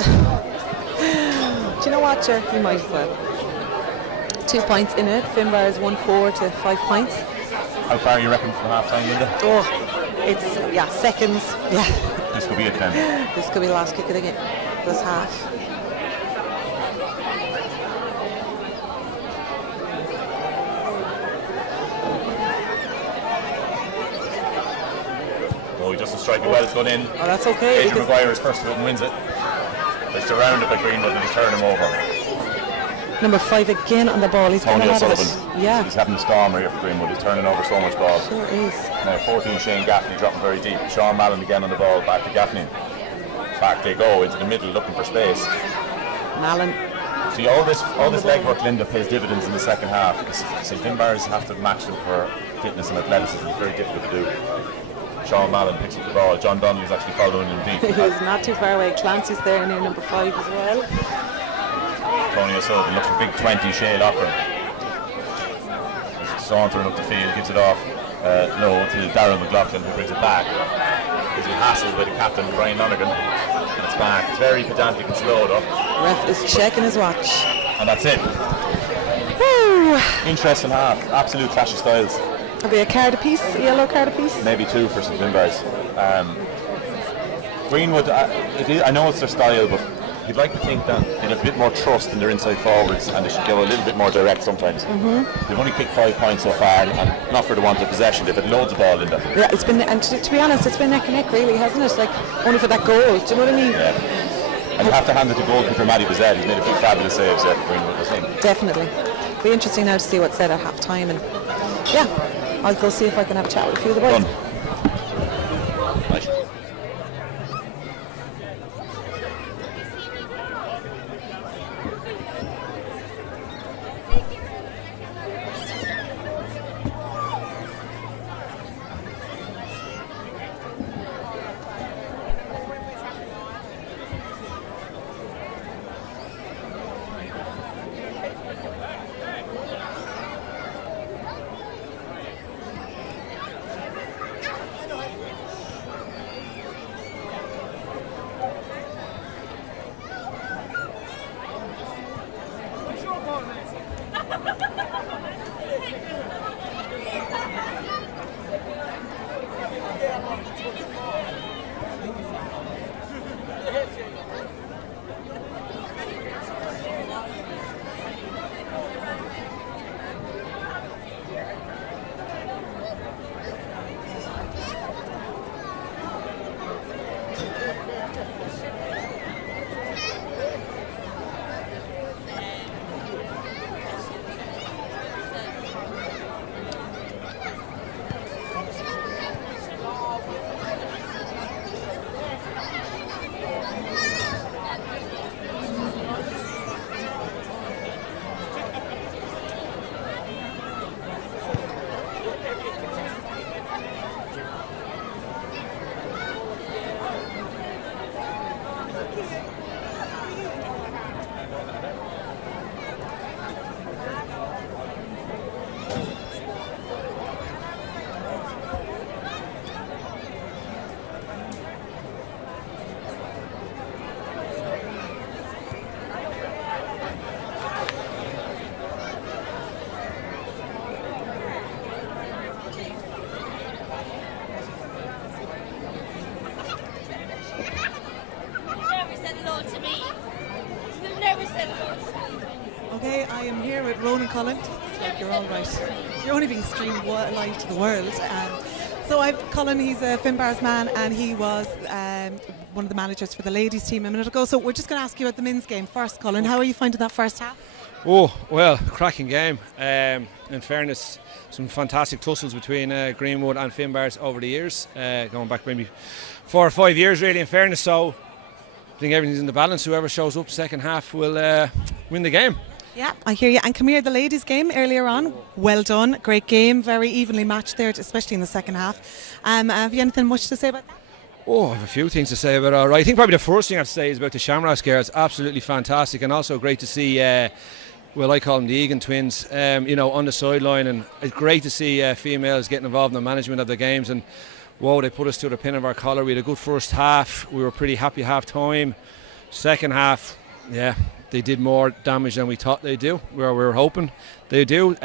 Do you know what, Cher? You might as well. 2 points in it. Finbarrs 1-4 to 5 points. How far you reckon from half time, Linda? Oh, it's, seconds. Yeah. This could be it then. This could be the last kick of the game. This half. Oh, he doesn't strike it well. It's gone in. Oh, that's okay. Adrian Maguire is first to it and wins it. They're surrounded by Greenwood and they turn him over. Number 5 again on the ball. He's Tony coming out of O'Sullivan. it. Yeah. He's having a storm here for Greenwood. He's turning over so much ball. Sure is. Now 14 Shane Gaffney dropping very deep. Sean Mallon again on the ball. Back to Gaffney. Back they go into the middle looking for space. Mallon. See, all this legwork, Linda, pays dividends in the second half because St. Finbarrs have to match them for fitness and athleticism. It's very difficult to do. Sean Mallon picks up the ball. John Donnelly's actually following him deep. He's not too far away. Clancy's there near number 5 as well. Tony O'Sullivan looks for big 20 Shea Lochran. Sauntering up the field, gives it off low to Darryl McLaughlin, who brings it back. He's been hassled by the captain, Brian Lonergan, and it's back. It's very pedantic and slow though. Ref is checking his watch. And that's it. Woo! Interesting half. Absolute clash of styles. Have we a card apiece? A yellow card apiece? Maybe 2 for St. Finbarrs. Greenwood, I know it's their style, but you'd like to think that they'd have a bit more trust in their inside forwards and they should go a little bit more direct sometimes. They've only kicked 5 points so far, and not for the want of possession. They've had loads of ball in there. Yeah, it's been, and to be honest, it's been neck and neck really, hasn't it? Like, only for that goal, do you know what I mean? Yeah. And you have to hand it to goalkeeper Matty Bazette. He's made a few fabulous saves there for Greenwood, I think. Definitely. Be interesting now to see what's said at half time, and yeah, I'll go see if I can have a chat with a few of the boys. Done. Nice. Okay, I am here with Ronan Cullen. It's like you're all right. You're only being streamed live to the world. So I've Cullen, he's a Finbars man, and he was one of the managers for the ladies team a minute ago. So we're just going to ask you about the men's game first, Cullen. How are you finding that first half? Oh, well, cracking game. In fairness, some fantastic tussles between Greenwood and Finbars over the years, going back maybe 4 or 5 years really, in fairness. So I think everything's in the balance. Whoever shows up second half will win the game. Yeah, I hear you. And come here, the ladies' game earlier on. Well done. Great game. Very evenly matched there, especially in the second half. Have you anything much to say about that? Oh, I have a few things to say about it. All right. I think probably the first thing I have to say is about the Shamrocks girls. Absolutely fantastic, and also great to see, well, I call them the Egan twins, on the sideline. And it's great to see females getting involved in the management of the games. And whoa, they put us to the pin of our collar. We had a good first half. We were pretty happy half time. Second half, yeah, they did more damage than we thought they'd do, where we were hoping they do.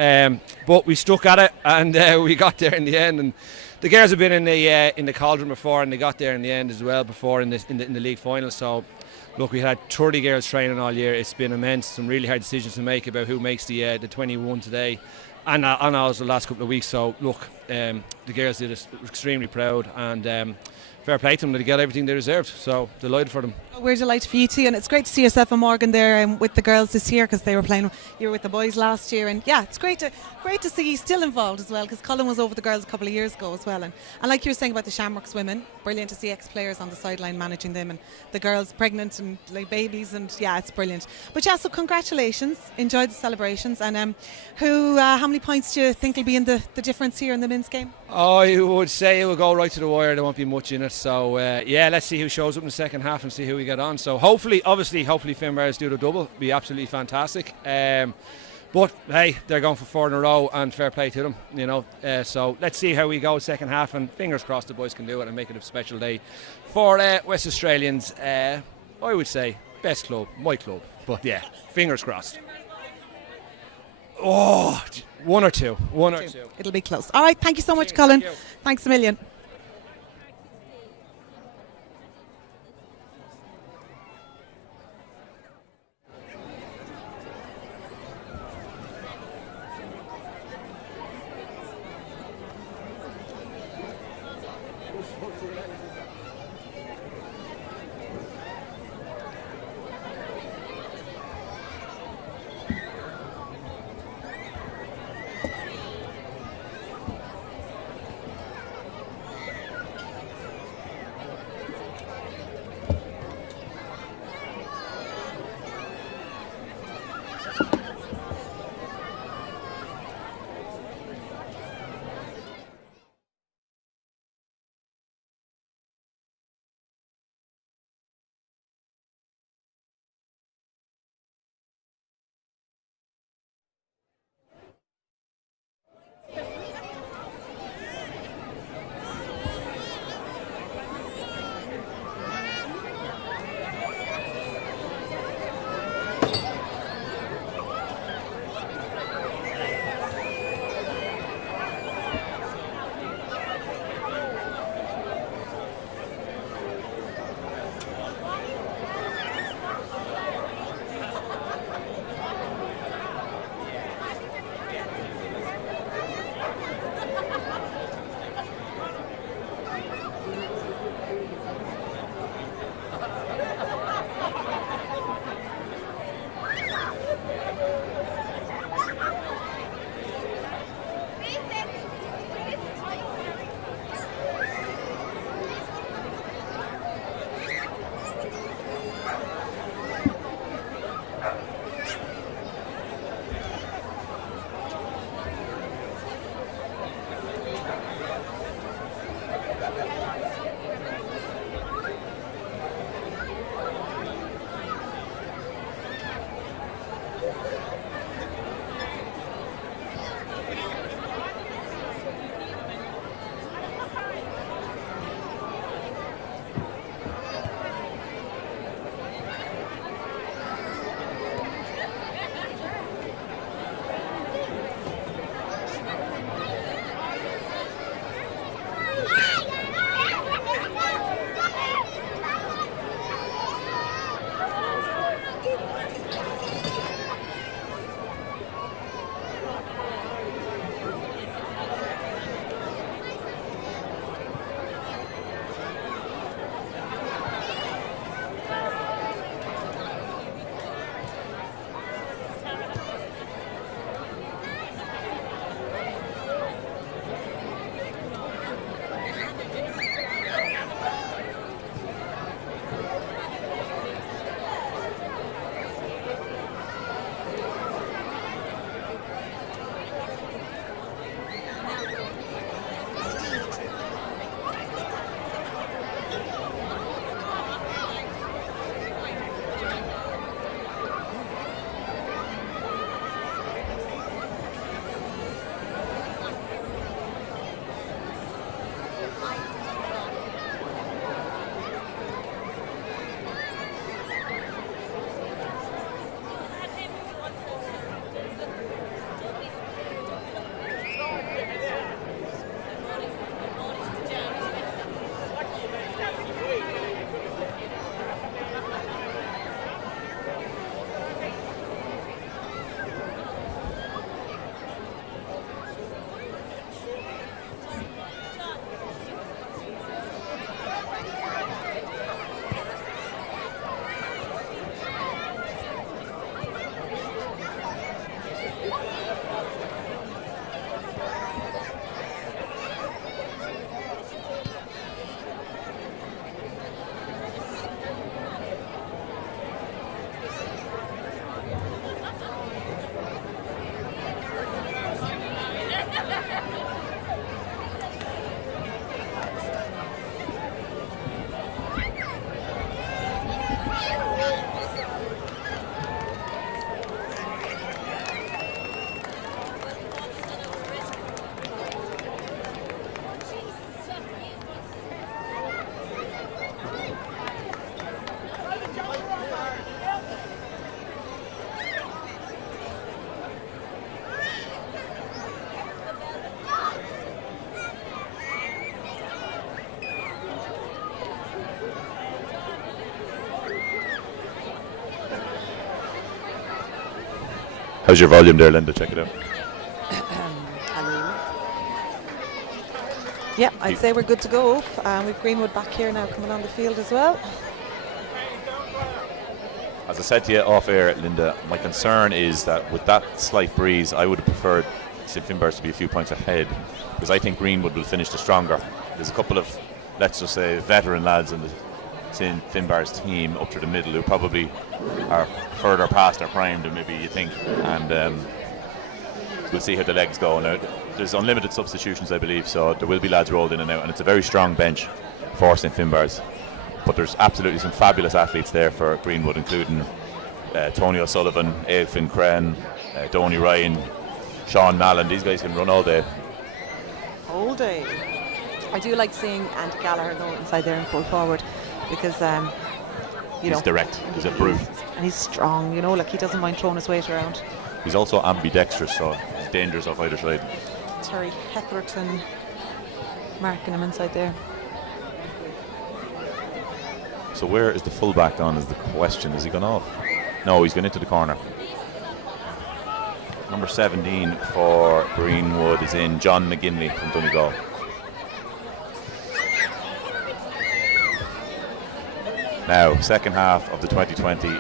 But we stuck at it, and we got there in the end. And the girls have been in the cauldron before, and they got there in the end as well before in the league final. So, look, we had 30 girls training all year. It's been immense. Some really hard decisions to make about who makes the 21 today, and also the last couple of weeks. So, look, the girls did us extremely proud, and fair play to them. They got everything they deserved. So, delighted for them. We're delighted for you too, and it's great to see yourself and Morgan there with the girls this year, because they were playing. You were with the boys last year, and yeah, it's great to see you still involved as well, because Colin was over the girls a couple of years ago as well, and like you were saying about the Shamrocks women, brilliant to see ex-players on the sideline managing them, and the girls pregnant and like babies, and yeah, it's brilliant. But yeah, so congratulations, enjoy the celebrations, and how many points do you think will be in the difference here in the men's game? I would say it will go right to the wire. There won't be much in it. So yeah, let's see who shows up in the second half and see who we get on. So hopefully Finbars do the double. Be absolutely fantastic. But hey, they're going for 4 in a row, and fair play to them. So let's see how we go second half, and fingers crossed the boys can do it and make it a special day for West Australians. I would say best club, my club. But yeah, fingers crossed. Oh, one or two. It'll be close. All right, thank you so much, Colin. Thanks a million. How's your volume there, Linda? Check it out. Hello. Yeah, I'd say we're good to go. We've Greenwood back here now coming on the field as well. As I said to you off air, Linda, my concern is that with that slight breeze, I would have preferred St Finbarrs to be a few points ahead, because I think Greenwood will finish the stronger. There's a couple of, let's just say, veteran lads in the St Finbarrs team up to the middle who probably are further past their prime than maybe you think, and we'll see how the legs go. Now, there's unlimited substitutions, I believe, so there will be lads rolled in and out, and it's a very strong bench for St Finbarrs. But there's absolutely some fabulous athletes there for Greenwood, including Tony O'Sullivan, Ailfin Crenn, Donny Ryan, Sean Mallon. These guys can run all day. All day. I do like seeing Andy Gallagher though inside there in full forward, because He's direct. He's a brute. And he's strong, like he doesn't mind throwing his weight around. He's also ambidextrous, so he's dangerous off either side. Terry Hetherington marking him inside there. So where is the fullback on is the question. Has he gone off? No, he's gone into the corner. Number 17 for Greenwood is in, John McGinley from Donegal. Now, second half of the 2020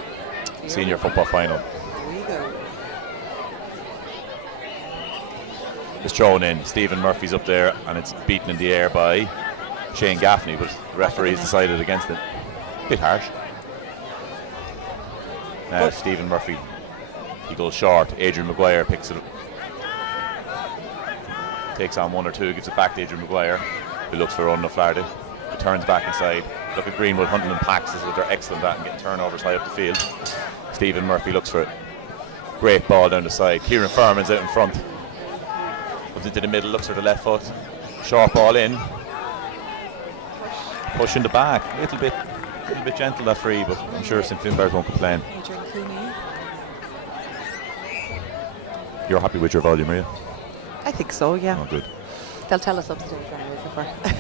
senior football final. Here we go. It's thrown in. Stephen Murphy's up there, and it's beaten in the air by Shane Gaffney, but the referee's decided against it. Bit harsh. Now Stephen Murphy, he goes short. Adrian Maguire picks it up, takes on one or two, gives it back to Adrian Maguire, who looks for Ron O'Flaherty. He turns back inside. Look at Greenwood hunting in packs. This is what they're excellent at, and getting turnovers high up the field. Stephen Murphy looks for it. Great ball down the side. Kieran Furman's out in front. Comes into the middle, looks for the left foot. Short ball in. Push in the back. A little bit gentle, that free, but I'm sure St Finbarrs won't complain. Adrian Cooney. You're happy with your volume, are you? I think so, yeah. Oh, good. They'll tell us upstairs anyways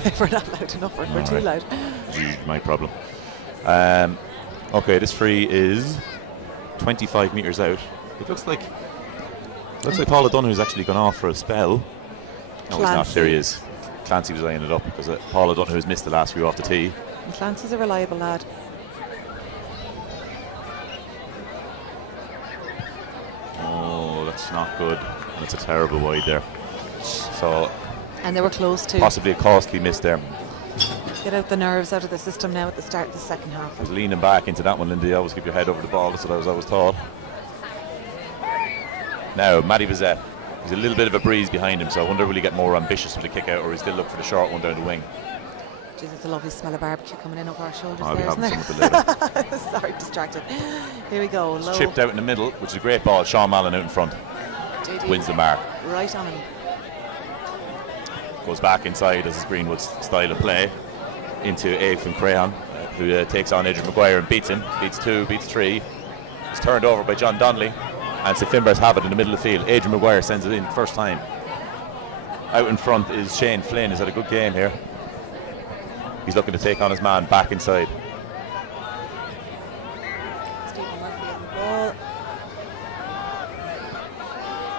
if we're not loud enough or if we're too loud. It's usually my problem. Okay, this free is 25 metres out. It looks like Paul O'Donoghu's actually gone off for a spell. No, he's not. There he is. Clancy was eyeing it up because Paul O'Donoghu's missed the last few off the tee. And Clancy's a reliable lad. Oh, that's not good. That's a terrible wide there. So, and they were close to. Possibly a costly miss there. Get out the nerves out of the system now at the start of the second half. I was leaning back into that one, Linda. You always keep your head over the ball. That's what I was always taught. Now, Matty Bizet. He's a little bit of a breeze behind him, so I wonder will he get more ambitious with the kick out, or he still look for the short one down the wing. Jeez, it's a lovely smell of barbecue coming in over our shoulders. I'll be there, having isn't some of it later. Sorry, distracted. Here we go. It's low. chipped out in the middle, which is a great ball. Sean Mallon out in front. JD wins the mark. Right on him. Goes back inside as is Greenwood's style of play into Ailfin Crenn, who takes on Adrian Maguire and beats him. Beats two, beats three. He's turned over by John Donnelly, and St Finbarrs have it in the middle of the field. Adrian Maguire sends it in first time. Out in front is Shane Flynn. He's had a good game here. He's looking to take on his man back inside. Stephen Murphy on the ball.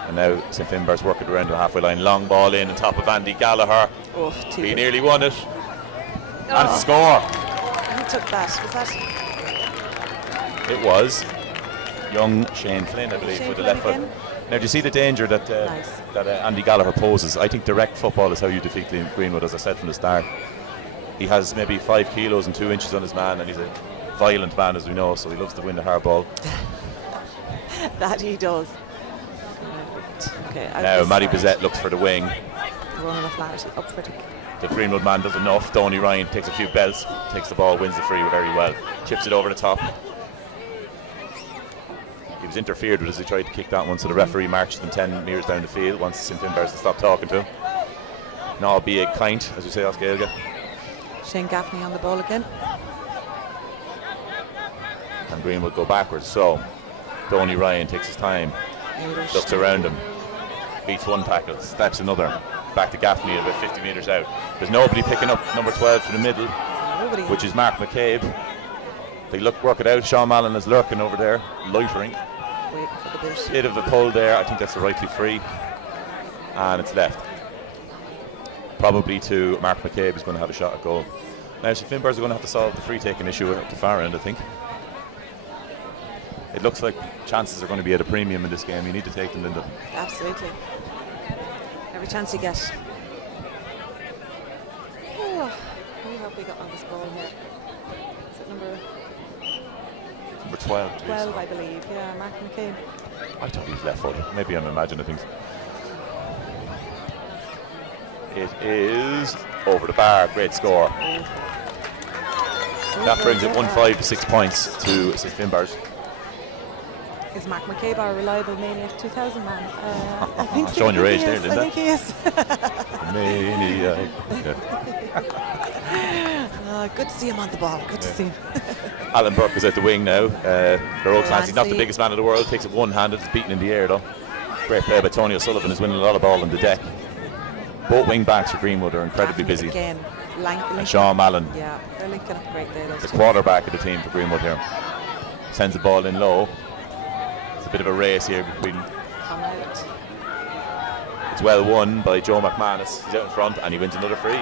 And now St Finbarrs working around the halfway line. Long ball in on top of Andy Gallagher. Oh, he nearly won it. And it's a score. Who took that? Was that? It was young Shane Flynn, I believe, Shane with the Flynn left foot. again? Now, do you see the danger that Nice. Andy Gallagher poses? I think direct football is how you defeat Greenwood, as I said from the start. He has maybe 5 kilos and 2 inches on his man, and he's a violent man, as we know, so he loves to win the hard ball. That he does. Okay, Now, Matty Bizet looks for the wing. Ronan O'Flaherty up for the. The Greenwood man does enough. Donny Ryan takes a few belts, takes the ball, wins the free very well. Chips it over the top. He was interfered with as he tried to kick that one, so the referee marched them 10 metres down the field once St Finbarrs to stop talking to him. No, be a kind, as we say, off Gaeilge. Shane Gaffney on the ball again. And Greenwood go backwards, so Donny Ryan takes his time, looks around him, beats one tackle, steps another, back to Gaffney about 50 metres out. There's nobody picking up number 12 to the middle, which is Mark McCabe. They work it out. Sean Mallon is lurking over there, loitering. waiting for the boot. Bit of a pull there. I think that's a rightly free. And it's left. Probably to Mark McCabe, who's going to have a shot at goal. Now, so Finbars are going to have to solve the free taking issue at the far end, I think. It looks like chances are going to be at a premium in this game. You need to take them, Linda. Absolutely. Every chance you get. Oh, who have we got on this ball here? Is it number 12? 12, I believe. Yeah, Mark McCabe. I thought he was left footed. Maybe I'm imagining things. It is over the bar. Great score. That brings it 1-5 to 6 points to St. Finbars. Is Mark McCabe our reliable Maniac 2000 man? I think showing your age there, Linda. I think he is. Maniac. Good to see him on the ball. Good to see him. Alan Burke is at the wing now. Garrod Clancy's not the Clancy. biggest man in the world. Takes it one-handed. It's beaten in the air though. Great play by Tony O'Sullivan. Is winning a lot of ball on the deck. Both wing backs for Greenwood are incredibly busy. Again, And Sean Mallon, yeah, they're linking up great there. Those the two. quarterback of the team for Greenwood here, sends the ball in low. It's a bit of a race here between. Come out. It's well won by Joe McManus. He's out in front and he wins another free.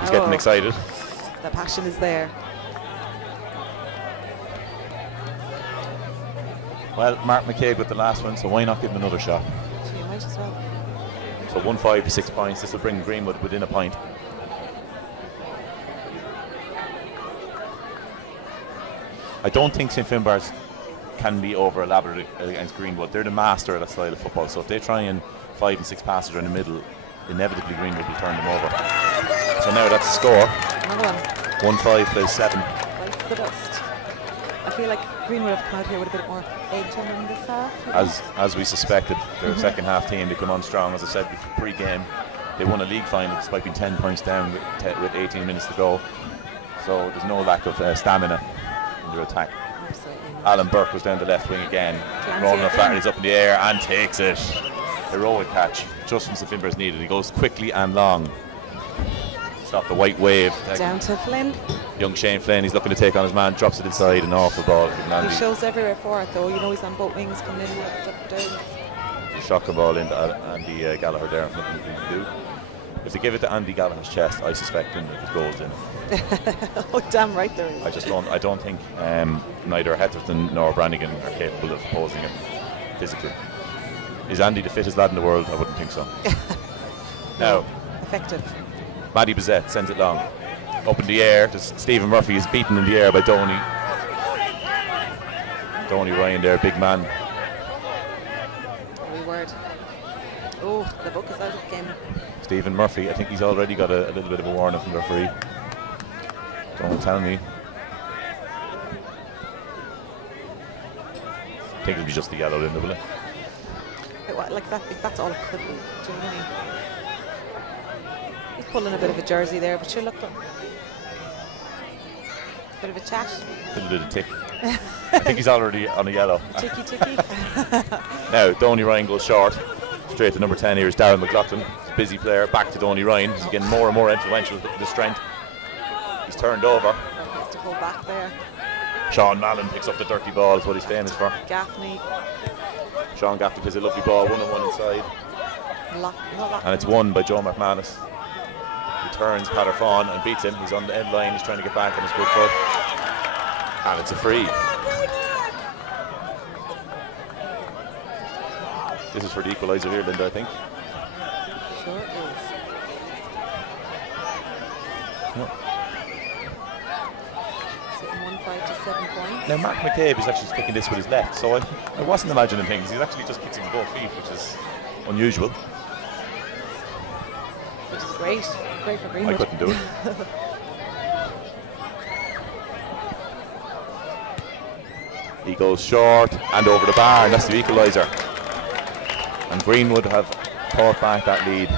He's getting excited. The passion is there. Well, Mark McCabe with the last one, so why not give him another shot? So you might as well. So 1-5 to 6 points. This will bring Greenwood within a point. I don't think St. Finbars can be over elaborate against Greenwood. They're the master of that style of football. So if they try and 5 and 6 passes around the middle, inevitably Greenwood will turn them over. So now that's the score. Another one. 1-5 plays 7. Bites the dust. I feel like Greenwood have come out here with a bit more edge on them this half. As we suspected, they're a second half team. They come on strong. As I said pre-game, they won a league final despite being 10 points down with 18 minutes to go. So there's no lack of stamina in their attack. Absolutely. Alan Burke was down the left wing again. Ronan O'Flaherty's up in the air and takes it. Heroic catch. Just when St. Finbars needed. He goes quickly and long. Stop the white wave. Down to Flynn. Young Shane Flynn, he's looking to take on his man, drops it inside, an awful ball. He shows everywhere for it though. You know he's on both wings coming in left up down. Shocking ball into Andy Gallagher there. Nothing to do. If they give it to Andy Gallagher's chest, I suspect him that there's goals in it. Oh, damn right there is. I don't think neither Heatherton nor Brannigan are capable of opposing him physically. Is Andy the fittest lad in the world? I wouldn't think so. Now, effective. Maddie Bizet sends it long. Up in the air. Stephen Murphy is beaten in the air by Donny. Donny Ryan there, big man. Every word. Oh, the book is out again. Stephen Murphy, I think he's already got a little bit of a warning from the referee. Don't tell me. I think it'll be just the yellow, Linda, will it? Like that, that's all it could be. Do you know what I mean? He's pulling a bit of a jersey there, but sure, look. Bit of a chat. A little tick. I think he's already on a yellow. Ticky ticky. Now, Donny Ryan goes short. Straight to number 10 here is Darren McLaughlin. Busy player. Back to Donny Ryan. He's getting more and more influential with the strength. He's turned over. Has to go back there. Sean Mallon picks up the dirty ball, is what he's famous for. Gaffney. Sean Gaffney plays a lovely ball, 1-on-1 inside. And it's won by Joe McManus. Returns Pater Fawn and beats him. He's on the end line, he's trying to get back on his good foot. And it's a free. This is for the equaliser here, Linda, I think. Sure is. No. Sitting 1-5 to 7 points. Now Mark McCabe is actually sticking this with his left, so I wasn't imagining things. He's actually just kicking with both feet, which is unusual. Which is great. Great for I Greenwood. couldn't do it. He goes short and over the bar, and that's the equaliser. And Greenwood have fought back that lead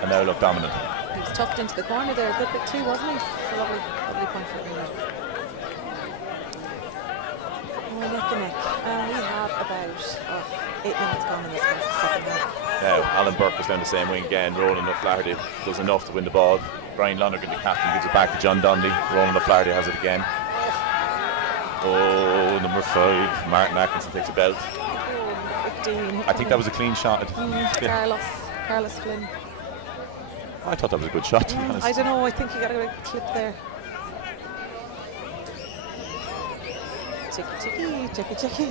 and now look dominant. He was tucked into the corner there a good bit too, wasn't he? It's a lovely, lovely point for Greenwood. Oh, neck and neck. We have about 8 minutes gone in this second half. Now, Alan Burke is down the same wing again. Ronan O'Flaherty does enough to win the ball. Brian Lonergan, the captain, gives it back to John Donnelly. Ronan O'Flaherty has it again. Oh, number 5, Martin Atkinson takes a belt. 15. I think that was a clean shot. Carlos Flynn. I thought that was a good shot, to be honest. I don't know, I think he got a clip there. Chicky.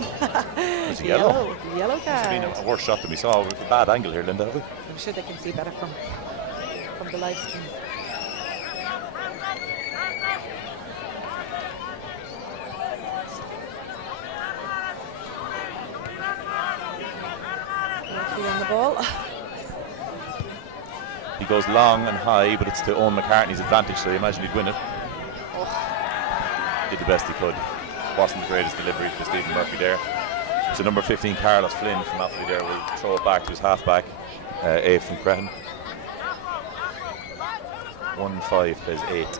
It's a yellow. Yellow It's card. been a worse shot than we saw. With a bad angle here, Linda, have we? I'm sure they can see better from the live stream. Referee on the ball. He goes long and high, but it's to Owen McCartney's advantage, so you imagine he'd win it. Did the best he could. Wasn't the greatest delivery for Stephen Murphy there. So number 15, Carlos Flynn from Offaly there, will throw it back to his halfback, A from Crehan. 1-5 plays 8.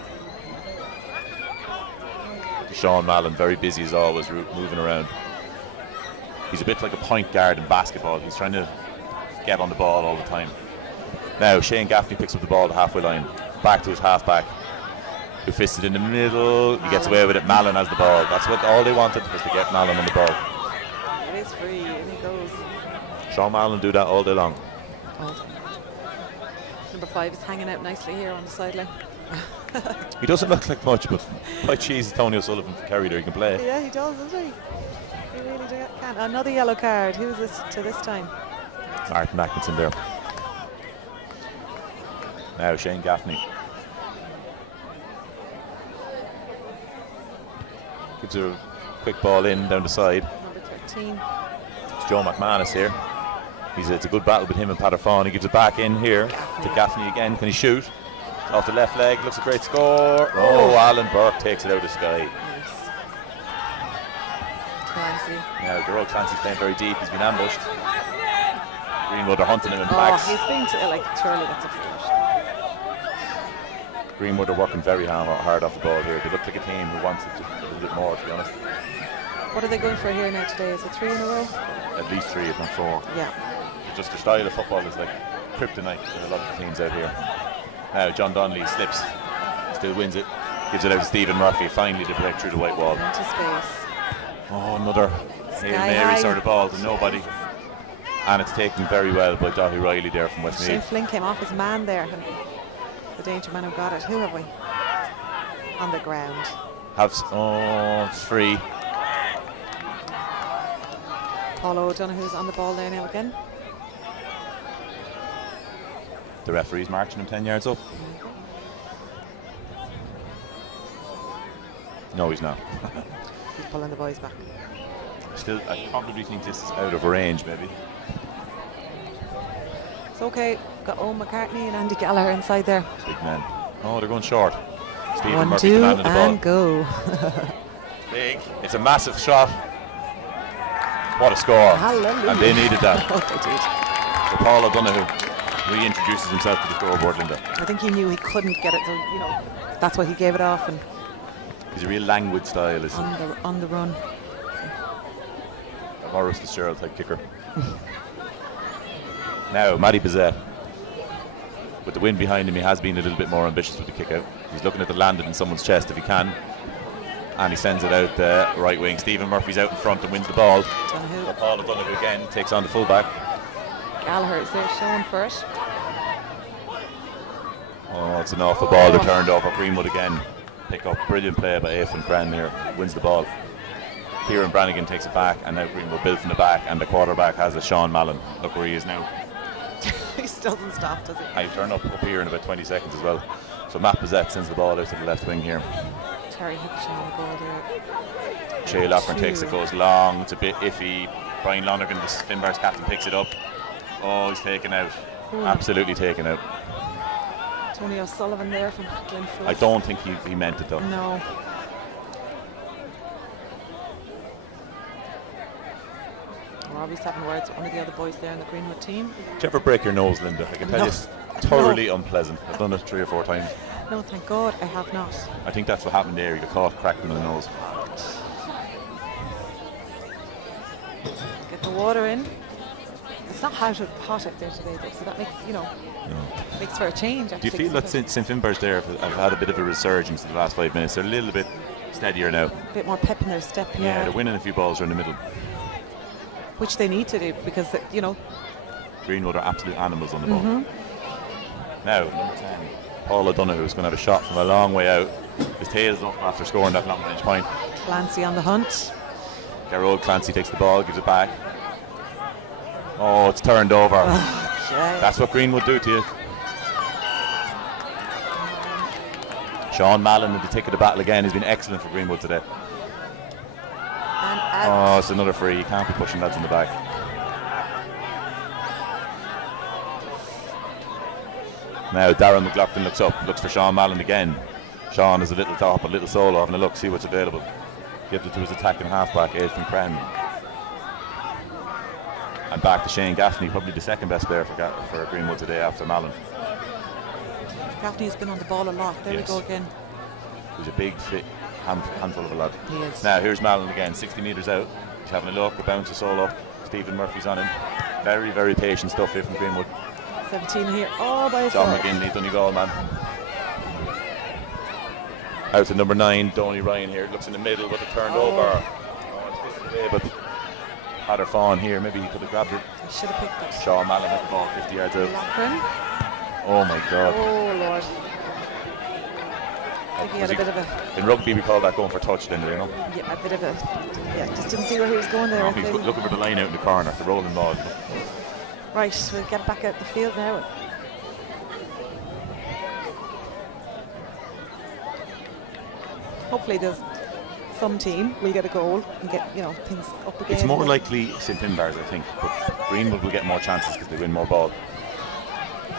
Sean Mallon, very busy as always, moving around. He's a bit like a point guard in basketball. He's trying to get on the ball all the time. Now Shane Gaffney picks up the ball at the halfway line, back to his halfback, who fists it in the middle. He gets away with it. Mallon has the ball. That's what all they wanted, was to get Mallon on the ball. It is free, and he goes. Sean Mallon do that all day long. Number 5 is hanging out nicely here on the sideline. He doesn't look like much, but by cheese, Tony O'Sullivan from Kerry there, he can play. Yeah, he does, doesn't he? He really can. Another yellow card. Who's this to this time? Martin Atkinson there. Now Shane Gaffney gives a quick ball in down the side. Number 13. It's Joe McManus here. It's a good battle with him and Paterfon. He gives it back in here to Gaffney again. Can he shoot? Off the left leg, looks a great score. Oh, Alan Burke takes it out of the sky. Nice. Clancy. Now Gerald Clancy's playing very deep. He's been ambushed. Greenwood are hunting him in Oh, packs. he's been to, like, surely that's a first. Greenwood are working very hard off the ball here. They look like a team who wants it a little bit more, to be honest. What are they going for here now today? Is it 3 in a row? At least 3, if not 4. Yeah. Just the style of football is like kryptonite for a lot of the teams out here. Now John Donnelly slips, still wins it, gives it out to Stephen Murphy. Finally to break through the white wall. Into space. Oh, another Hail Sky Mary high. sort of ball to nobody. And it's taken very well by Daithí Riley there from Shane Westmeath. Flynn came off his man there. And the danger man who got it. Who have we? On the ground. It's free. Paul O'Donoghue's on the ball there now again. The referee's marching him 10 yards up. No, he's not. He's pulling the boys back. Still, I probably think this is out of range, maybe. It's okay. Got Owen McCartney and Andy Gallagher inside there. Big man. Oh, they're going short. Stephen 1, Murphy 2, commanding the ball. and go. Big. It's a massive shot. What a score. Hallelujah. And they needed that. Oh, they did. So Paul O'Donoghue reintroduces himself to the scoreboard, Linda. I think he knew he couldn't get it, so, you know, that's why he gave it off and He's a real languid style, isn't he? on the run. A Maurice Fitzgerald type kicker. Now, Matty Bizet. With the wind behind him, he has been a little bit more ambitious with the kick out. He's looking at the landing in someone's chest if he can. And he sends it out the right wing. Stephen Murphy's out in front and wins the ball. Donahue. So Paul O'Donoghue again takes on the fullback. Gallagher is there showing for it. Oh, it's an awful ball. They're turned over. Greenwood again. Pick up. Brilliant play by Aoife Cran here. Wins the ball. Kieran Brannigan takes it back, and now Greenwood built from the back, and the quarterback has a Sean Mallon. Look where he is now. He doesn't stop, does he? I turn up here in about 20 seconds as well. So Matt Bizet sends the ball out to the left wing here. Terry Hitchin on the ball there. Shay Loughran takes it, goes long. It's a bit iffy. Brian Lonergan, the Finbars captain, picks it up. Oh, he's taken out. Absolutely taken out. Tony O'Sullivan there from Glenfleet. I don't think he meant it though. No. Robbie's having words with one of the other boys there in the Greenwood team. Did you ever break your nose, Linda? I can tell you it's thoroughly unpleasant. I've done it 3 or 4 times. No, thank God I have not. I think that's what happened there. You got caught cracking the nose. Get the water in. It's not hot out there today, though, so that makes, makes for a change. Do you feel that St Finbars there have had a bit of a resurgence in the last 5 minutes? They're a little bit steadier now. A bit more pep in their step. Yeah, they're winning a few balls around the middle. Which they need to do because, you know. Greenwood are absolute animals on the ball. Now, number 10, Paul O'Donoghue is going to have a shot from a long way out. His tail's up after scoring that long range point. Clancy on the hunt. Gerald Clancy takes the ball, gives it back. Oh, it's turned over. That's what Greenwood do to you. Sean Mallon in the tick of the battle again. He's been excellent for Greenwood today. And out. Oh, it's another free. You can't be pushing lads in the back. Now Darren McLaughlin looks up, looks for Sean Mallon again. Sean is a little top, a little solo, having a look, see what's available. Gives it to his attacking halfback, Aidan Crenn. And back to Shane Gaffney, probably the second best player for Greenwood today after Mallon. Gaffney's been on the ball a lot. There we go again. He's a big, fit handful of a lad. He is. Now here's Mallon again, 60 metres out. He's having a look, the bounce is solo. Stephen Murphy's on him. Very, very patient stuff here from Greenwood. 17 here. Oh, by John himself. McGinley, Donegal man. Out to number 9, Donny Ryan here. Looks in the middle with a turned over. Oh, it's missed away, but Padder Fawn here. Maybe he could have grabbed it. He should have picked it. Sean Mallon has the ball 50 yards out. Lochran. Oh my God. Oh Lord. I think he had a bit of a. In rugby we call that going for touch then, you know. Yeah, a bit of a. Yeah, just didn't see where he was going there. No, he's looking for the line out in the corner, the rolling ball. Right, we'll get back out the field now. Hopefully there's some team will get a goal and get, you know, things up again. It's more likely St Finbarrs, I think, but Greenwood will get more chances because they win more ball.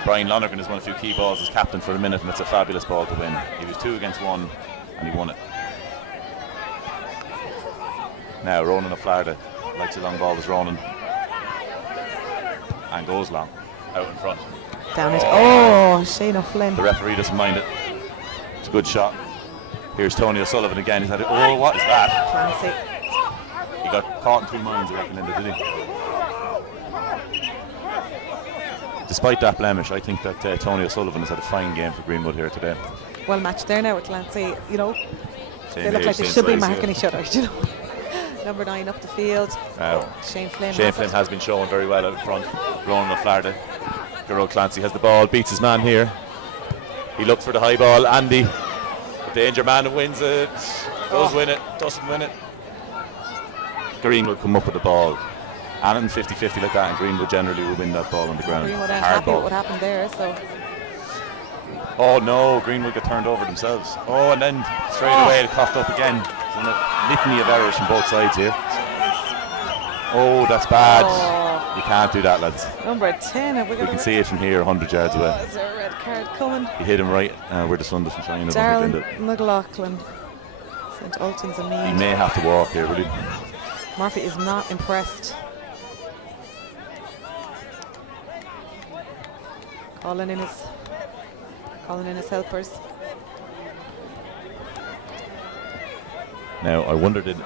Brian Lonergan has won a few key balls as captain for a minute, and it's a fabulous ball to win. He was 2 against 1 and he won it. Now Ronan O'Flaherty likes a long ball as Ronan, and goes long out in front. Down it. Oh, Shane O'Flynn. The referee doesn't mind it. It's a good shot. Here's Tony O'Sullivan again. He's had it. Oh, what is that? Clancy. He got caught in 2 minds, I reckon, Linda, did he? Despite that blemish, I think that Tony O'Sullivan has had a fine game for Greenwood here today. Well matched there now with Clancy. You know, Same they look age, like they same should be size, marking yeah. each other. You know. Number 9 up the field. Shane Flynn. Shane Flynn has been showing very well out in front. Ronan O'Flaherty. Gerald Clancy has the ball, beats his man here. He looks for the high ball. Andy, the danger man who wins it. Does win it, doesn't win it. Greenwood come up with the ball. And 50-50 like that, and Greenwood generally will win that ball on the ground. Greenwood aren't Hard happy ball. with what happened there, so. Oh no, Greenwood got turned over themselves. Oh, and then straight away it coughed up again. There's a litany of errors from both sides here. Oh, that's bad. Oh. You can't do that, lads. Number 10. Have we got We can see it from here, 100 yards away. Is there a red card coming? He hit him right where the sun doesn't shine. Darren McLaughlin. St. Ultan's and He Meath. may have to walk here, really. Murphy is not impressed. Calling in his helpers. Now, I wonder did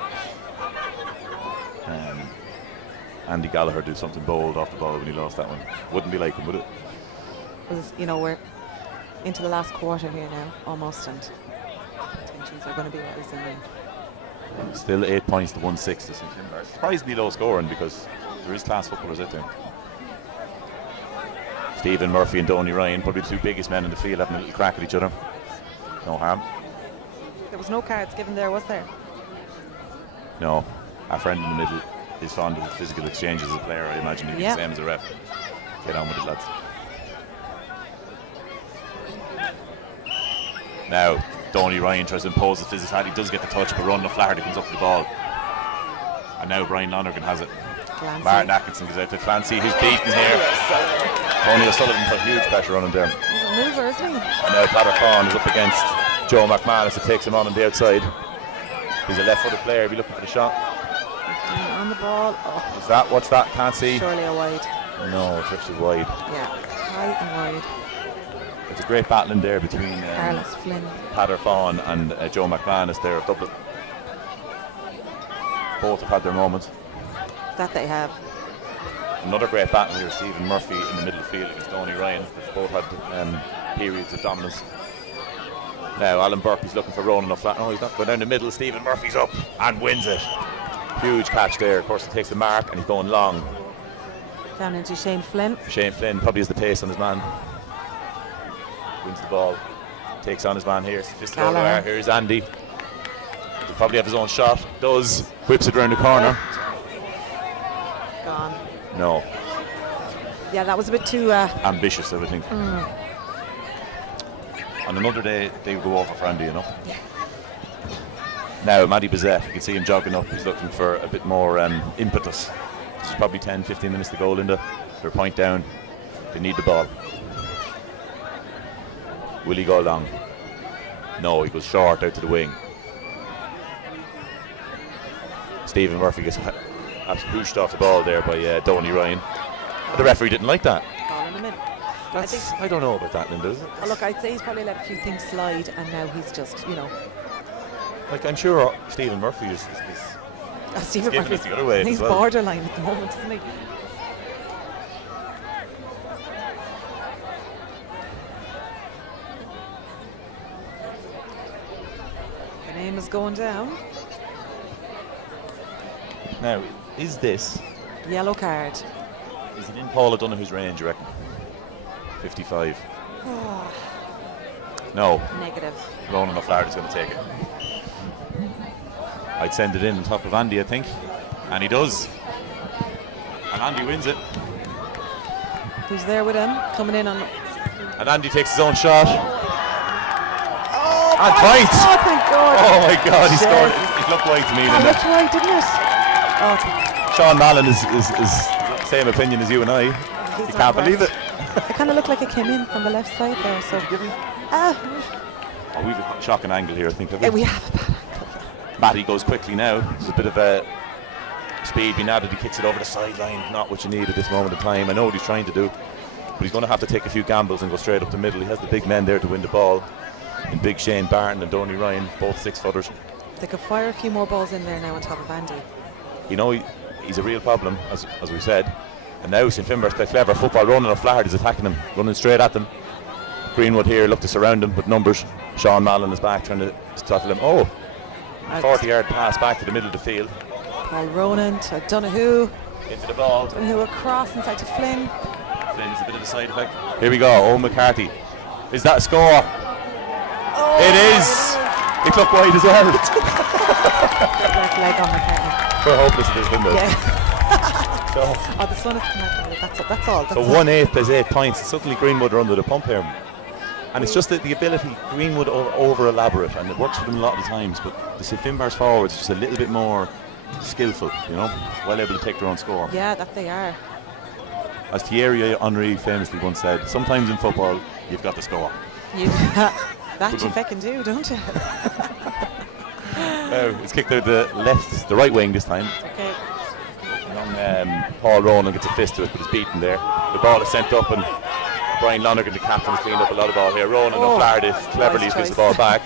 Andy Gallagher do something bold off the ball when he lost that one? Wouldn't be like him, would it? Because, you know, we're into the last quarter here now, almost, and tensions are going to be rising. Still 8 points to 1-6 to St Finbarrs. Surprisingly low scoring because there is class footballers out there. Stephen Murphy and Donny Ryan, probably the 2 biggest men in the field, having a little crack at each other. No harm. There was no cards given there, was there? No. Our friend in the middle is fond of physical exchanges as a player. I imagine he'd be the same as a ref. Get on with it, lads. Now, Donny Ryan tries to impose the physicality. He does get the touch, but Ronan O'Flaherty comes up with the ball. And now Brian Lonergan has it. Clancy. Martin Atkinson goes out to Clancy, who's beaten here. Tony O'Sullivan put huge pressure on him there. He's a mover, isn't he? And now Padder Fawn is up against Joe McManus, who takes him on the outside. He's a left-footed player, he'll be looking for the shot. 15 on the ball. Oh, Is that, what's that? Can't see. surely a wide. No, it drifted wide. Yeah, high and wide. It's a great battle in there between Carlos Flynn. Padder Fawn and Joe McManus there at Dublin. Both have had their moments. That they have. Another great battle here, Stephen Murphy in the middle of the field against Donny Ryan. They've both had periods of dominance. Now Alan Burke is looking for Ronan O'Flaherty. No, he's not going down the middle. Stephen Murphy's up and wins it. Huge catch there. Of course, he takes the mark and he's going long. Down into Shane Flynn. Shane Flynn probably has the pace on his man. Wins the ball. Takes on his man here. Here's Andy. He'll probably have his own shot. Does. Whips it around the corner. Gone. No. Yeah, that was a bit too... ambitious, I would think. On another day, they would go over for Andy, you know. Yeah. Now, Matty Bizet, you can see him jogging up. He's looking for a bit more impetus. There's probably 10-15 minutes to go, Linda. They're a point down. They need the ball. Will he go long? No, he goes short out to the wing. Stephen Murphy gets absolutely pushed off the ball there by Donny Ryan. The referee didn't like that. Calling him in. I don't know about that, Linda. Is it? Look, I'd say he's probably let a few things slide, and now he's just, you know. Like, I'm sure Stephen Murphy is Stephen giving Murphy's it the other way he's as well. borderline at the moment, isn't he? The name is going down. Now, is this... Yellow card. Is it in Paul O'Donoghue's range, you reckon? 55. No. Negative. Ronan O'Flaherty's going to take it. I'd send it in on top of Andy, I think. And he does. And Andy wins it. Who's there with him? Coming in on... And Andy takes his own shot. Oh, and point! Oh, thank God. Oh, my God, he scored. It looked white to me, It Linda. looked right, didn't it? Oh, Sean Mallon is same opinion as you and I. he's You not can't believe it. impressed. It kind of looked like it came in from the left side there, so... Oh, we've a shocking angle here, I think. we have a bad angle. Matty goes quickly now. There's a bit of a speed being added. He kicks it over the sideline. Not what you need at this moment in time. I know what he's trying to do, but he's going to have to take a few gambles and go straight up the middle. He has the big men there to win the ball. In big Shane Barton and Donny Ryan, both 6-footers. They could fire a few more balls in there now on top of Andy. You know, he's a real problem, as we said. And now St Finbarr's play clever football. Ronan O'Flaherty is attacking him, running straight at them. Greenwood here look to surround him with numbers. Sean Mallon is back trying to tackle him. Oh, 40-yard pass back to the middle of the field. Paul Ronan to Donoghue. Into the ball. Donoghue across inside to Flynn. Flynn is a bit of a side effect. Here we go, Owen McCarthy. Is that a score? Oh, it is! It looked wide as well. Left leg on McCartney. We're hopeless at this, Linda. Yeah. So, Oh, the sun is coming out. That's all. so 1-8 plays 8 points. Suddenly Greenwood are under the pump here. And it's just that the ability, Greenwood are over elaborate, and it works for them a lot of the times, but the St Finbarr's forwards just a little bit more skillful, you know, well able to take their own score. Yeah, that they are. As Thierry Henry famously once said, sometimes in football you've got to score. That you feckin' do, don't you? It's kicked out the right wing this time. Okay. Young Paul Ronan gets a fist to it, but it's beaten there. The ball is sent up, and Brian Lonergan, the captain, has cleaned up a lot of ball here. Ronan O'Flaherty cleverly nice gives the choice. ball back.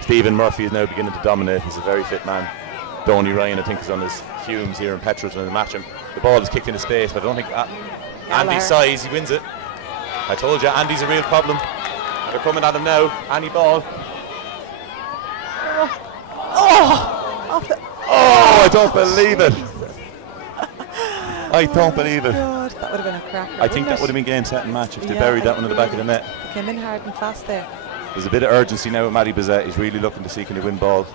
Stephen Murphy is now beginning to dominate. He's a very fit man. Donny Ryan, I think, is on his fumes here in Petrol trying to match him. The ball is kicked into space, but I don't think Andy's size, he wins it. I told you, Andy's a real problem. They're coming at him now. Andy ball. I don't believe it. I don't believe it. God, that would have been a cracker. I think that would have been game, set and match if they buried that one in the back of the net. They came in hard and fast there. There's a bit of urgency now with Matty Bizet. He's really looking to see can he win ball.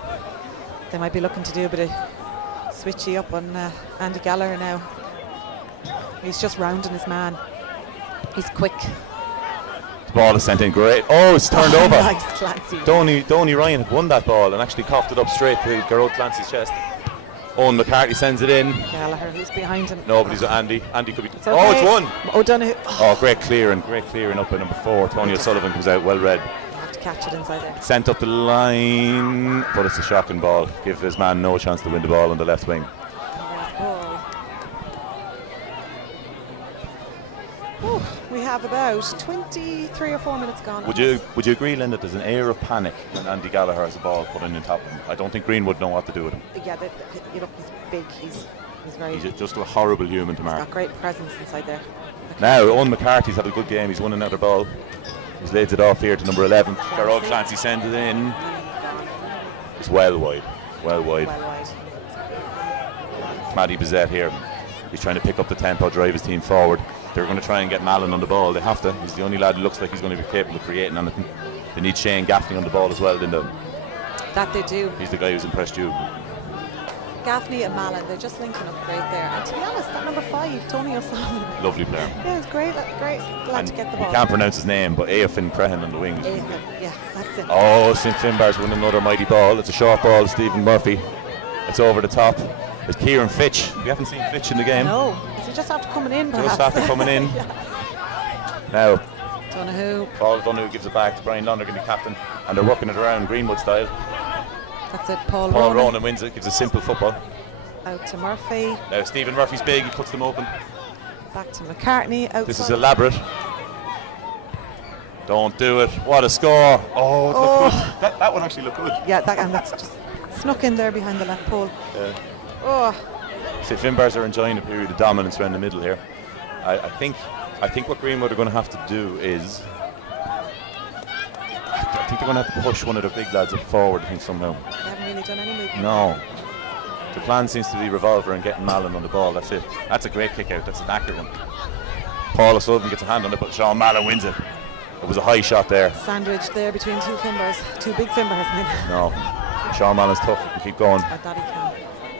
They might be looking to do a bit of switchy up on Andy Gallagher now. He's just rounding his man. He's quick. The ball is sent in great. Oh, it's turned over. Nice, Clancy. Donny Ryan had won that ball and actually coughed it up straight to Gerald Clancy's chest. Owen McCarthy sends it in. Gallagher, who's behind him. Nobody's with Andy. Andy could be. It's Oh, okay. it's one. O'Donoghue. Oh, great clearing up at number 4. Tony O'Sullivan comes out, well read. He'll have to catch it inside there. Sent up the line, but it's a shocking ball. Give his man no chance to win the ball on the left wing. Whew, we have about 23 or 4 minutes gone. Would you agree, Linda, there's an air of panic when Andy Gallagher has the ball put in on top of him? I don't think Greenwood know what to do with him. Yeah, you know, he's big. He's very. He's just a horrible human to He's mark. got great presence inside there. Now, Owen McCarthy's had a good game. He's won another ball. He's laid it off here to number 11. Carol Clancy sends it in. It's well wide. Well wide. Matty Bizet here. He's trying to pick up the tempo, drive his team forward. They're going to try and get Mallon on the ball. They have to. He's the only lad who looks like he's going to be capable of creating anything. They need Shane Gaffney on the ball as well, Linda. That they do. He's the guy who's impressed you. Gaffney and Mallon, they're just linking up great there. And to be honest, that number 5, Tony O'Sullivan. Lovely player. Yeah, it's great. Glad to get the ball. You can't pronounce his name, but Eofin Crehan on the wings. Yeah, that's it. Oh, St. Finbar's win another mighty ball. It's a short ball to Stephen Murphy. It's over the top. It's Kieran Fitch. We haven't seen Fitch in the game. No, is he just after coming in, perhaps? Just after coming in. Yeah. Now, Donoghue. Paul Donoghue gives it back to Brian Lonergan, the captain, and they're working it around Greenwood style. That's it, Paul Ronan wins it, gives a simple football. Out to Murphy. Now Stephen Murphy's big, he puts them open. Back to McCartney. Outside. This is elaborate. Don't do it. What a score. Oh, it looked good. That one actually looked good. Yeah, and that's just snuck in there behind the left pole. Yeah. Oh. See, Finbars are enjoying a period of dominance around the middle here. I think what Greenwood are going to have to do is, I think they're going to have to push one of the big lads up forward, I think, somehow. They haven't really done any movement. No. The plan seems to be revolver and getting Mallon on the ball. That's it. That's a great kick out. That's an accurate one. Paul O'Sullivan gets a hand on it, but Sean Mallon wins it. It was a high shot there. Sandwich there between two big Finbars. No. Sean Mallon's tough. He can keep going. I thought he can.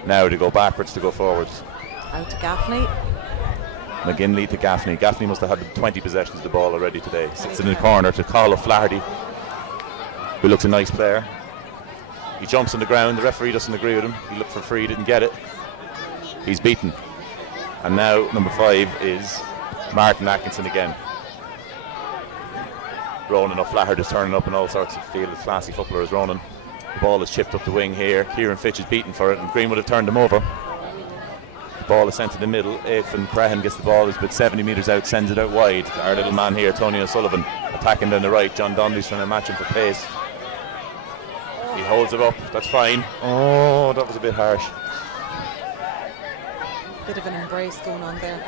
Now to go backwards, to go forwards. Out to Gaffney. McGinley to Gaffney. Gaffney must have had 20 possessions of the ball already today. Sits in the corner to Carl O'Flaherty, who looks a nice player. He jumps on the ground. The referee doesn't agree with him. He looked for free, didn't get it. He's beaten. And now number 5 is Martin Atkinson again. Ronan O'Flaherty is turning up in all sorts of field. Classy footballer is Ronan. The ball is chipped up the wing here. Kieran Fitch is beaten for it, and Greenwood have turned him over. The ball is sent to the middle. Eofin Crehan gets the ball. He's about 70 metres out, sends it out wide. Our little man here, Tony O'Sullivan, attacking down the right. John Donnelly's trying to match him for pace. He holds it up. That's fine. Oh, that was a bit harsh. Bit of an embrace going on there.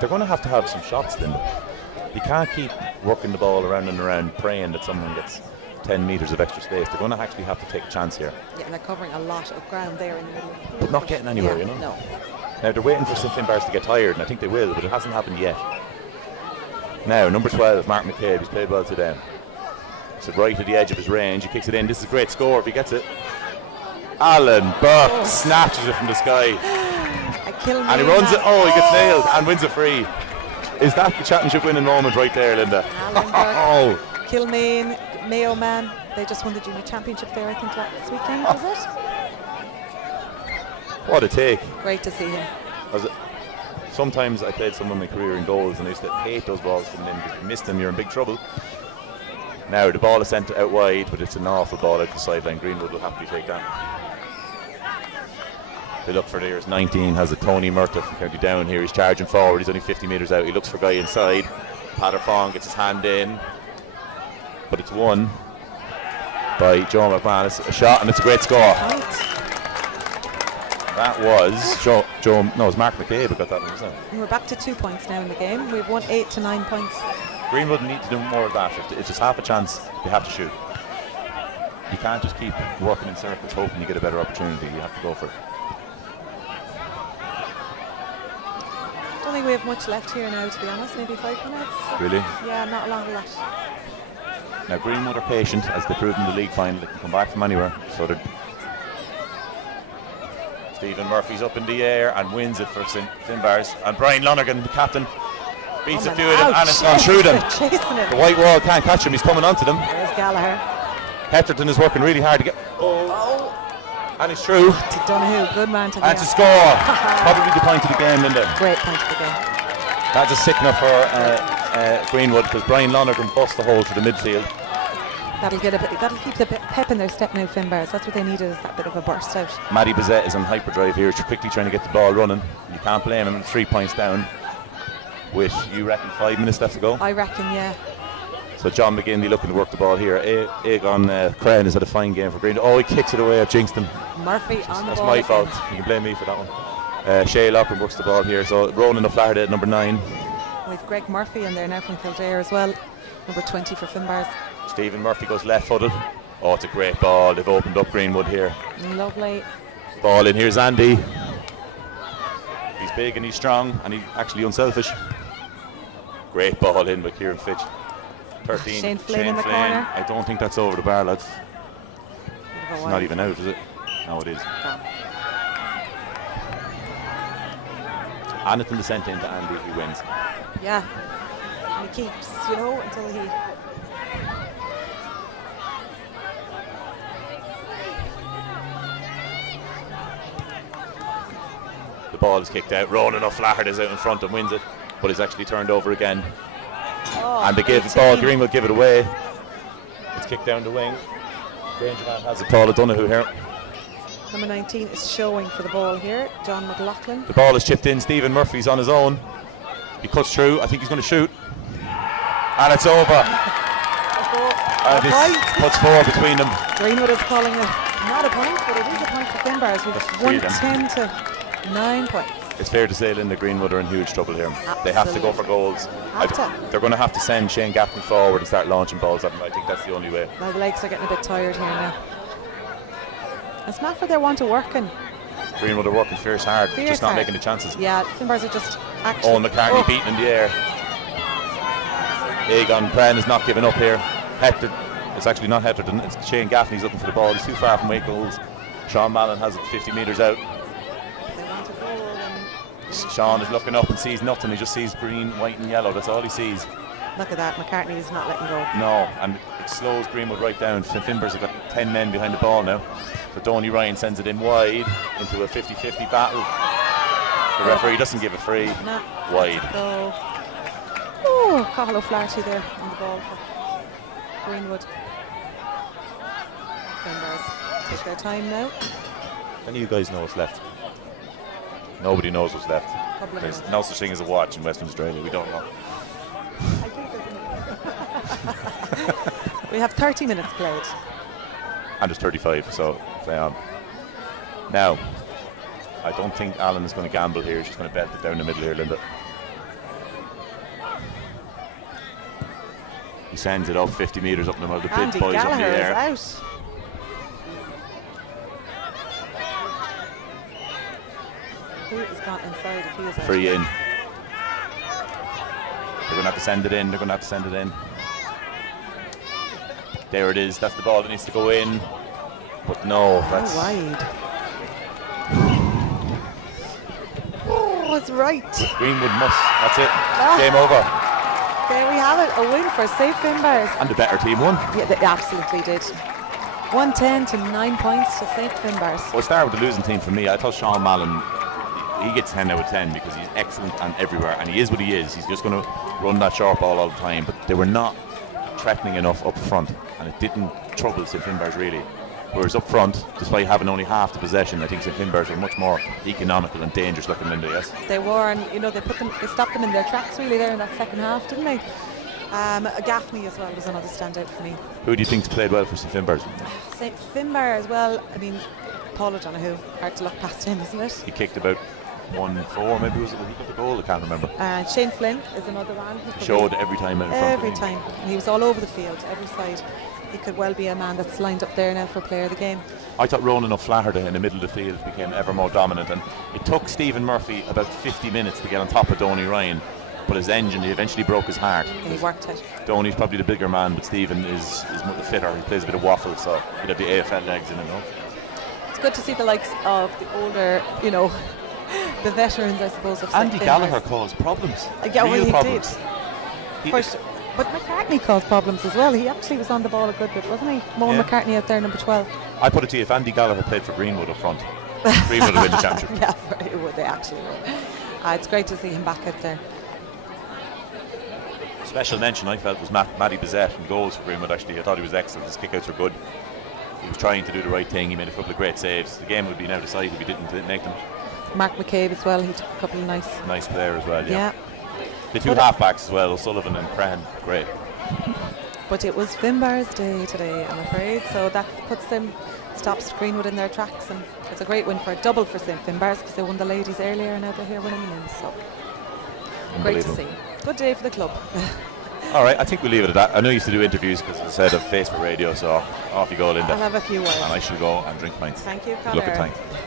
They're going to have some shots, Linda. You can't keep working the ball around and around, praying that someone gets 10 metres of extra space. They're going to actually have to take a chance here. Yeah, and they're covering a lot of ground there in the middle. But not getting anywhere, yeah, you know? No. Now they're waiting for St. Finbars to get tired, and I think they will, but it hasn't happened yet. Now, number 12, Mark McCabe, he's played well today. It's right at the edge of his range. He kicks it in. This is a great score if he gets it. Alan Burke snatches it from the sky. And he runs it. Oh, he gets nailed and wins a free. Is that the championship winning moment right there, Linda? Alan Burke, Kilmaine, Mayo man. They just won the junior championship there, I think, last weekend, was it? What a take. Great to see him. Sometimes I played some of my career in goals and I used to hate those balls coming in because if you missed them, you're in big trouble. Now the ball is sent out wide, but it's an awful ball out the sideline. Greenwood will happily take that. They look for theirs. 19 has a Tony Murtagh from County Down here. He's charging forward. He's only 50 metres out. He looks for a guy inside. Pater Fong gets his hand in, but it's won by Joe McMahon. It's a shot and it's a great score. That was it's Mark McCabe who got that one, wasn't it? And we're back to 2 points now in the game. We've won 8 to 9 points. Greenwood need to do more of that. If there's half a chance, they have to shoot. You can't just keep working in circles hoping you get a better opportunity. You have to go for it. I don't think we have much left here now, to be honest. Maybe 5 minutes. Really? Yeah, not a lot. Now Greenwood are patient, as they proved in the league final. They can come back from anywhere. So Stephen Murphy's up in the air and wins it for St. Finbars. And Brian Lonergan, the captain, beats a few of them and it's gone through them. The white wall can't catch him. He's coming onto them. There's Gallagher. Hetterton is working really hard to get. And it's through. To Donoghue, good man to And to score. Probably the point of the game, Linda. Great point of the game. That's a sickener for Greenwood because Brian Lonergan busts the hole to the midfield. That'll keep the pep in their step now, Finbars. That's what they need, is that bit of a burst out. Matty Bizet is on hyperdrive here. He's quickly trying to get the ball running. You can't blame him. 3 points down. With, you reckon, 5 minutes left to go? I reckon, yeah. So John McGinley looking to work the ball here. Aegon Crehan has had a fine game for Green. Oh, he kicks it away. I've jinxed him. Murphy on the That's ball. my again. fault. You can blame me for that one. Shay Locken works the ball here. So Ronan O'Flaherty at number 9. With We've Greg Murphy in there now from Kildare as well. Number 20 for Finbars. Stephen Murphy goes left-footed. Oh, it's a great ball. They've opened up Greenwood here. Lovely. Ball in. Here's Andy. He's big and he's strong and he's actually unselfish. Great ball in by Kieran Fitch. 13. Shane Flynn in the corner. I don't think that's over the bar, lads. It's wide. not even out, is it? No, it is. Gone. Anything to send into Andy, he wins. Yeah. And he keeps, you know, until he. The ball is kicked out. Ronan O'Flaherty is out in front and wins it, but it's actually turned over again. Oh, And they give the ball, Greenwood give it away. It's kicked down the wing. Danger man has it, Paul O'Donoghue here. Number 19 is showing for the ball here. John McLaughlin. The ball is chipped in. Stephen Murphy's on his own. He cuts through. I think he's going to shoot. And it's over. And it puts 4 between them. Greenwood is calling it not a point, but it is a point for Finbars. That's We've three of them. 110 to 9 points. It's fair to say Linda Greenwood are in huge trouble here. They have to go for goals. They're going to have to send Shane Gaffney forward and start launching balls at them. I think that's the only way. Now the legs are getting a bit tired here now. It's not for their want of working. Greenwood are working fierce hard, just not making the chances. Yeah, Finbars are just actually. Owen McCartney beaten in the air. Egon Brenn is not giving up here. Hector, it's actually not Hector, it's Shane Gaffney's looking for the ball. He's too far from 8 goals. Sean Mallon has it 50 metres out. They want a goal and Sean is looking up and sees nothing. He just sees green, white and yellow. That's all he sees. look at that. McCartney is not letting go. No, and it slows Greenwood right down. Finbars have got 10 men behind the ball now. So Donny Ryan sends it in wide into a 50-50 battle. The referee doesn't give a free. No. Wide. So, oh, Cathal O'Flaherty there on the ball for Greenwood. Finbars take their time now. Any of you guys know what's left? Nobody knows what's left. There's no such thing as a watch in Western Australia. We don't know. We have 30 minutes played. And there's 35, so play on. Now, I don't think Alan is going to gamble here. She's going to belt it down the middle here, Linda. He sends it up 50 metres up in the middle. The big Andy boys up in the Gallagher air. is out. Who has gone inside if he is out? Free in. They're going to have to send it in. They're going to have to send it in. There it is. That's the ball that needs to go in. But no, that's wide. Oh, it's right. Greenwood must. That's it. Game over. There we have it. A win for Safe Finbars. And the better team won. Yeah, they absolutely did. 110 to 9 points to Safe Finbars. Well, it started with the losing team for me. I thought Sean Mallon, he gets 10 out of 10 because he's excellent and everywhere, and he is what he is. He's just going to run that short ball all the time, but they were not threatening enough up front, and it didn't trouble St Finbars really. Whereas up front, despite having only half the possession, I think St Finbars were much more economical and dangerous looking, Linda, yes? They were, and you know, they stopped them in their tracks really there in that second half, didn't they? Gaffney as well was another standout for me. Who do you think's played well for St Finbars? St Finbar as well. I mean, Paul O'Donoghue, hard to look past him, isn't it? He kicked about 1-4, maybe was it? He got the goal, I can't remember. Shane Flynn is another one. He showed every time in front every of him. time. And he was all over the field, every side. He could well be a man that's lined up there now for player of the game. I thought Ronan O'Flaherty in the middle of the field became ever more dominant, and it took Stephen Murphy about 50 minutes to get on top of Donny Ryan, but his engine, he eventually broke his heart. And he worked it. Donny's probably the bigger man, but Stephen is the fitter. He plays a bit of waffle, so he'd have the AFL legs in him. No? It's good to see the likes of the older, you know, the veterans, I suppose, of Andy Gallagher caused problems. Yeah, well, he problems. did. But McCartney caused problems as well. He actually was on the ball a good bit, wasn't he? Moan McCartney out there, number 12. I put it to you, if Andy Gallagher played for Greenwood up front, Greenwood would win the championship. Yeah, it would. They actually would. It's great to see him back out there. Special mention, I felt, was Matty Bizet in goals for Greenwood. Actually, I thought he was excellent. His kickouts were good. He was trying to do the right thing. He made a couple of great saves. The game would be now decided if he didn't make them. Mark McCabe as well. He took a couple of nice player as well. Yeah. The two but halfbacks as well, O'Sullivan and Crahan. Great. But it was Finbar's day today, I'm afraid. So that stops Greenwood in their tracks, and it's a great win for a double for St Finbar's because they won the ladies earlier, and now they're here winning the men's. So great to see. Good day for the club. All right, I think we'll leave it at that. I know you used to do interviews because, as I said, of Facebook Radio, so off you go, Linda. I'll have a few words. And I shall go and drink pints. Thank you, Good luck at Conor. time.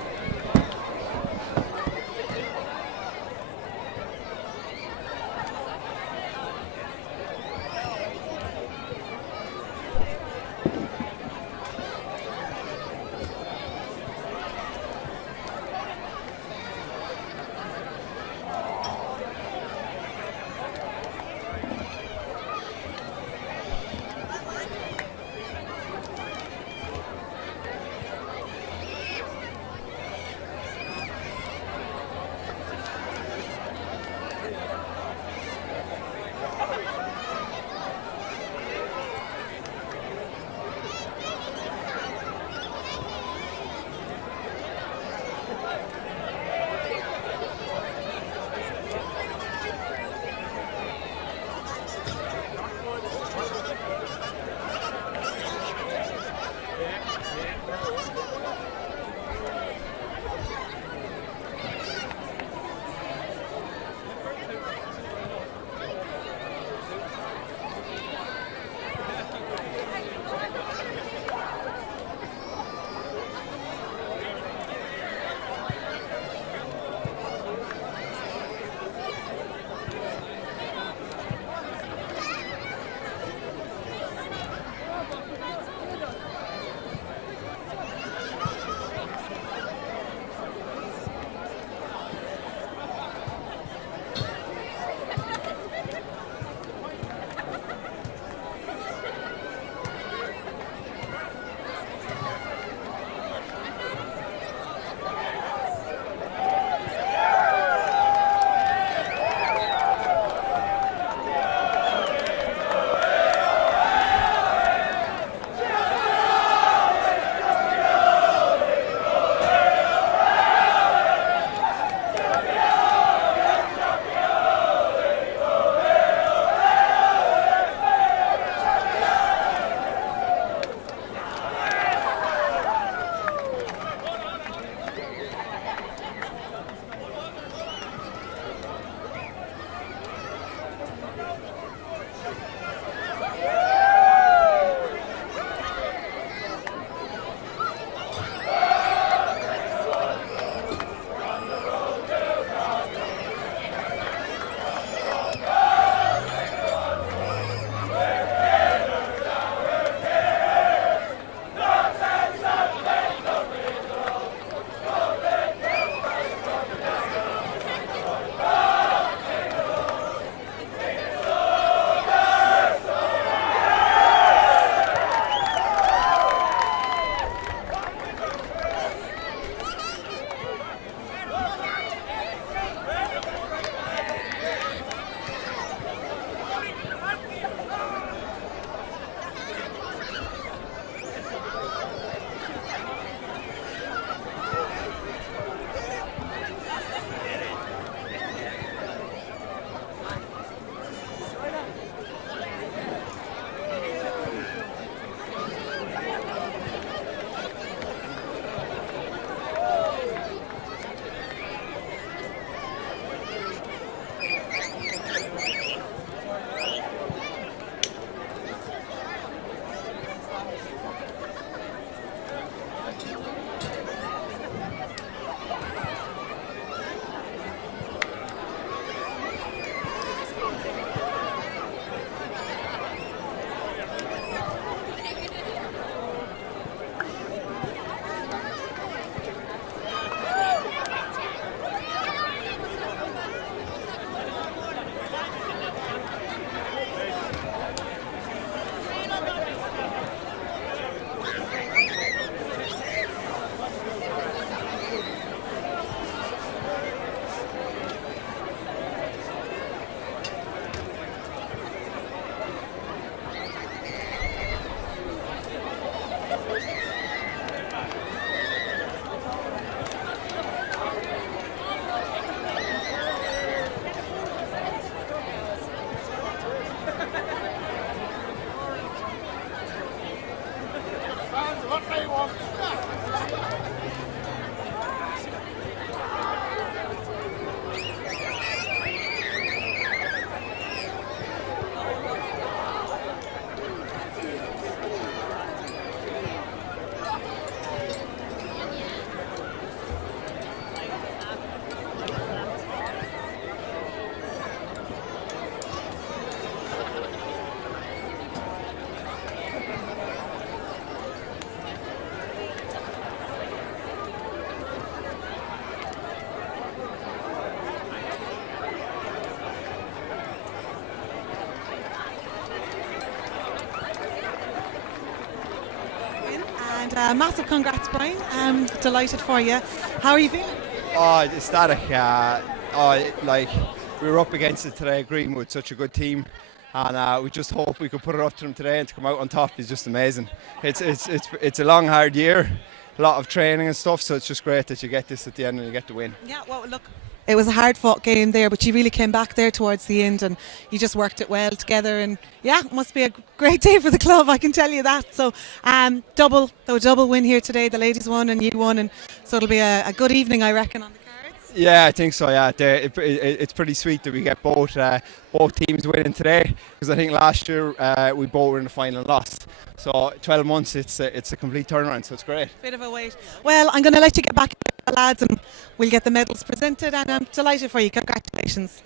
And massive congrats, Brian. Delighted for you. How are you feeling? Oh, ecstatic. Like we were up against it today. Greenwood, such a good team, and we just hope we could put it up to them today and to come out on top is just amazing. It's a long, hard year, a lot of training and stuff. So it's just great that you get this at the end and you get to win. Yeah, well, look, it was a hard-fought game there, but you really came back there towards the end, and you just worked it well together. And yeah, it must be a great day for the club, I can tell you that. So double win here today. The ladies won and you won, and so it'll be a good evening, I reckon, on the cards. Yeah, I think so. Yeah, it's pretty sweet that we get both teams winning today, because I think last year we both were in the final and lost. So 12 months, it's a complete turnaround. So it's great. Bit of a wait. Well, I'm going to let you get back, lads, and we'll get the medals presented. And I'm delighted for you. Congratulations.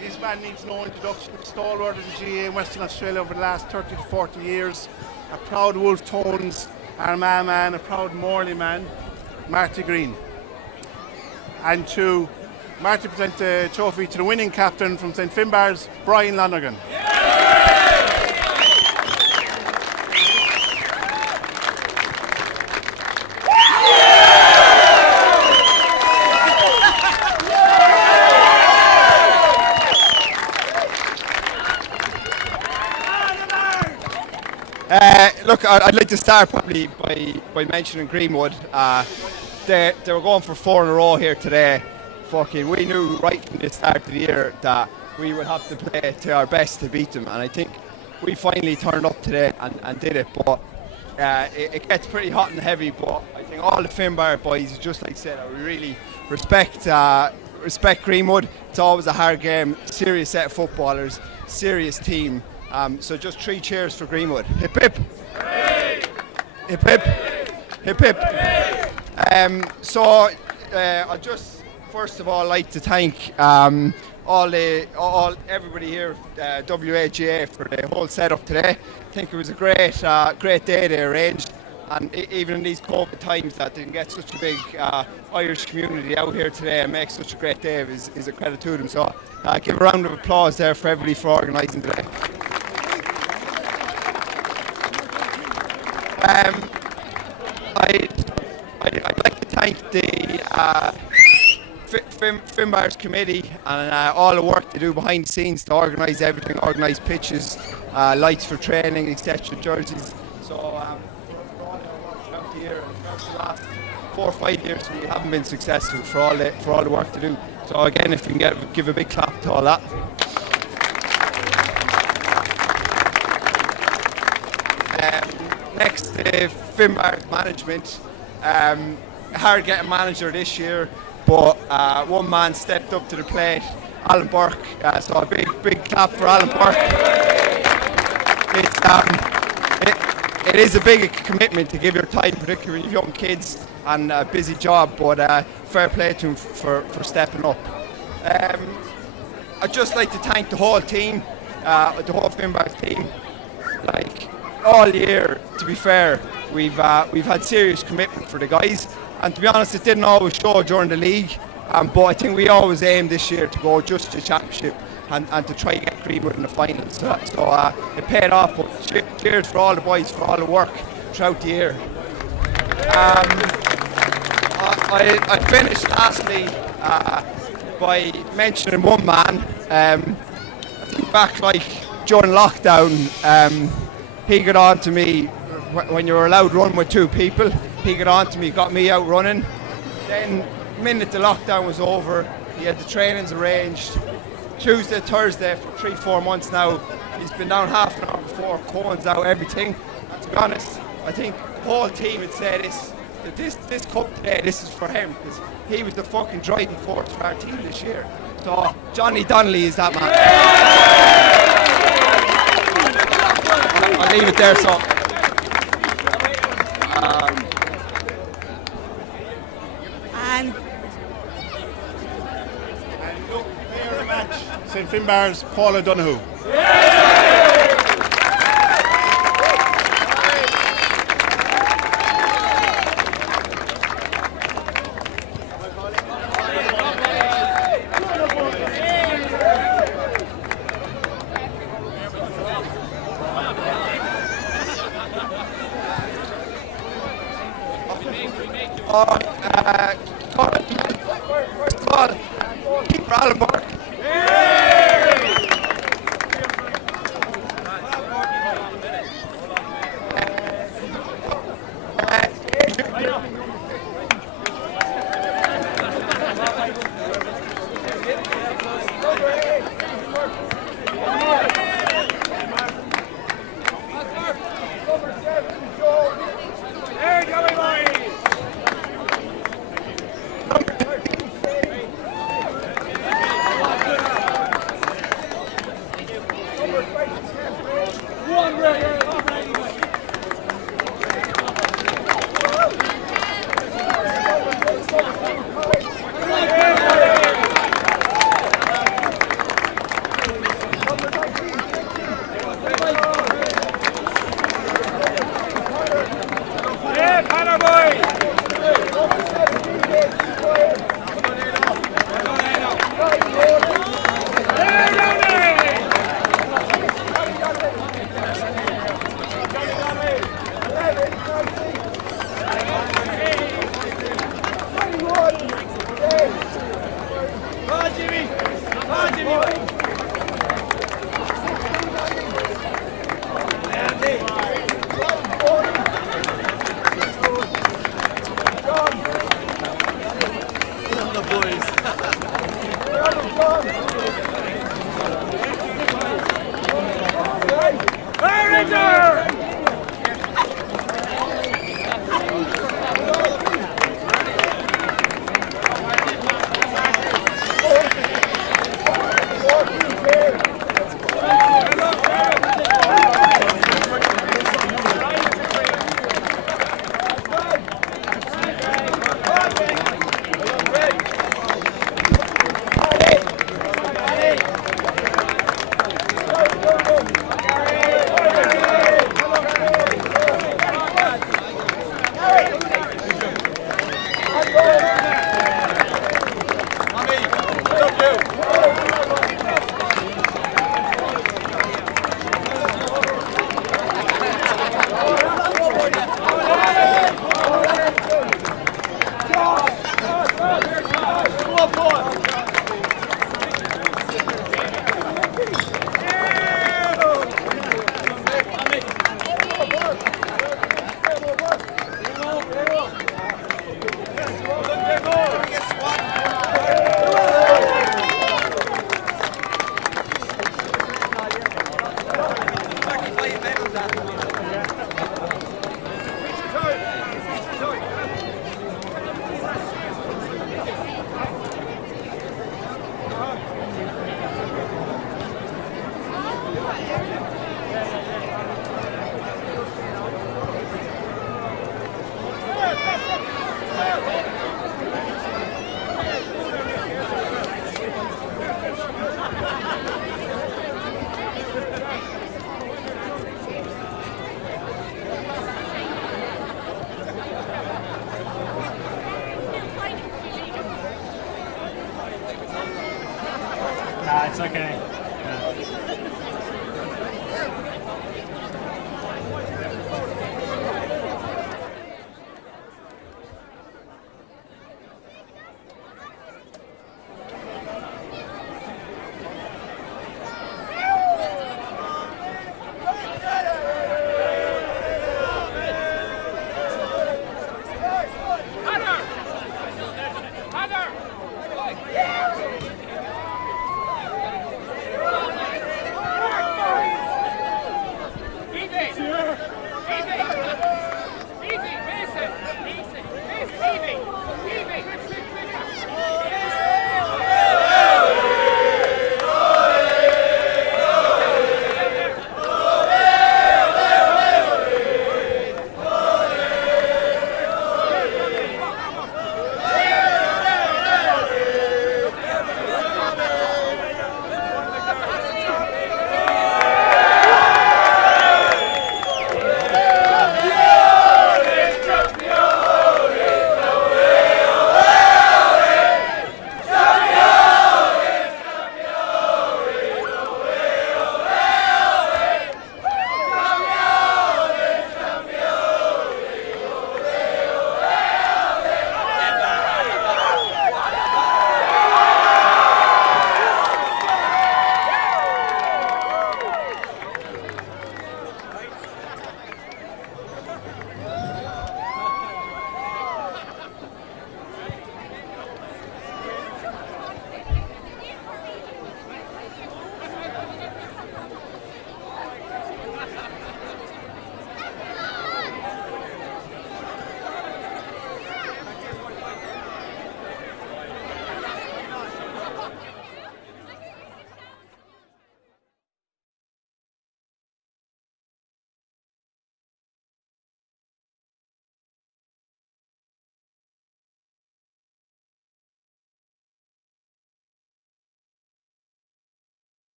This man needs no introduction. Stalwart of the GAA in Western Australia over the last 30 to 40 years. A proud Wolf Tones Armagh man, a proud Morley man, Marty Green. And to Marty present the trophy to the winning captain from St Finbarr's, Brian Lonergan. Look, I'd like to start probably by mentioning Greenwood. They were going for 4 in a row here today. We knew right from the start of the year that we would have to play to our best to beat them, and I think we finally turned up today and did it. But it gets pretty hot and heavy. But I think all the Finbar boys, just like I said, we really respect Greenwood. It's always a hard game, serious set of footballers, serious team. So just 3 cheers for Greenwood. Hip hip. Hooray! Hip hip. Hip hip. So I'd just first of all like to thank everybody here, WAGA, for the whole setup today. I think it was a great day they arranged. and even in these COVID times, that they can get such a big Irish community out here today and make such a great day is a credit to them. So give a round of applause there for everybody for organising today. I'd like to thank the Finbars committee and all the work they do behind the scenes to organise everything, organise pitches, lights for training, etc., jerseys. So for all their work throughout the year, and throughout the last 4 or 5 years, we haven't been successful for all the work to do. So again, if we can give a big clap to all that. Next, Finbars management. Hard getting manager this year, but one man stepped up to the plate, Alan Burke. So a big clap for Alan Burke. It is a big commitment to give your time, particularly with young kids and a busy job, but fair play to him for stepping up. I'd just like to thank the whole team, the whole Finbars team. Like all year, to be fair, we've had serious commitment for the guys, and to be honest, it didn't always show during the league, but I think we always aimed this year to go just to the championship and to try to get Greenwood in the finals. So it paid off, but cheers for all the boys for all the work throughout the year. I finished lastly by mentioning one man. I think back like during lockdown, he got on to me when you were allowed to run with 2 people. He got on to me, got me out running. Then the minute the lockdown was over, he had the trainings arranged. Tuesday, Thursday for 3-4 months now. He's been down half an hour before, cones out, everything. And to be honest, I think the whole team would say this cup today, this is for him, because he was the fucking driving force for our team this year. So Johnny Donnelly is that man. I'll leave it there. So and look, player of the match, St Finbars, Paula Donoghue. First of all, keeper Alan Burke. Nah, it's okay. Yeah.